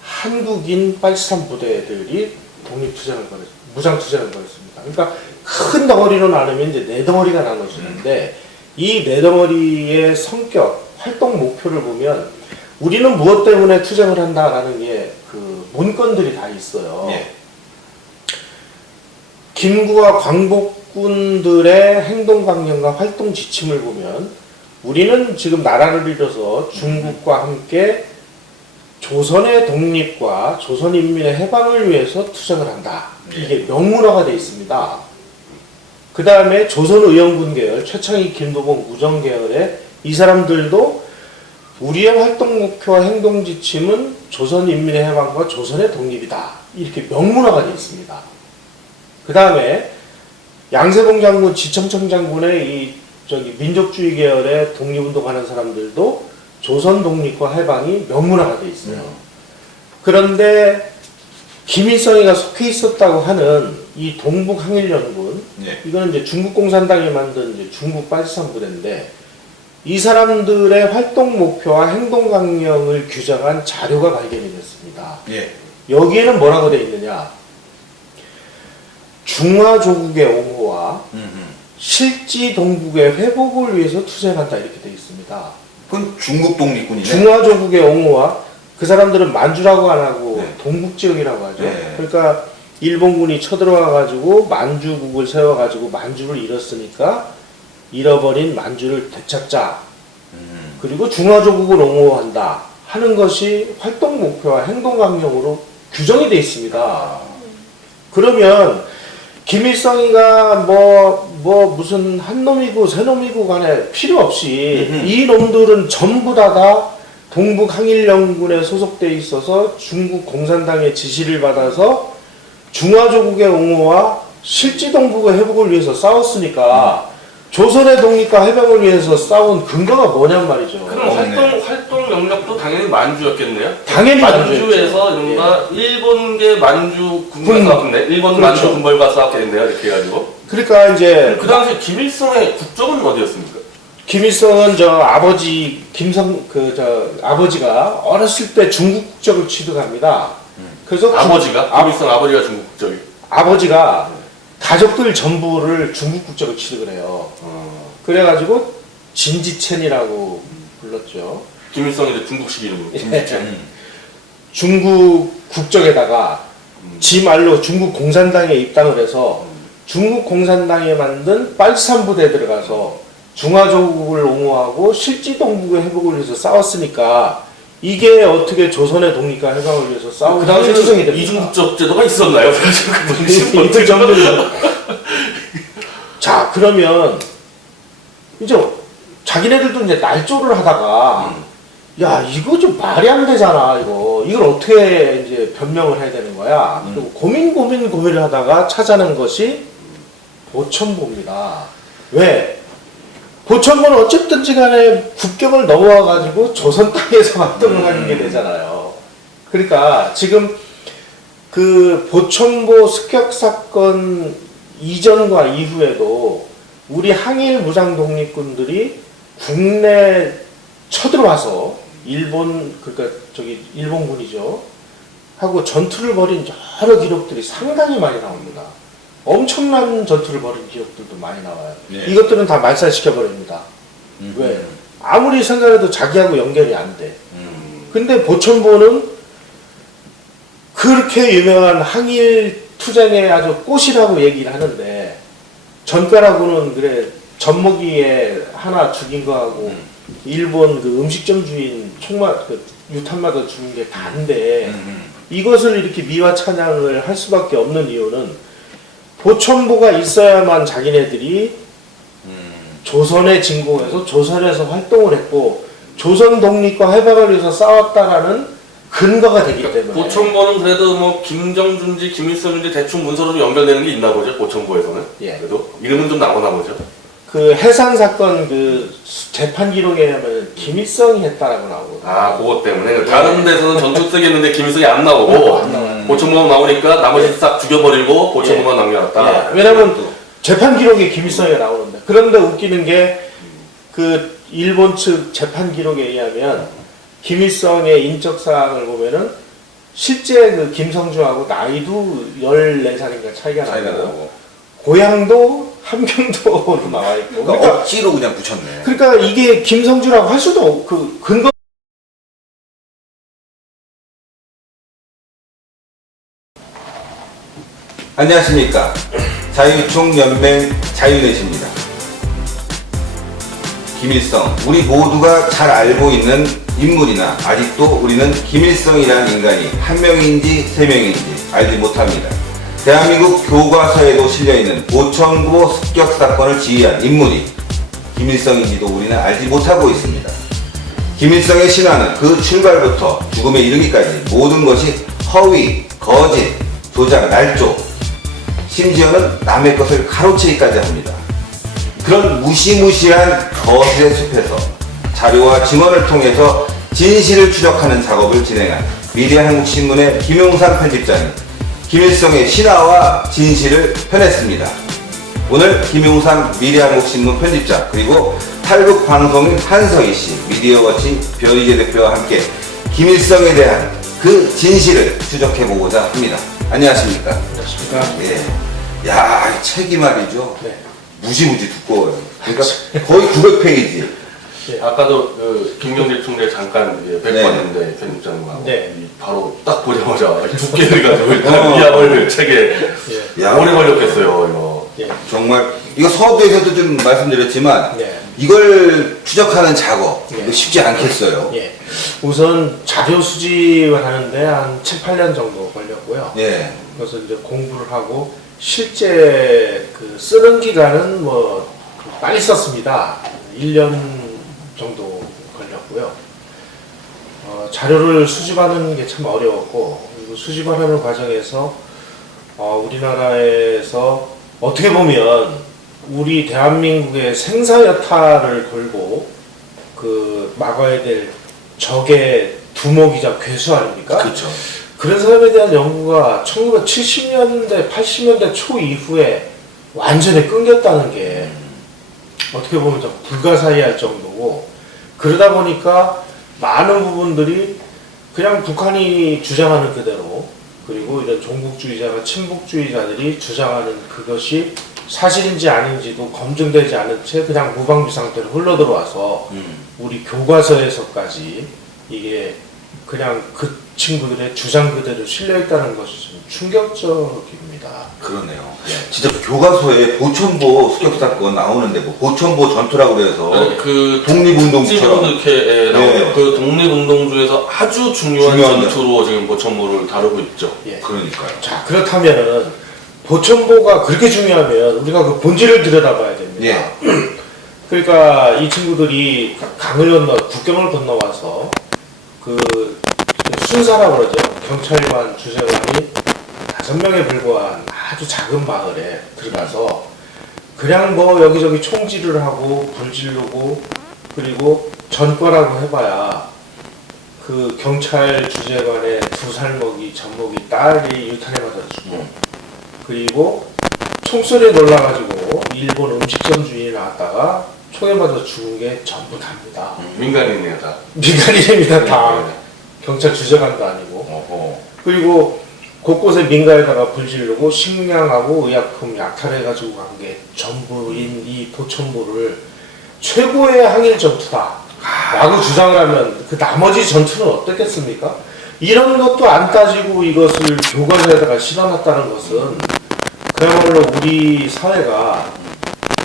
한국인 빨치산 부대들이 독립투쟁을 벌였습니다. 무장투쟁을 벌였습니다. 그러니까 큰 덩어리로 나누면 이제 네 덩어리가 나눠지는데 이 네 덩어리의 성격, 활동 목표를 보면 우리는 무엇 때문에 투쟁을 한다라는 게 그 문건들이 다 있어요. 예. 김구와 광복군들의 행동 강령과 활동 지침을 보면 우리는 지금 나라를 잃어서 중국과 함께 조선의 독립과 조선 인민의 해방을 위해서 투쟁을 한다. 이게 명문화가 되어 있습니다. 그 다음에 조선의영군 계열, 최창희, 김도봉, 우정 계열의 이 사람들도 우리의 활동 목표와 행동 지침은 조선 인민의 해방과 조선의 독립이다. 이렇게 명문화가 되어 있습니다. 그 다음에 양세봉 장군, 지청청 장군의 이 민족주의 계열의 독립운동하는 사람들도 조선 독립과 해방이 명문화가 되어 있어요. 그런데 김일성이가 속해 있었다고 하는 이 동북항일연군, 예. 이거는 이제 중국 공산당이 만든 이제 중국 빨치산 부대인데 이 사람들의 활동 목표와 행동 강령을 규정한 자료가 발견이 됐습니다. 예. 여기에는 뭐라고 되어 있느냐? 중화조국의 옹호와 실지 동북의 회복을 위해서 투쟁한다 이렇게 되어 있습니다. 그건 중국 독립군이네. 중화조국의 옹호와 그 사람들은 만주라고 안 하고 네. 동북지역이라고 하죠. 네. 그러니까 일본군이 쳐들어와 가지고 만주국을 세워 가지고 만주를 잃었으니까 잃어버린 만주를 되찾자. 그리고 중화조국을 옹호한다 하는 것이 활동 목표와 행동 강령으로 규정이 되어 있습니다. 그러면 김일성이가 무슨 한 놈이고 세 놈이고 간에 필요 없이 이 놈들은 전부 다 동북항일연군에 소속돼 있어서 중국 공산당의 지시를 받아서 중화조국의 옹호와 실지동북의 회복을 위해서 싸웠으니까 조선의 독립과 해방을 위해서 싸운 근거가 뭐냔 말이죠. 그럼 활동 영역도 당연히 만주였겠네요. 당연히 만주에서 뭔가 일본계 만주 군과 싸웠네. 일본 그렇죠. 만주 군벌과 싸웠겠네요. 이렇게 해가지고. 그러니까 이제 그 당시 김일성의 국적은 어디였습니까? 김일성은 아버지 아버지가 어렸을 때 중국 국적을 취득합니다. 그래서 아버지가 김일성 아버지가 중국 국적이. 아버지가 가족들 전부를 중국 국적을 취득을 해요. 그래가지고 진지첸이라고 불렀죠. 김일성이 이제 중국식 이름으로 김지첸. 중국 국적에다가 지 말로 중국 공산당에 입당을 해서 중국 공산당에 만든 빨치산 부대에 들어가서 중화조국을 옹호하고 실지동북의 회복을 위해서 싸웠으니까 이게 어떻게 조선의 독립과 해방을 위해서 싸우는 그 당시에 투쟁이 됩니까? 이중국적 제도가 있었나요? 이틀 정도는. 자, 그러면 이제 자기네들도 이제 날조를 하다가 야, 이거 좀 말이 안 되잖아, 이거. 이걸 어떻게 이제 변명을 해야 되는 거야. 그리고 고민을 하다가 찾아낸 것이 보천보입니다. 왜? 보천보는 어쨌든지 간에 국경을 넘어와가지고 조선 땅에서 활동을 하게 되잖아요. 그러니까 지금 그 보천보 습격 사건 이전과 이후에도 우리 항일 무장 독립군들이 국내 쳐들어와서 일본군이죠. 하고 전투를 벌인 여러 기록들이 상당히 많이 나옵니다. 엄청난 전투를 벌인 기록들도 많이 나와요. 네. 이것들은 다 말살시켜버립니다. 왜? 아무리 생각해도 자기하고 연결이 안 돼. 근데 보천보는 그렇게 유명한 항일 투쟁의 아주 꽃이라고 얘기를 하는데 전가라고는 그래 젖먹이에 하나 죽인 거하고 일본 그 음식점 주인 유탄마다 죽인 게 다인데 이것을 이렇게 미화 찬양을 할 수밖에 없는 이유는 보천보가 있어야만 자기네들이 조선에 진공해서 조선에서 활동을 했고 조선 독립과 해방을 위해서 싸웠다라는 근거가 되기 때문에 보천보는 그래도 뭐 김정준지 김일성인지 대충 문서로 좀 연결되는 게 있나 보죠. 보천보에서는. 예. 그래도 이름은 좀 나오나 보죠. 그 해산 사건 그 재판 기록에 하면 김일성이 했다라고 나오거든요. 아, 그것 때문에 다른 데서는 전투 쓰겠는데 김일성이 안 나오고 보천보만 나오니까 나머지 싹 죽여버리고 보천보만 남겨놨다. 왜냐면 재판 기록에 김일성이 나오는데 그런데 웃기는 게 그 일본 측 재판 기록에 의하면 김일성의 인적 사항을 보면은 실제 그 김성주하고 나이도 14살인가 차이가 나고 고향도 함경도로 나와 있고. 그러니까 억지로 그냥 붙였네. 그러니까 이게 김성주라고 할 수도 없고 그 근거. 안녕하십니까. 자유총연맹 자유넷입니다. 김일성, 우리 모두가 잘 알고 있는 인물이나 아직도 우리는 김일성이라는 인간이 한 명인지 세 명인지 알지 못합니다. 대한민국 교과서에도 실려있는 보천고 습격 사건을 지휘한 인물이 김일성인지도 우리는 알지 못하고 있습니다. 김일성의 신화는 그 출발부터 죽음에 이르기까지 모든 것이 허위, 거짓, 조작, 날조, 심지어는 남의 것을 가로채기까지 합니다. 그런 무시무시한 거짓의 숲에서 자료와 증언을 통해서 진실을 추적하는 작업을 진행한 미래한국신문의 김용삼 편집장이 김일성의 신화와 진실을 펴냈습니다. 오늘 김용삼 미래한국신문 편집장 그리고 탈북방송인 한성희 씨, 미디어워치 변희재 대표와 함께 김일성에 대한 그 진실을 추적해보고자 합니다. 안녕하십니까? 안녕하십니까? 예. 야, 이 책이 말이죠. 네. 무지무지 두꺼워요. 그러니까 거의 900페이지. 네. 아까도 그 김경재 총리 잠깐 뵙고 네. 왔는데 편집장님하고 네. 바로 딱 보자마자 두께를 가지고 일단 이양을 책에 예. 야, 오래 걸렸겠어요 이거. 예. 정말 이거 서두에서도 좀 말씀드렸지만 네. 이걸 추적하는 작업 네. 이거 쉽지 않겠어요. 예. 우선 자료 수집을 하는데 한 7, 8년 정도 걸렸고요. 예. 그래서 이제 공부를 하고 실제 그 쓰는 기간은 뭐 빨리 썼습니다. 1년 정도 걸렸고요. 자료를 수집하는 게 참 어려웠고 그리고 수집하는 과정에서 우리나라에서 어떻게 보면 우리 대한민국의 생사여타를 걸고 그 막아야 될 적의 두목이자 괴수 아닙니까? 그렇죠. 그런 사람에 대한 연구가 1970년대, 80년대 초 이후에 완전히 끊겼다는 게 어떻게 보면 좀 불가사의할 정도고 그러다 보니까 많은 부분들이 그냥 북한이 주장하는 그대로 그리고 이런 종북주의자나 친북주의자들이 주장하는 그것이 사실인지 아닌지도 검증되지 않은 채 그냥 무방비 상태로 흘러들어와서 우리 교과서에서까지 이게 그냥 그 친구들의 주장 그대로 실려있다는 것이 좀 충격적입니다. 그러네요. 진짜 교과서에 보천보 습격 사건 나오는데 뭐 보천보 전투라고 그래서 그 독립운동처럼 이렇게 나오네요. 네. 그 독립운동 중에서 아주 중요한 전투로 지금 보천보를 다루고 있죠. 예. 그러니까요. 자, 그렇다면은 보천보가 그렇게 중요하면 우리가 그 본질을 들여다봐야 됩니다. 예. 그러니까 이 친구들이 강을 건너 국경을 건너와서 그 순사라고 그러죠. 경찰관 주재관이 5명에 불과한 아주 작은 마을에 들어가서 그냥 뭐 여기저기 총질을 하고 불 지르고 그리고 전과라고 해봐야 그 경찰 주재관의 2살 먹이 젖먹이 딸이 유탄에 맞아 죽고 그리고 총소리에 놀라가지고 일본 음식점 주인이 나왔다가 총에 맞아 죽은 게 전부 다입니다. 민간인이에요 다. 민간인입니다. 다. 네. 경찰 주재관도 아니고. 어허. 그리고 곳곳에 민가에다가 불 지르고 식량하고 의약품 약탈해가지고 간 게 전부인 이 보천보를 최고의 항일 전투다 라고 주장을 하면 그 나머지 전투는 어떻겠습니까? 이런 것도 안 따지고 이것을 교과서에다가 실어놨다는 것은 그야말로 우리 사회가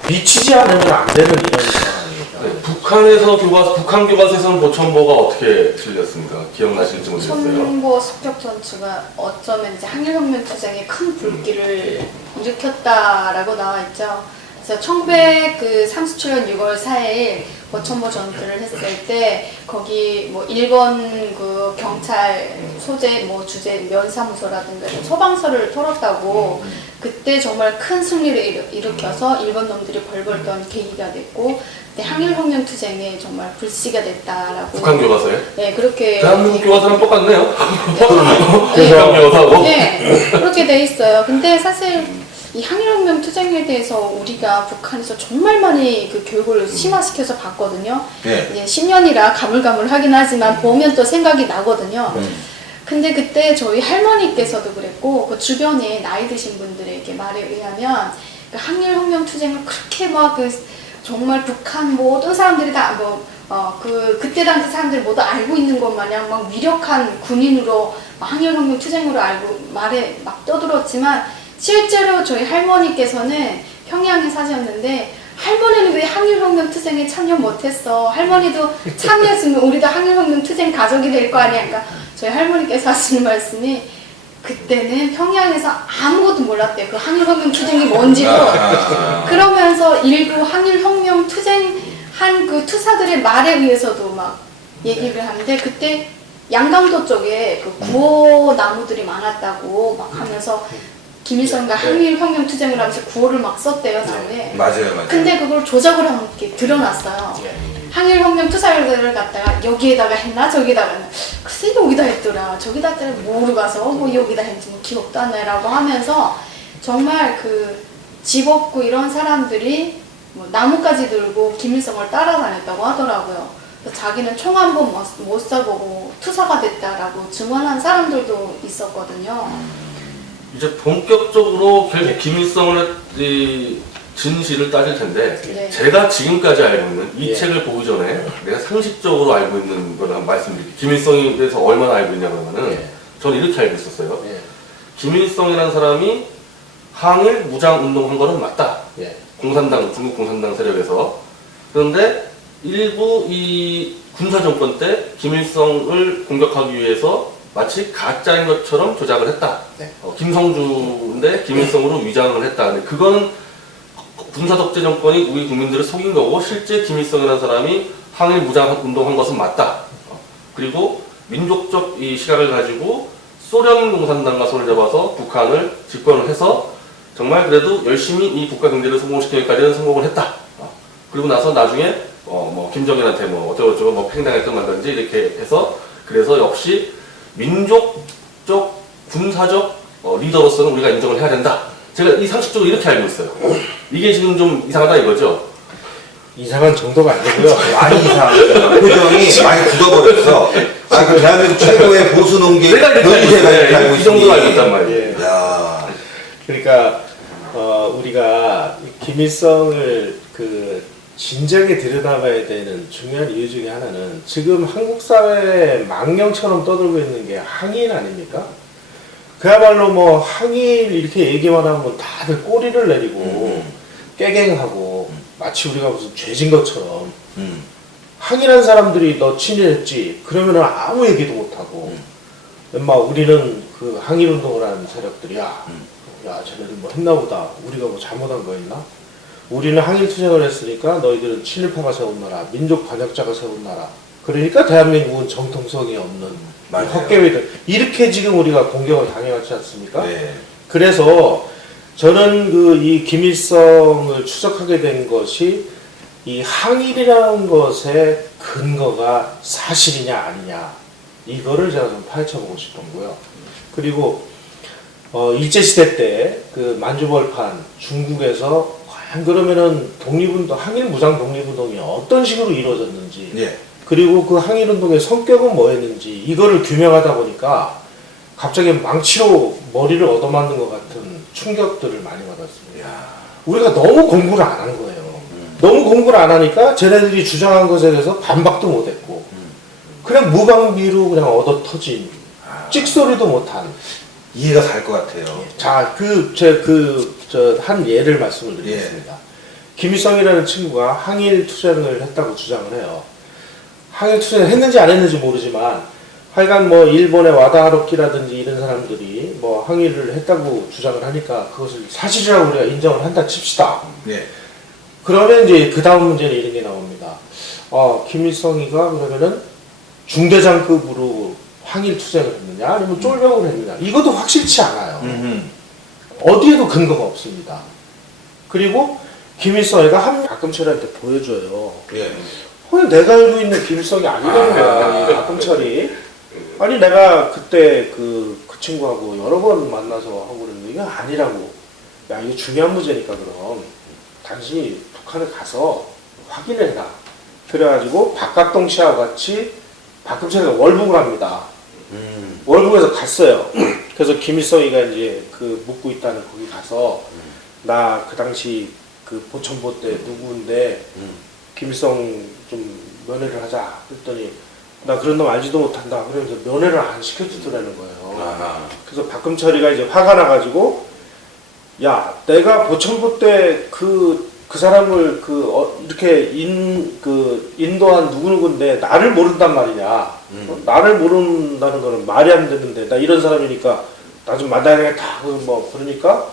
미치지 않으면 안 되는 이런 상황입니다. 네, 북한 교과서에서는 보천보가 어떻게 실렸습니까? 기억나실지 모르겠어요. 보천보 습격 전투가 어쩌면 이제 항일혁명 투쟁에 큰 불길을 일으켰다라고 나와 있죠. 그래서 1937년 6월 4일 보천보 전투를 했을 때 거기 뭐 일본 그 경찰 소재 뭐 주재 면사무소라든가 소방서를 털었다고 그때 정말 큰 승리를 일으켜서 일본 놈들이 벌벌 떤 계기가 됐고 그때 항일혁명 투쟁에 정말 불씨가 됐다라고. 북한 교과서에? 네, 그렇게. 대한민국 교과서랑 똑같네요. 네, 북한 교과서하고. 네, 그렇게 돼 있어요. 근데 사실 이 항일혁명 투쟁에 대해서 우리가 북한에서 정말 많이 그 교육을 심화시켜서 봤거든요. 네. 이제 10년이라 가물가물하긴 하지만 보면 또 생각이 나거든요. 근데 그때 저희 할머니께서도 그랬고 그 주변에 나이 드신 분들에게 말에 의하면 그 항일혁명 투쟁을 그렇게 막 그 정말 북한 모든 사람들이 다 그때 당시 사람들이 모두 알고 있는 것 마냥 막 위력한 군인으로 항일혁명 투쟁으로 알고 말에 막 떠들었지만 실제로 저희 할머니께서는 평양에 사셨는데 할머니는 왜 항일혁명 투쟁에 참여 못했어? 할머니도 참여했으면 우리도 항일혁명 투쟁 가족이 될 거 아니야? 그러니까 저희 할머니께서 하시는 말씀이 그때는 평양에서 아무것도 몰랐대요. 그 항일혁명 투쟁이 뭔지도. 그러면서 일부 항일혁명 투쟁한 그 투사들의 말에 의해서도 막 얘기를 하는데 그때 양강도 쪽에 그 구호 나무들이 많았다고 막 하면서 김일성과 항일혁명 투쟁을 하면서 구호를 막 썼대요, 나무에. 맞아요. 근데 그걸 조작을 하고 이렇게 드러났어요. 항일혁명 투사들을 갖다가 여기에다가 했나 저기다가 했나 글쎄 여기다 했더라 저기다 했더라 모르고 가서 뭐 여기다 했는지 뭐 기억도 안 나라고 하면서 정말 그 집 없고 이런 사람들이 뭐 나무까지 들고 김일성을 따라다녔다고 하더라고요. 그래서 자기는 총 한 번 못 쏴보고 투사가 됐다라고 증언한 사람들도 있었거든요. 이제 본격적으로 결국 김일성을 진실을 따질 텐데 네. 제가 지금까지 알고 있는 이 예. 책을 보기 전에 내가 상식적으로 알고 있는 거를 한번 말씀드릴게요. 김일성에 대해서 얼마나 알고 있냐 그러면은 예. 저는 이렇게 알고 있었어요. 예. 김일성이라는 사람이 항일 무장 운동한 거는 맞다. 예. 공산당 중국 공산당 세력에서. 그런데 일부 이 군사 정권 때 김일성을 공격하기 위해서 마치 가짜인 것처럼 조작을 했다. 네. 김성주인데 김일성으로 위장을 했다. 근데 그건 군사 독재 정권이 우리 국민들을 속인 거고 실제 김일성이라는 사람이 항일 무장 운동한 것은 맞다. 그리고 민족적 이 시각을 가지고 소련 공산당과 손을 잡아서 북한을 집권을 해서 정말 그래도 열심히 이 국가 경제를 성공시키기까지는 성공을 했다. 그리고 나서 나중에 뭐 김정일한테 뭐 어쩌고저쩌고 뭐 팽당했던 만든지 이렇게 해서 그래서 역시 민족적 군사적 리더로서는 우리가 인정을 해야 된다. 제가 이 상식적으로 이렇게 알고 있어요. 이게 지금 좀 이상하다 이거죠? 이상한 정도가 아니고요. 많이 이상하죠. 표정이 많이 굳어버렸어. 그 대한민국 최고의 보수 농계 내가 이렇게 알고 변희재가 이렇게 있어요. 알고 이 정도로 알고 있으니. 있단 말이에요. 예. 야. 그러니까 우리가 김일성을 그 진작에 들여다봐야 되는 중요한 이유 중에 하나는 지금 한국 사회에 망령처럼 떠들고 있는 게 항일 아닙니까? 그야말로 뭐 항일 이렇게 얘기만 하면 다들 꼬리를 내리고 깨갱하고 마치 우리가 무슨 죄진 것처럼 항일한 사람들이 너 친일했지 그러면은 아무 얘기도 못하고 엄마 우리는 그 항일운동을 하는 세력들이야 야 쟤네들 뭐 했나보다 우리가 뭐 잘못한 거 있나? 우리는 항일투쟁을 했으니까 너희들은 친일파가 세운 나라 민족 반역자가 세운 나라 그러니까 대한민국은 정통성이 없는 맞아요. 헛개미들 이렇게 지금 우리가 공격을 당해왔지 않습니까? 네. 그래서 저는 그 이 김일성을 추적하게 된 것이 이 항일이라는 것의 근거가 사실이냐 아니냐 이거를 제가 좀 파헤쳐보고 싶은 거고요. 그리고 일제시대 때 그 만주벌판 중국에서 과연 그러면은 독립운동 항일 무장 독립운동이 어떤 식으로 이루어졌는지 예. 그리고 그 항일운동의 성격은 뭐였는지 이거를 규명하다 보니까 갑자기 망치로 머리를 얻어맞는 것 같은 충격들을 많이 받았습니다. 우리가 너무 공부를 안 한 거예요. 너무 공부를 안 하니까 쟤네들이 주장한 것에 대해서 반박도 못했고 그냥 무방비로 그냥 얻어터진 찍소리도 못한 이해가 갈 것 같아요. 자, 한 예를 말씀을 드리겠습니다. 김일성이라는 친구가 항일 투쟁을 했다고 주장을 해요. 항일 투쟁을 했는지 안 했는지 모르지만 하여간 뭐 일본의 와다 하루키라든지 이런 사람들이 뭐 항일을 했다고 주장을 하니까 그것을 사실이라고 우리가 인정을 한다 칩시다. 네. 그러면 이제 그 다음 문제는 이런 게 나옵니다. 김일성이가 그러면은 중대장급으로 항일 투쟁을 했느냐 아니면 쫄병을 했느냐 이것도 확실치 않아요. 어디에도 근거가 없습니다. 그리고 김일성이가 가끔 저한테 보여줘요. 예. 내가 알고 있는 김일성이 아니라는 거야. 가끔철이. 아니 내가 그때 그 친구하고 여러 번 만나서 하고 그랬는데 이게 아니라고. 야 이거 중요한 문제니까 그럼 당신이 북한에 가서 확인을 해라. 그래가지고 박각동 씨하고 같이 박금철이가 월북을 합니다. 월북에서 갔어요. 그래서 김일성이가 이제 그 묵고 있다는 거기 가서 나 그 당시 그 보천보 때 누구인데 김일성 좀 면회를 하자 그랬더니 나 그런 놈 알지도 못한다. 그러면서 면회를 안 시켜주더라는 거예요. 아하. 그래서 박금철이가 이제 화가 나가지고 야 내가 보천보 때 그 사람을 이렇게 인도한 누구누구인데 나를 모른단 말이냐. 나를 모른다는 거는 말이 안 되는데 나 이런 사람이니까 나 좀 만나야겠다. 뭐 그러니까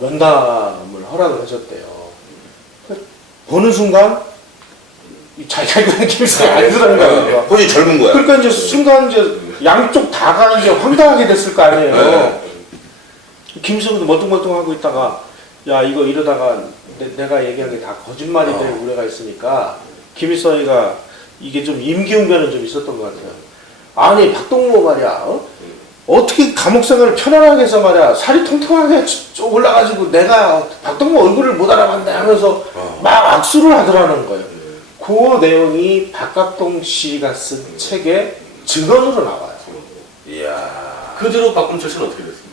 면담을 허락을 하셨대요. 보는 순간 자기가 알고 있는 김일성이 아니더라는 거예요. 훨씬 젊은 거야. 그러니까 이제 순간 이제 양쪽 다가 이제 황당하게 됐을 거 아니에요. 네. 김일성도 멀뚱멀뚱하고 있다가 야 이거 이러다가 내가 얘기한 게 다 거짓말이 될 우려가 있으니까 김일성이가 이게 좀 임기응변은 좀 있었던 것 같아요. 아니 박동무 말이야 어떻게 감옥 생활을 편안하게 해서 말이야 살이 통통하게 올라가지고 내가 박동무 얼굴을 못 알아봤네 하면서 막 악수를 하더라는 거예요. 그 내용이 박각동 씨가 쓴 책의 증언으로 나와요. 이야. 그 뒤로 박금철 씨는 어떻게 됐습니까?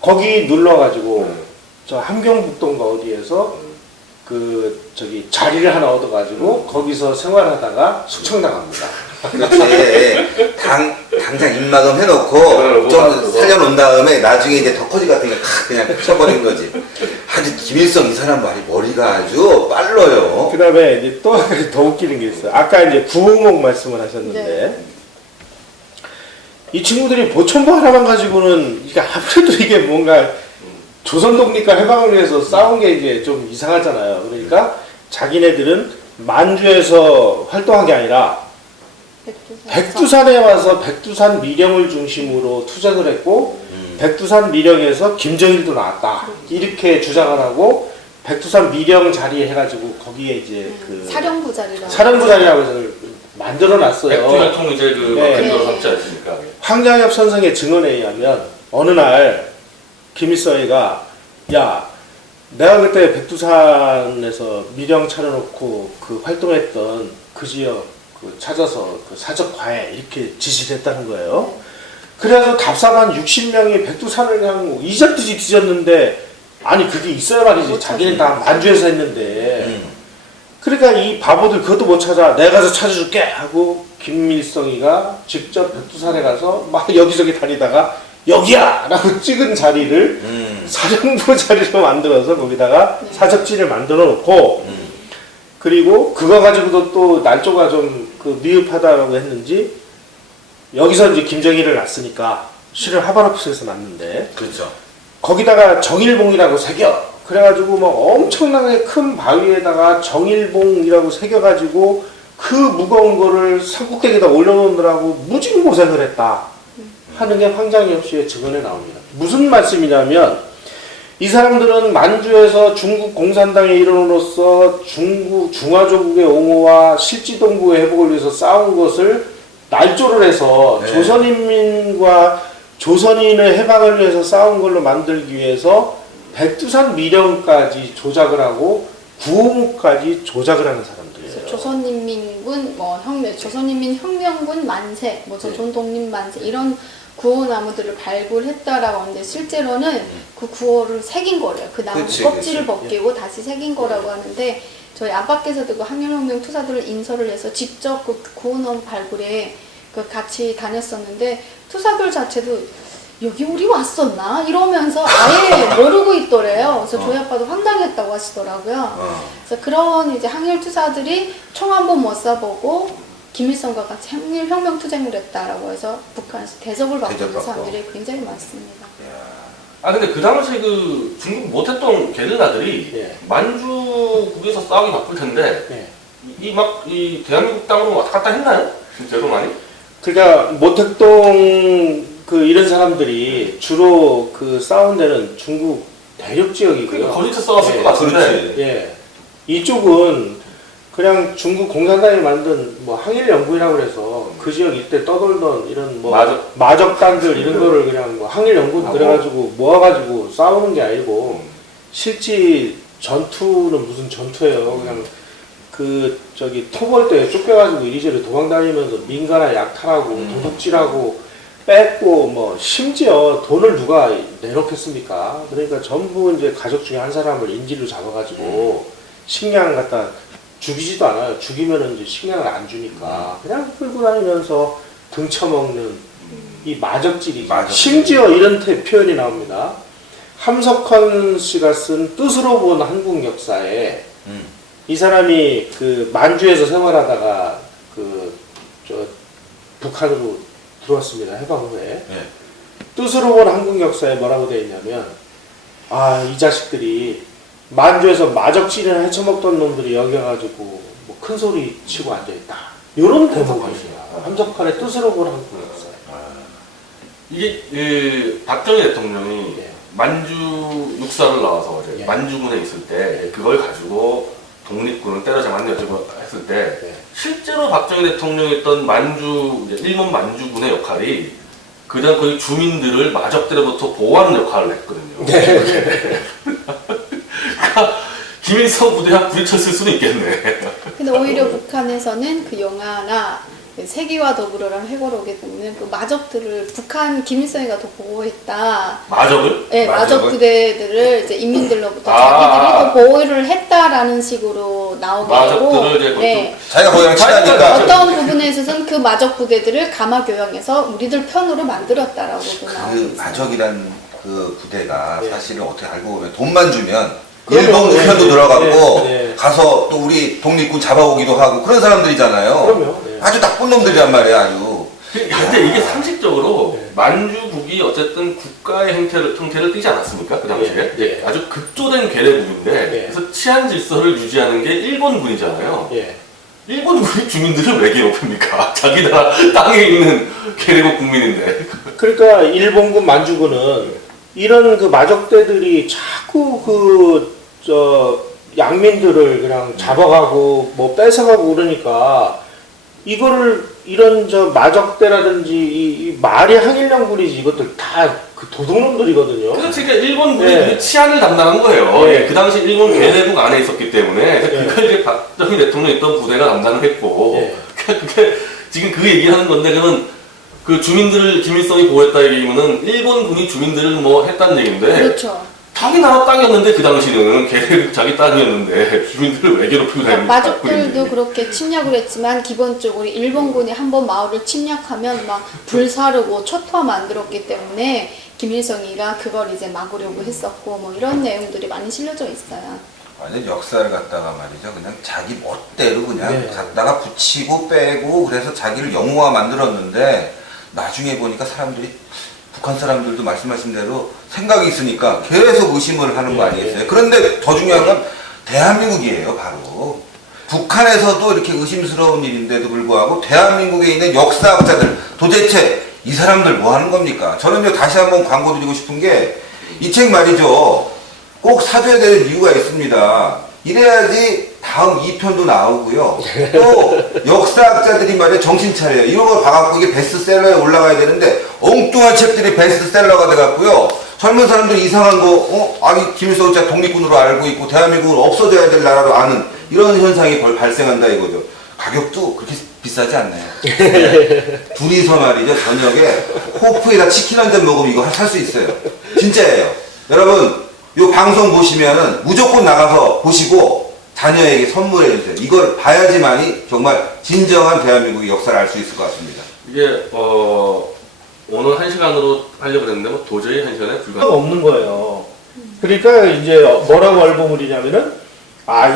거기 눌러가지고 저 함경북도인가 어디에서 자리를 하나 얻어가지고 거기서 생활하다가 숙청당합니다. 그렇지. 당장 입막음 해놓고 좀 살려놓은 다음에 나중에 이제 덕커지 같은 게 그냥 쳐버린 거지. 아주 김일성 이 사람 말이 머리가 아주 빨라요. 그 다음에 이제 또 더 웃기는 게 있어요. 아까 이제 구홍목 말씀을 하셨는데 네. 이 친구들이 보천보 하나만 가지고는 이게 아무래도 이게 뭔가 조선 독립과 해방을 위해서 싸운 게 이제 좀 이상하잖아요. 그러니까 자기네들은 만주에서 활동한 게 아니라 백두산에 와서 백두산 미령을 중심으로 투쟁을 했고 백두산 미령에서 김정일도 나왔다 이렇게 주장을 하고 백두산 미령 자리에 해가지고 거기에 이제 그 사령부 자리라고 사령부자리라고 해서 만들어놨어요. 백두혈통 이제 그 네. 대표로 삼지 않습니까? 황장엽 선생의 증언에 의하면 어느 날 김일성이가 야 내가 그때 백두산에서 미령 차려놓고 그 활동했던 그 지역 찾아서 그 사적 과외 이렇게 지시를 했다는 거예요. 그래서 답사관 60명이 백두산을 그냥 이잡듯이 뒤졌는데 아니 그게 있어야 말이지. 자기는 다 만주에서 했는데 그러니까 이 바보들 그것도 못 찾아 내가 가서 찾아줄게 하고 김일성이가 직접 백두산에 가서 막 여기저기 다니다가 여기야! 라고 찍은 자리를 사령부 자리로 만들어서 거기다가 사적지를 만들어 놓고 그리고 그거 가지고도 또 날조가 좀 미흡하다라고 했는지 여기서 이제 김정일을 낳았으니까 실은 하바로프스에서 낳는데 그렇죠. 거기다가 정일봉이라고 새겨 그래가지고 막 엄청나게 큰 바위에다가 정일봉이라고 새겨가지고 그 무거운 거를 산꼭대기에다 올려놓느라고 무진 고생을 했다 하는 게 황장엽 씨의 증언에 나옵니다. 무슨 말씀이냐면 이 사람들은 만주에서 중국 공산당의 일원으로서 중화조국의 옹호와 실지동부의 회복을 위해서 싸운 것을 날조를 해서 네. 조선인민과 조선인의 해방을 위해서 싸운 걸로 만들기 위해서 백두산 미령까지 조작을 하고 구호무까지 조작을 하는 사람들이에요. 조선인민군 조선인민혁명군 만세, 조선독립 만세 이런 구호나무들을 발굴했다라고 하는데 실제로는 그 구호를 새긴 거래요. 그 나무 껍질을 벗기고 다시 새긴 거라고 하는데 저희 안팎에서도 그 항일혁명 투사들을 인설을 해서 직접 그 구호나무 발굴에 같이 다녔었는데 투사들 자체도 여기 우리 왔었나? 이러면서 아예 모르고 있더래요. 그래서 저희 아빠도 황당했다고 하시더라고요. 그래서 그런 이제 항일 투사들이 총 한 번 못 쏴보고 김일성과 같이 항일혁명 투쟁을 했다라고 해서 북한에서 대접을 받고 있는 사람들이 굉장히 많습니다. 근데 그 당시 그 중국 못했던 게릴라들이 예. 만주국에서 싸우기 바쁠 텐데 예. 이 대한민국 땅으로 왔다 갔다 했나요? 실제로 많이? 그러니까 모택동 이런 사람들이 주로 싸운 데는 중국 대륙 지역이고요. 그러니까 거기서 싸웠을 것 같은데. 예. 이쪽은 그냥 중국 공산당이 만든 뭐 항일연구이라고 그래서 그 지역 이때 떠돌던 이런 뭐 마적단들 이런 거를 그냥 뭐 항일연구 그래가지고 모아가지고 싸우는 게 아니고 실제 전투는 무슨 전투예요. 그냥 그 저기 토벌 때 쫓겨가지고 이리저리 도망다니면서 민가나 약탈하고 도둑질하고 뺏고 뭐 심지어 돈을 누가 내놓겠습니까? 그러니까 전부 이제 가족 중에 한 사람을 인질로 잡아가지고 식량 갖다 죽이지도 않아요. 죽이면은 이제 식량을 안 주니까 그냥 끌고 다니면서 등쳐먹는 이 마적질이죠. 심지어 이런 표현이 나옵니다. 함석헌 씨가 쓴 뜻으로 본 한국 역사에 이 사람이 그 만주에서 생활하다가 북한으로 들어왔습니다. 해방 후에. 뜻으로 본 한국 역사에 뭐라고 되어 있냐면 이 자식들이 만주에서 마적질이나 헤쳐먹던 놈들이 여기 와가지고 뭐 큰 소리 치고 앉아있다. 이런 대목이에요. 함석헌의 뜻으로 본 한국 역사. 이게 박정희 대통령이 만주 육사를 나와서 만주군에 있을 때 그걸 가지고 독립군을 때려잡았냐 했을 때 실제로 박정희 대통령이 했던 일본 만주군의 역할이 그냥 거의 주민들을 마적들로부터 보호하는 역할을 했거든요. 그러니까 김일성 부대와 부딪혔을 수는 있겠네. 근데 오히려 북한에서는 그 영아나 세계와 더불어랑 회고록에 보면 그 마적들을 북한 김일성이가 더 보호했다. 마적을? 네, 마적 부대들을 이제 인민들로부터 자기들이 더 보호를 했다라는 식으로 나오게 되고, 마적들을 이제 자기가 거기랑 친하니까 어떤 부분에 있어서는 그 마적 부대들을 가마 교양해서 우리들 편으로 만들었다라고도 나오고 그 있어요. 마적이란 그 부대가 사실은 어떻게 알고 보면 돈만 주면 일본 우편도 들어갔고 가서 또 우리 독립군 잡아오기도 하고 그런 사람들이잖아요. 그럼요. 아주 나쁜 놈들이란 말이에요, 아주. 근데 이게 상식적으로 만주국이 어쨌든 국가의 형태를 띠지 않았습니까? 그 당시에 아주 급조된 괴뢰국인데 그래서 치안 질서를 유지하는 게 일본군이잖아요. 일본군이 주민들을 왜 괴롭힙니까? 자기 나라 땅에 있는 괴뢰국 국민인데. 그러니까 일본군 만주군은 이런 그 마적대들이 자꾸 양민들을 그냥 잡아가고 뭐 뺏어가고 그러니까 이거를 이런 마적대라든지 이 말이 항일연군이지 이것들 다 그 도둑놈들이거든요. 그렇지, 그러니까 일본군이 치안을 담당한 거예요. 그 당시 일본 괴뢰국 안에 있었기 때문에 그걸 이제 박정희 대통령이 있던 부대가 담당을 했고 그게 지금 그 얘기하는 건데 그러면 그 주민들을 김일성이 보호했다 얘기면은 일본군이 주민들을 뭐 했다는 얘기인데 그렇죠. 자기 나라 땅이었는데 그 당시는 걔네 자기 땅이었는데 주민들을 왜 괴롭히고 다니는 마족들도 그렇게 침략을 했지만 기본적으로 일본군이 한번 마을을 침략하면 막 불사르고 초토화 만들었기 때문에 김일성이가 그걸 이제 막으려고 했었고 뭐 이런 내용들이 많이 실려져 있어요. 완전 역사를 갖다가 말이죠. 그냥 자기 멋대로 그냥 갖다가 붙이고 빼고 그래서 자기를 영웅화 만들었는데 나중에 보니까 사람들이 북한 사람들도 말씀하신 대로 생각이 있으니까 계속 의심을 하는 거 아니겠어요? 그런데 더 중요한 건 대한민국이에요, 바로. 북한에서도 이렇게 의심스러운 일인데도 불구하고 대한민국에 있는 역사학자들 도대체 이 사람들 뭐 하는 겁니까? 저는요 다시 한번 광고 드리고 싶은 게 이 책 말이죠. 꼭 사줘야 되는 이유가 있습니다. 이래야지 다음 2편도 나오고요. 또 역사학자들이 말이야 정신 차려요. 이런 걸 봐갖고 이게 베스트셀러에 올라가야 되는데 엉뚱한 책들이 베스트셀러가 돼갖고요. 젊은 사람들이 이상한 거, 아니 김일성 진짜 독립군으로 알고 있고 대한민국은 없어져야 될 나라로 아는 이런 현상이 발생한다 이거죠. 가격도 그렇게 비싸지 않나요? 둘이서 말이죠. 저녁에 호프에다 치킨 한 점 먹으면 이거 살 수 있어요. 진짜예요. 여러분 요 방송 보시면은 무조건 나가서 보시고 자녀에게 선물해 주세요. 이걸 봐야지만이 정말 진정한 대한민국의 역사를 알 수 있을 것 같습니다. 이게 오늘 1시간으로 하려고 했는데 뭐 도저히 1시간에 불가능. 없는 거예요. 그러니까 이제 뭐라고 알고물이냐면은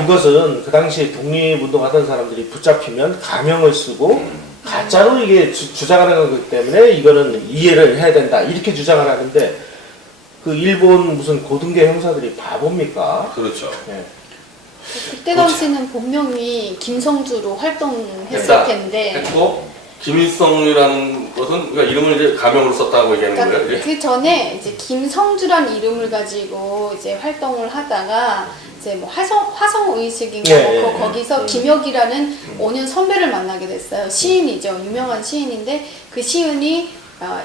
이것은 그 당시에 독립운동하던 사람들이 붙잡히면 가명을 쓰고 가짜로 이게 주장하는 거기 때문에 이거는 이해를 해야 된다 이렇게 주장을 하는데 그 일본 무슨 고등계 형사들이 바보입니까? 그렇죠. 그때 당시는 본명이 김성주로 활동했을 텐데 했고 김일성이라는 것은 그러니까 이름을 이제 가명으로 썼다고 얘기하는 거예요. 그 전에 이제 김성주란 이름을 가지고 이제 활동을 하다가 이제 뭐 화성 의식인가 예, 뭐 예, 거기서 김혁이라는 5년 선배를 만나게 됐어요. 시인이죠. 유명한 시인인데 그 시인이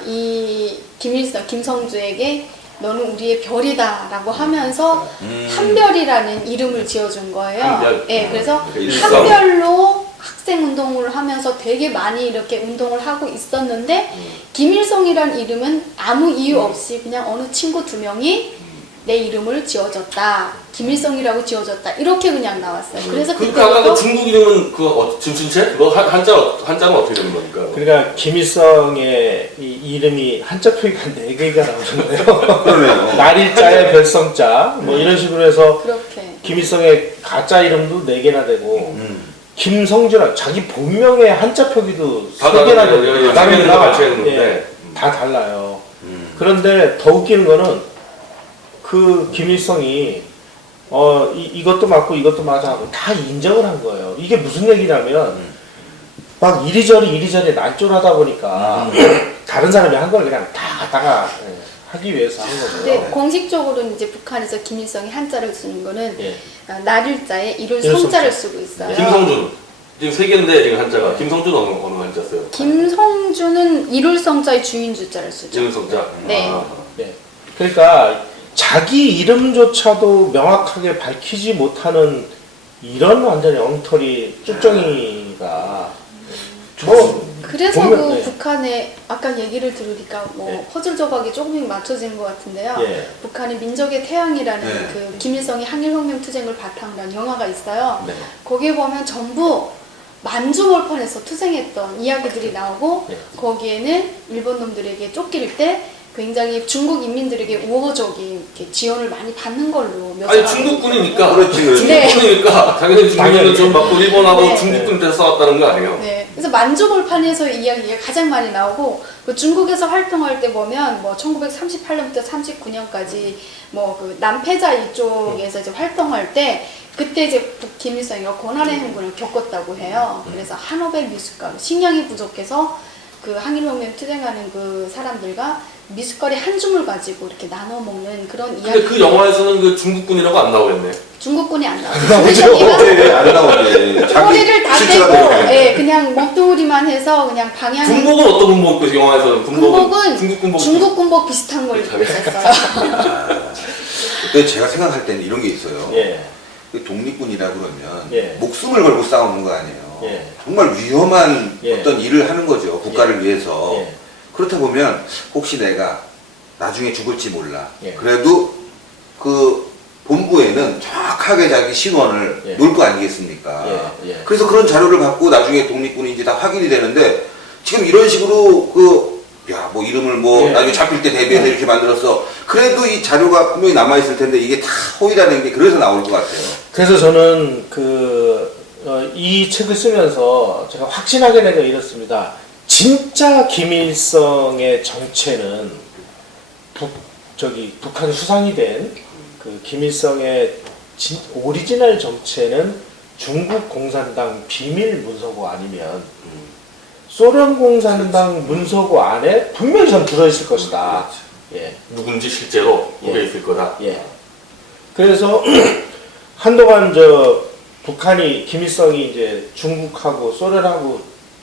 이 김성주에게 너는 우리의 별이다라고 하면서 한별이라는 이름을 지어준 거예요. 한별. 예, 그래서 일성. 한별로 학생 운동을 하면서 되게 많이 이렇게 운동을 하고 있었는데 김일성이란 이름은 아무 이유 없이 그냥 어느 친구 2명이 내 이름을 지어줬다. 김일성이라고 지어줬다. 이렇게 그냥 나왔어요. 그래서 그러니까 아까 그 그때부터 중국 이름은 그 진춘채? 그거 한자는 어떻게 되는 겁니까? 그러니까 김일성의 이 이름이 한자 표기가 4개가 나오잖아요. 그러네요. 날일자에 별성자 뭐 이런 식으로 해서 그렇게 김일성의 가짜 이름도 4개나 되고 김성주라 자기 본명의 한자 표기도 다 3개나 다르네요. 되고 예, 예, 다릅니다. 다 발췌했는데. 예, 다 달라요. 그런데 더 웃기는 거는 그 김일성이 이것도 맞고 이것도 맞아 하고 다 인정을 한 거예요. 이게 무슨 얘기냐면 막 이리저리 난조하다 보니까 다른 사람이 한 걸 그냥 다 갖다가 하기 위해서 한 근데 거고요. 공식적으로는 이제 북한에서 김일성이 한자를 쓰는 거는 예. 날일자에 이를 이를 성자를 성자. 쓰고 있어요. 김성준. 지금 3개인데 지금 한자가. 김성준 어느 한자 써요? 김성주는 이를 성자의 주인 주자를 쓰죠. 김성자. 네. 네. 그러니까 자기 이름조차도 명확하게 밝히지 못하는 이런 완전히 엉터리 쭈쩡이가 그래서 보면, 그 네. 북한에 아까 얘기를 들으니까 뭐 네. 퍼즐 조각이 조금 맞춰진 것 같은데요. 예. 북한의 민족의 태양이라는 네. 그 김일성이 항일혁명 투쟁을 바탕으로 한 영화가 있어요. 네. 거기에 보면 전부 만주몰판에서 투쟁했던 이야기들이 나오고 네. 거기에는 일본 놈들에게 쫓길 때 굉장히 중국 인민들에게 우호적인 이렇게 지원을 많이 받는 걸로 아니 묘사하고 중국군이니까. 그렇지, 그렇지. 중국군이니까 당연히 중국군은 좀 받고 일본하고 네. 중국군한테 싸웠다는 거 아니에요? 네, 그래서 만주골판에서의 이야기가 가장 많이 나오고 그 중국에서 활동할 때 보면 뭐 1938년부터 39년까지 뭐 그 남패자 이쪽에서 이제 활동할 때 그때 이제 김일성이가 고난의 행군을 겪었다고 해요. 그래서 한오백 미숫가루 식량이 부족해서 그 항일혁명 투쟁하는 그 사람들과 미숫가루 한 줌을 가지고 이렇게 나눠 먹는 그런 근데 이야기. 그 영화에서는 그 중국군이라고 안 나오겠네. 중국군이 안 나와요. 나오죠. 네, 안 나오지. 허리를 다 실체가 떼고, 되게 예, 그냥 먹둥이만 해서 그냥 방향이. 군복은 어떤 군복 입고 영화에서는 군복은 중국 군복. 중국 군복 비슷한 걸 입고 있었어요. 근데 제가 생각할 때는 이런 게 있어요. 예. 그 독립군이라 그러면 예. 목숨을 걸고 싸우는 거 아니에요. 예. 정말 위험한 예. 어떤 일을 하는 거죠. 국가를 위해서. 예. 그렇다 보면 혹시 내가 나중에 죽을지 몰라. 예. 그래도 그 본부에는 정확하게 자기 신원을 예. 놓을 거 아니겠습니까? 예. 예. 그래서 그런 자료를 갖고 나중에 독립군인지 다 확인이 되는데 지금 이런 식으로 뭐 이름을 뭐 예. 나중에 잡힐 때 대비해서 이렇게 만들었어. 그래도 이 자료가 분명히 남아있을 텐데 이게 다 허위라는 게 그래서 나올 것 같아요. 그래서 저는 이 책을 쓰면서 제가 확신하게 된 건 이렇습니다. 진짜 김일성의 정체는 북한 수상이 된 그 김일성의 오리지널 정체는 중국 공산당 비밀 문서고 아니면 소련 공산당 문서고 안에 분명히 전 들어있을 것이다. 예. 누군지 실제로 거기에 예. 있을 거다. 예. 그래서 한동안 북한이 김일성이 이제 중국하고 소련하고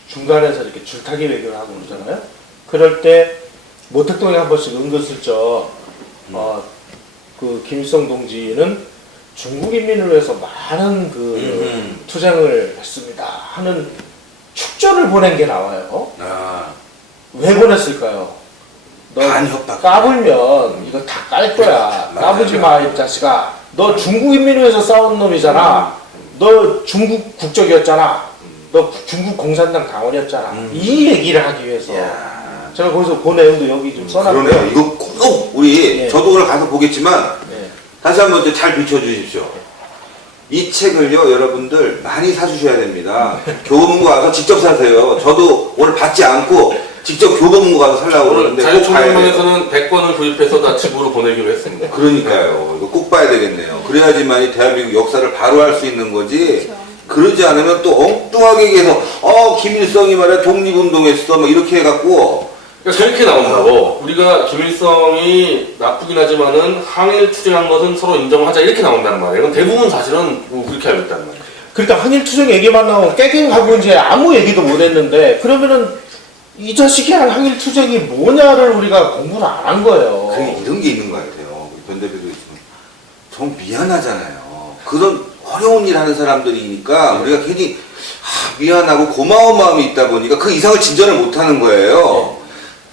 중간에서 이렇게 줄타기 외교를 하고 그러잖아요. 그럴 때 모택동에 한 번씩 은근슬쩍 그 김일성 동지는 중국 인민을 위해서 많은 투쟁을 했습니다 하는 축전을 보낸 게 나와요. 아, 왜 보냈을까요? 너 반협박. 까불면 이거 다 깔 거야. 맞아요. 까부지 마, 이 자식아. 너 중국 인민을 위해서 싸운 놈이잖아. 너 중국 국적이었잖아. 너 중국 공산당 당원이었잖아. 이 얘기를 하기 위해서. 이야. 제가 거기서 그 내용도 여기 좀 써놨고요. 그러네요. 이거 꼭 우리 예. 저도 오늘 가서 보겠지만 네. 다시 한번 잘 비춰주십시오. 이 책을요 여러분들 많이 사주셔야 됩니다. 교보문고 가서 직접 사세요. 저도 오늘 받지 않고 직접 교보문고 가서 살라고 오늘 그러는데 꼭 봐야 돼요. 자유총연맹에서는 100권을 구입해서 다 집으로 보내기로 했습니다. 그러니까요. 이거 꼭 봐야 되겠네요. 그래야지만이 대한민국 역사를 바로 할 수 있는 거지. 그렇죠. 그러지 않으면 또 엉뚱하게 얘기해서 김일성이 말이야 독립운동했어 뭐 이렇게 해갖고 그러니까 저렇게 나온다고 우리가 김일성이 나쁘긴 하지만은 항일 투쟁한 것은 서로 인정하자 이렇게 나온다는 말이에요. 이건 대부분 사실은 뭐 그렇게 알고 있다는 말이에요. 그러니까 항일투쟁 얘기만 나오고 깨갱하고 이제 아무 얘기도 못 했는데 그러면은 이 자식이 한 항일투쟁이 뭐냐를 우리가 공부를 안 한 거예요. 그게 이런 게 있는 것 같아요. 우리 변 대표도 좀 미안하잖아요. 그런 어려운 일 하는 사람들이니까 우리가 괜히 미안하고 고마운 마음이 있다 보니까 그 이상을 진전을 못 하는 거예요.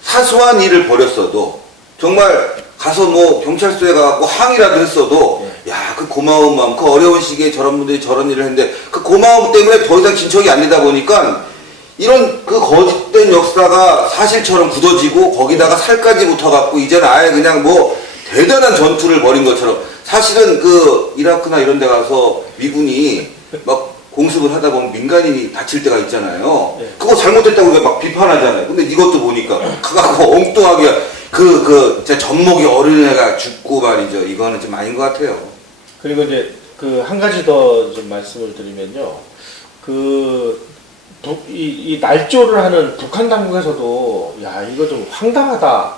사소한 일을 벌였어도 정말 가서 뭐 경찰서에 가고 항의라도 했어도 야, 그 고마운 마음, 그 어려운 시기에 저런 분들이 저런 일을 했는데 그 고마움 때문에 더 이상 진척이 안 되다 보니까 이런 그 거짓된 역사가 사실처럼 굳어지고 거기다가 살까지 붙어갖고 이제는 아예 그냥 뭐 대단한 전투를 벌인 것처럼 사실은 그 이라크나 이런 데 가서 미군이 막 공습을 하다 보면 민간인이 다칠 때가 있잖아요. 그거 잘못했다고 우리가 막 비판하잖아요. 근데 이것도 보니까 가갖고 엉뚱하게 진짜 젖먹이 어린애가 죽고 말이죠. 이거는 좀 아닌 것 같아요. 그리고 이제 그 한 가지 더 좀 말씀을 드리면요. 이 날조를 하는 북한 당국에서도 야, 이거 좀 황당하다.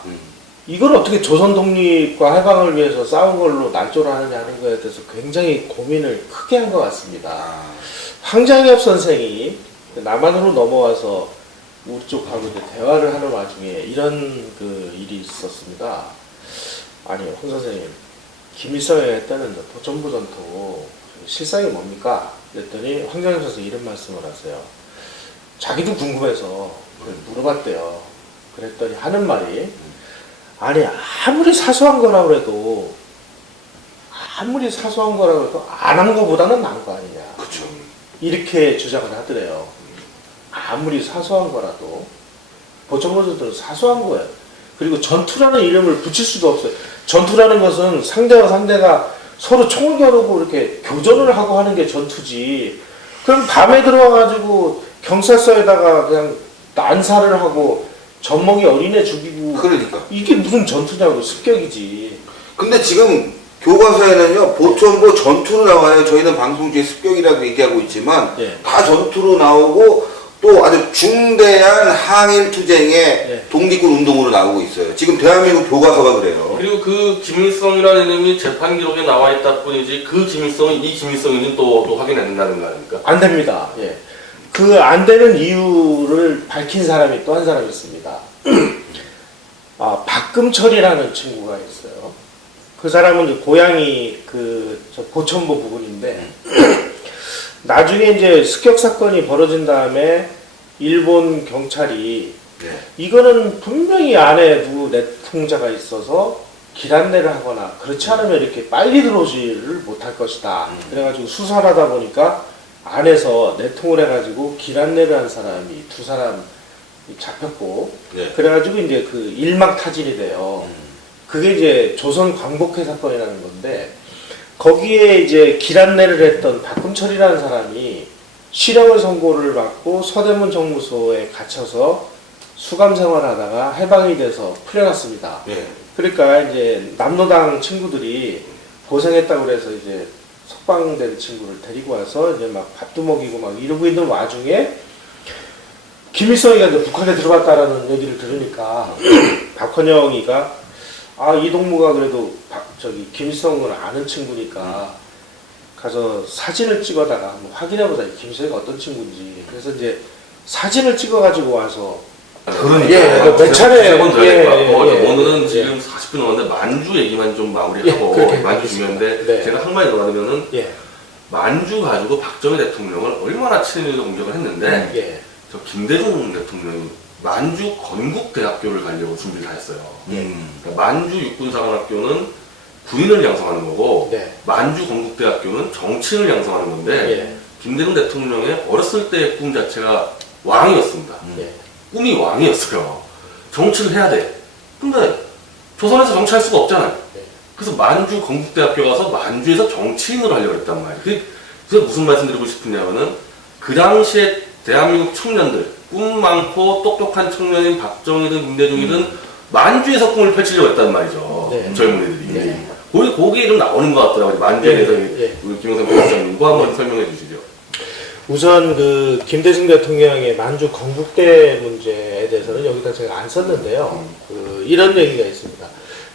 이걸 어떻게 조선 독립과 해방을 위해서 싸운 걸로 날조를 하느냐 하는 거에 대해서 굉장히 고민을 크게 한 것 같습니다. 황장엽 선생이 남한으로 넘어와서 우리 쪽하고 이제 대화를 하는 와중에 이런 그 일이 있었습니다. 아니요, 홍 선생님, 김일성이 했다는 보천부 전투 실상이 뭡니까? 그랬더니 황장엽 선생이 이런 말씀을 하세요. 자기도 궁금해서 물어봤대요. 그랬더니 하는 말이 아니 아무리 사소한 거라 그래도 안 한 거보다는 나은 거 아니냐. 그렇죠. 이렇게 주장을 하더래요. 아무리 사소한 거라도 보천보전들은 사소한 거예요. 그리고 전투라는 이름을 붙일 수도 없어요. 전투라는 것은 상대와 상대가 서로 총을 겨루고 이렇게 교전을 하고 하는 게 전투지. 그럼 밤에 들어와가지고 경찰서에다가 그냥 난사를 하고 젖먹이 어린애 죽이고 그러니까 이게 무슨 전투냐고. 습격이지. 근데 지금 교과서에는요 보천보 전투로 나와요. 저희는 방송 중에 습격이라고 얘기하고 있지만 다 전투로 나오고 또 아주 중대한 항일 투쟁의 독립군 운동으로 나오고 있어요. 지금 대한민국 교과서가 그래요. 그리고 그 김일성이라는 이름이 재판 기록에 나와 있다 뿐이지 그 김일성이 이 김일성인지는 또 확인 안 된다는 거 아닙니까? 안 됩니다. 예. 그 안 되는 이유를 밝힌 사람이 또 한 사람이 있습니다. 박금철이라는 친구가 있어요. 그 사람은 이제 고향이 저 보천보 부근인데 나중에 이제 습격 사건이 벌어진 다음에 일본 경찰이 이거는 분명히 안에 누구 내통자가 있어서 길 안내를 하거나 그렇지 않으면 이렇게 빨리 들어오지를 못할 것이다. 그래가지고 수사를 하다 보니까 안에서 내통을 해가지고 길 안내를 한 사람이 두 사람 잡혔고 그래가지고 이제 그 일막타진이 돼요. 그게 이제 조선 광복회 사건이라는 건데 거기에 이제 길 안내를 했던 박금철이라는 사람이 실형을 선고를 받고 서대문 정무소에 갇혀서 수감 생활하다가 해방이 돼서 풀려났습니다. 그러니까 이제 남로당 친구들이 고생했다고 그래서 이제 석방된 친구를 데리고 와서 이제 막 밥도 먹이고 막 이러고 있는 와중에 김일성이가 이제 북한에 들어갔다라는 얘기를 들으니까 박헌영이가 이동무가 그래도 김일성을 아는 친구니까 가서 사진을 찍어다가 한번 확인해보자. 김일성이가 어떤 친구인지. 그래서 이제 사진을 찍어가지고 와서 그러니까 몇 차례 오늘은 지금 40분 넘었는데 만주 얘기만 좀 마무리하고 만주 중요한데 제가 한 마디 더 받으면은 만주 가지고 박정희 대통령을 얼마나 친일로 공격을 했는데 저 김대중 대통령이 만주 건국대학교를 가려고 준비를 다 했어요. 그러니까 만주 육군사관학교는 군인을 양성하는 거고 만주 건국대학교는 정치인을 양성하는 건데 김대중 대통령의 어렸을 때의 꿈 자체가 왕이었습니다. 꿈이 왕이었어요. 정치를 해야 돼. 근데 조선에서 정치할 수가 없잖아요. 그래서 만주 건국대학교 가서 만주에서 정치인으로 하려고 했단 말이에요. 그래서 무슨 말씀 드리고 싶으냐면은 그 당시에 대한민국 청년들 꿈 많고 똑똑한 청년인 박정희든 김대중이든 만주에서 꿈을 펼치려고 했단 말이죠. 젊은이들이. 거기 이름 나오는 것 같더라고요. 만주에 대해서 우리 김영삼 교수장님 그거 한번 설명해 주시죠. 우선 그 김대중 대통령의 만주 건국대 문제에 대해서는 여기다 제가 안 썼는데요. 이런 얘기가 있습니다.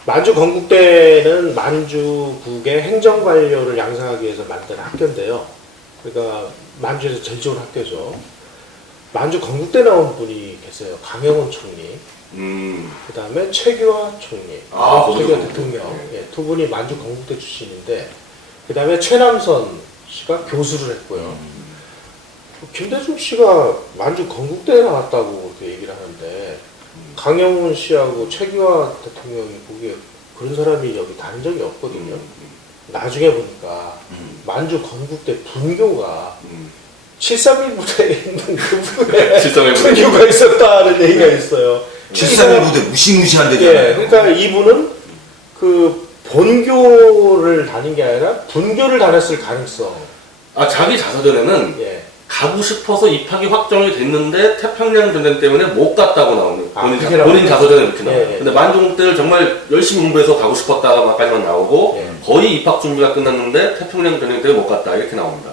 만주 건국대는 만주국의 행정관료를 양성하기 위해서 만든 학교인데요. 그러니까 만주에서 제일 좋은 학교죠. 만주 건국대 나온 분이 계세요. 강영훈 총리. 그 다음에 최규하 총리. 최규하 대통령. 예, 두 분이 만주 건국대 출신인데, 그 다음에 최남선 씨가 교수를 했고요. 김대중 씨가 만주 건국대에 나왔다고 그렇게 얘기를 하는데, 강영훈 씨하고 최규하 대통령이 보기에 그런 사람이 여기 다닌 적이 없거든요. 나중에 보니까 만주 건국대 분교가 731 부대에 있는 그 부대에 분교가 있었다는 얘기가 있어요. 731 부대 무시무시한 데잖아요. 예, 그러니까 이분은 그 본교를 다닌 게 아니라 분교를 다녔을 가능성. 자기 자서전에는 예. 가고 싶어서 입학이 확정이 됐는데 태평양 전쟁 때문에 못 갔다고 나오는 본인 자서전에 이렇게 나와요. 예, 예. 근데 만주국대를 정말 열심히 공부해서 가고 싶었다까지만 나오고 예. 거의 입학 준비가 끝났는데 태평양 전쟁 때문에 못 갔다 이렇게 나옵니다.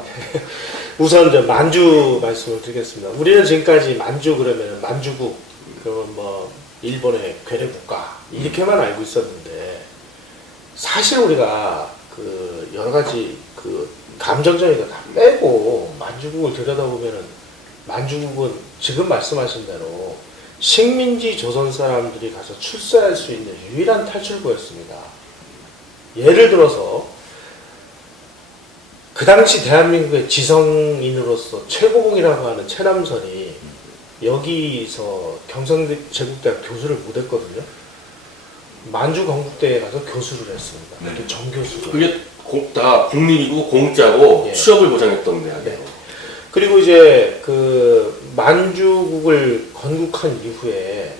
우선 이제 만주 말씀을 드리겠습니다. 우리는 지금까지 만주 그러면 만주국, 그러면 뭐 일본의 괴뢰국가 이렇게만 알고 있었는데, 사실 우리가 그 여러 가지 그 감정적인 거 다 빼고 만주국을 들여다보면은, 만주국은 지금 말씀하신 대로 식민지 조선 사람들이 가서 출세할 수 있는 유일한 탈출구였습니다. 예를 들어서 그 당시 대한민국의 지성인으로서 최고봉이라고 하는 최남선이 여기서 경성제국대학 교수를 못했거든요. 만주 건국대에 가서 교수를 했습니다. 네. 정교수로. 그게 다 국립이고 공짜고 예. 취업을 보장했던 대학이에요. 네. 그리고 이제 그 만주국을 건국한 이후에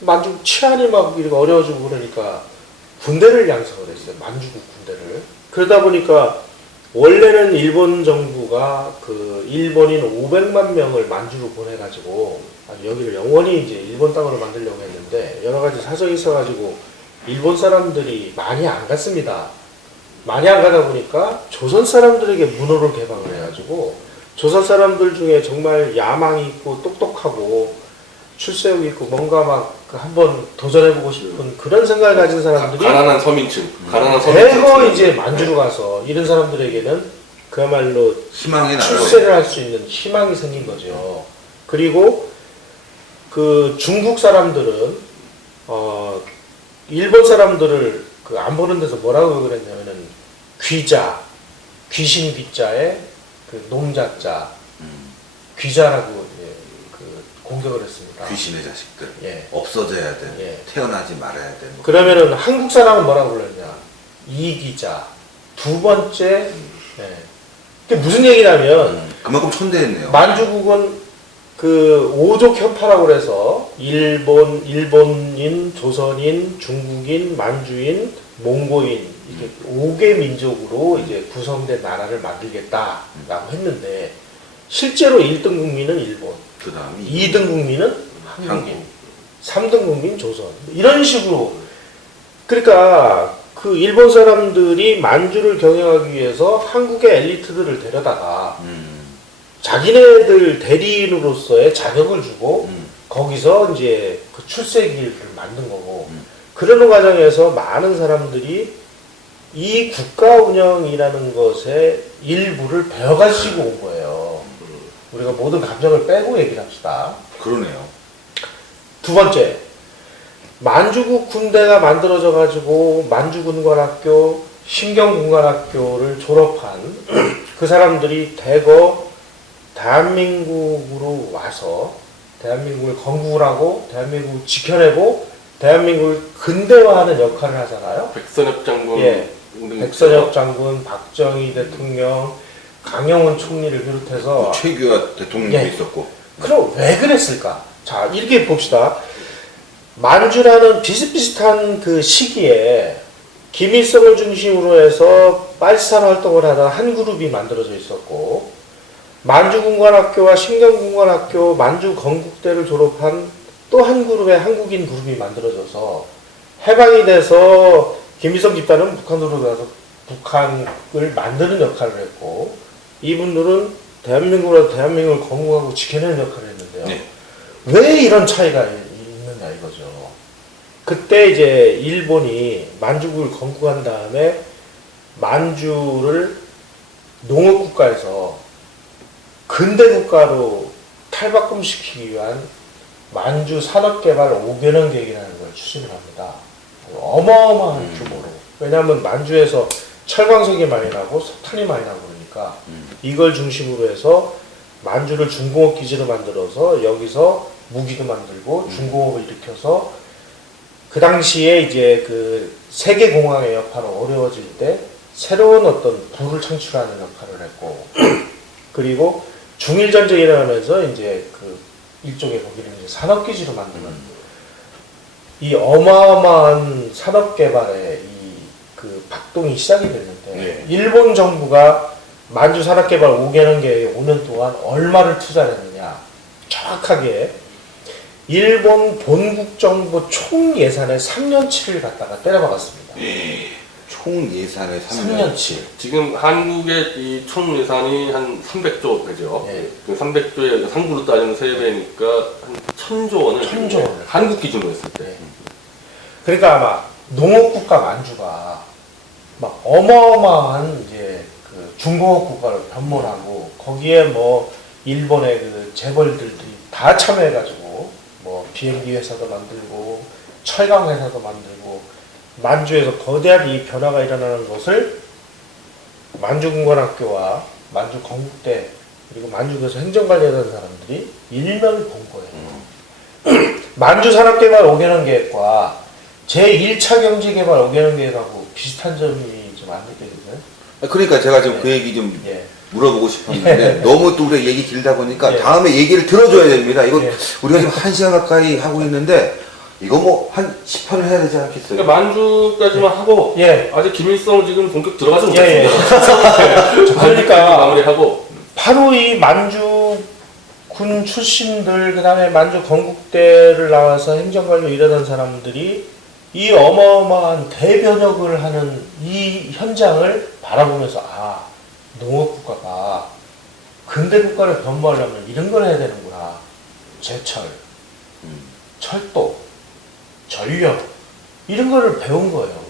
만주 치안이 막 이렇게 어려워지고 그러니까 군대를 양성을 했어요. 만주국 군대를. 그러다 보니까 원래는 일본 정부가 그 일본인 500만 명을 만주로 보내가지고 여기를 영원히 이제 일본 땅으로 만들려고 했는데, 여러 가지 사정이 있어가지고 일본 사람들이 많이 안 갔습니다. 많이 안 가다 보니까 조선 사람들에게 문호를 개방을 해가지고 조선 사람들 중에 정말 야망이 있고 똑똑하고 출세욕 있고 뭔가 막 한번 도전해보고 싶은 그런 생각을 가진 사람들이 가난한 서민층, 대거 이제 만주로 가서 이런 사람들에게는 그야말로 희망의 나라. 출세를 할 수 있는 희망이 생긴 거죠. 그리고 그 중국 사람들은 일본 사람들을 그 안 보는 데서 뭐라고 그랬냐면은 귀자, 귀신 귀자에 그 농자자, 귀자라고 이제 그 공격을 했습니다. 귀신의 자식들. 예. 없어져야 돼. 예. 태어나지 말아야 돼. 뭐. 그러면은 한국 사람은 뭐라고 불렀냐? 이기자. 두 번째. 예. 그게 무슨 얘기냐면 그만큼 천대했네요. 만주국은 그 오족 협파라고 그래서 일본인, 조선인, 중국인, 만주인, 몽고인 이렇게 5개 민족으로 이제 구성된 나라를 만들겠다라고 했는데, 실제로 1등 국민은 일본, 그 다음이 2등 국민은 한국인, 3등 국민 조선, 이런 식으로. 그러니까 그 일본 사람들이 만주를 경영하기 위해서 한국의 엘리트들을 데려다가 자기네들 대리인으로서의 자격을 주고 거기서 이제 그 출세기를 만든 거고, 그러는 과정에서 많은 사람들이 이 국가 운영이라는 것의 일부를 배워가지고 온 거예요. 우리가 모든 감정을 빼고 얘기를 합시다. 그러네요. 두 번째, 만주국 군대가 만들어져 가지고 만주군관학교, 신경군관학교를 졸업한 그 사람들이 대거 대한민국으로 와서 대한민국을 건국을 하고 대한민국을 지켜내고 대한민국을 근대화하는 역할을 하잖아요. 백선엽 장군, 예. 백선엽 장군, 박정희 대통령, 강영훈 총리를 비롯해서 최규하 대통령도 예. 있었고. 그럼 왜 그랬을까? 자, 이렇게 봅시다. 만주라는 비슷비슷한 그 시기에 김일성을 중심으로 해서 빨치산 활동을 하던 한 그룹이 만들어져 있었고, 만주군관학교와 신경군관학교, 만주건국대를 졸업한 또 한 그룹의 한국인 그룹이 만들어져서 해방이 돼서 김일성 집단은 북한으로 가서 북한을 만드는 역할을 했고, 이분들은 대한민국으로 대한민국을 건국하고 지켜내는 역할을 했는데요. 네. 왜 이런 차이가 있느냐 이거죠. 그때 이제 일본이 만주국을 건국한 다음에 만주를 농업국가에서 근대국가로 탈바꿈시키기 위한 만주 산업개발 5개년 계획이라는 걸 추진을 합니다. 어마어마한 규모로. 왜냐하면 만주에서 철광석이 많이 나고 석탄이 많이 나고 그러니까 이걸 중심으로 해서 만주를 중공업 기지로 만들어서 여기서 무기도 만들고 중공업을 일으켜서 그 당시에 이제 그 세계공항의 역할이 어려워질 때 새로운 어떤 부를 창출하는 역할을 했고 그리고 중일전쟁이 일어나면서 이제 그 일종의 거기를 이제 산업기지로 만드는 이 어마어마한 산업개발의 이 그 박동이 시작이 됐는데 네. 일본 정부가 만주 산업개발 5개년 계획에 5년 동안 얼마를 투자했느냐 정확하게 일본 본국정부 총 예산의 3년치를 갖다가 때려박았습니다. 총 예산의 3년치. 지금 한국의 이 총 예산이 한 300조 되죠. 예. 그 300조에 한국으로 따지면 3배니까 한 1000조 원을 1000조 지금 원을. 한국 기준으로 했을 때. 그러니까 아마 농업국가 만주가 막 어마어마한 이제 그 중공업 국가를 변모하고 거기에 뭐 일본의 그 재벌들이 다 참여해가지고 뭐 비행기 회사도 만들고 철강 회사도 만들고 만주에서 거대한 이 변화가 일어나는 것을 만주군관학교와 만주 건국대 그리고 만주에서 행정관리하던 사람들이 일면을 본 거예요. 만주 산업개발 5개년 계획과 제1차 경제개발 5개년 계획하고 비슷한 점이 좀 안 느껴지세요? 그러니까 제가 지금 네. 그 얘기 좀 예. 물어보고 싶었는데 너무 또 우리가 얘기 길다 보니까 예. 다음에 얘기를 들어줘야 됩니다. 이거 예. 우리가 지금 1시간 가까이 하고 있는데 이거 뭐 한 10편을 해야 되지 않겠어요? 그러니까 만주까지만 하고 예. 아직 김일성 지금 본격 들어가지 예, 예. 못했습니다. 그러니까 마무리하고 바로 이 만주 군 출신들 그다음에 만주 건국대를 나와서 행정관료 일하던 사람들이 이 어마어마한 대변혁을 하는 이 현장을 바라보면서 아 농업국가가 근대국가를 변모하려면 이런 걸 해야 되는구나. 제철, 철도, 전력 이런 거를 배운 거예요.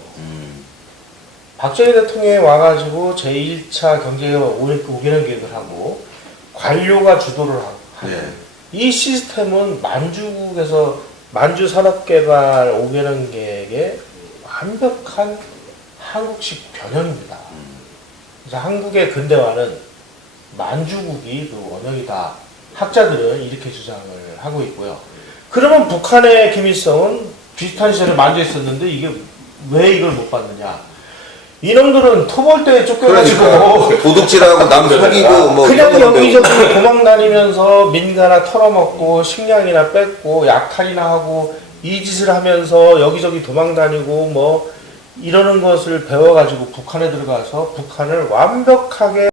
박정희 대통령이 와가지고 제1차 경제개발 5개년 계획을 하고 관료가 주도를 하는 네. 이 시스템은 만주국에서 만주 산업개발 5개년 계획의 완벽한 한국식 변형입니다. 그래서 한국의 근대화는 만주국이 그 원형이다. 학자들은 이렇게 주장을 하고 있고요. 그러면 북한의 김일성은 비슷한 시절에 만주에 있었는데 이게 왜 이걸 못 받느냐? 이놈들은 토벌대에 쫓겨가지고 그러니까 도둑질하고 남 속이고 뭐 그냥 이런 거 여기저기 도망 다니면서 민가나 털어먹고 식량이나 뺏고 약탈이나 하고 이 짓을 하면서 여기저기 도망 다니고 뭐 이러는 것을 배워가지고 북한에 들어가서 북한을 완벽하게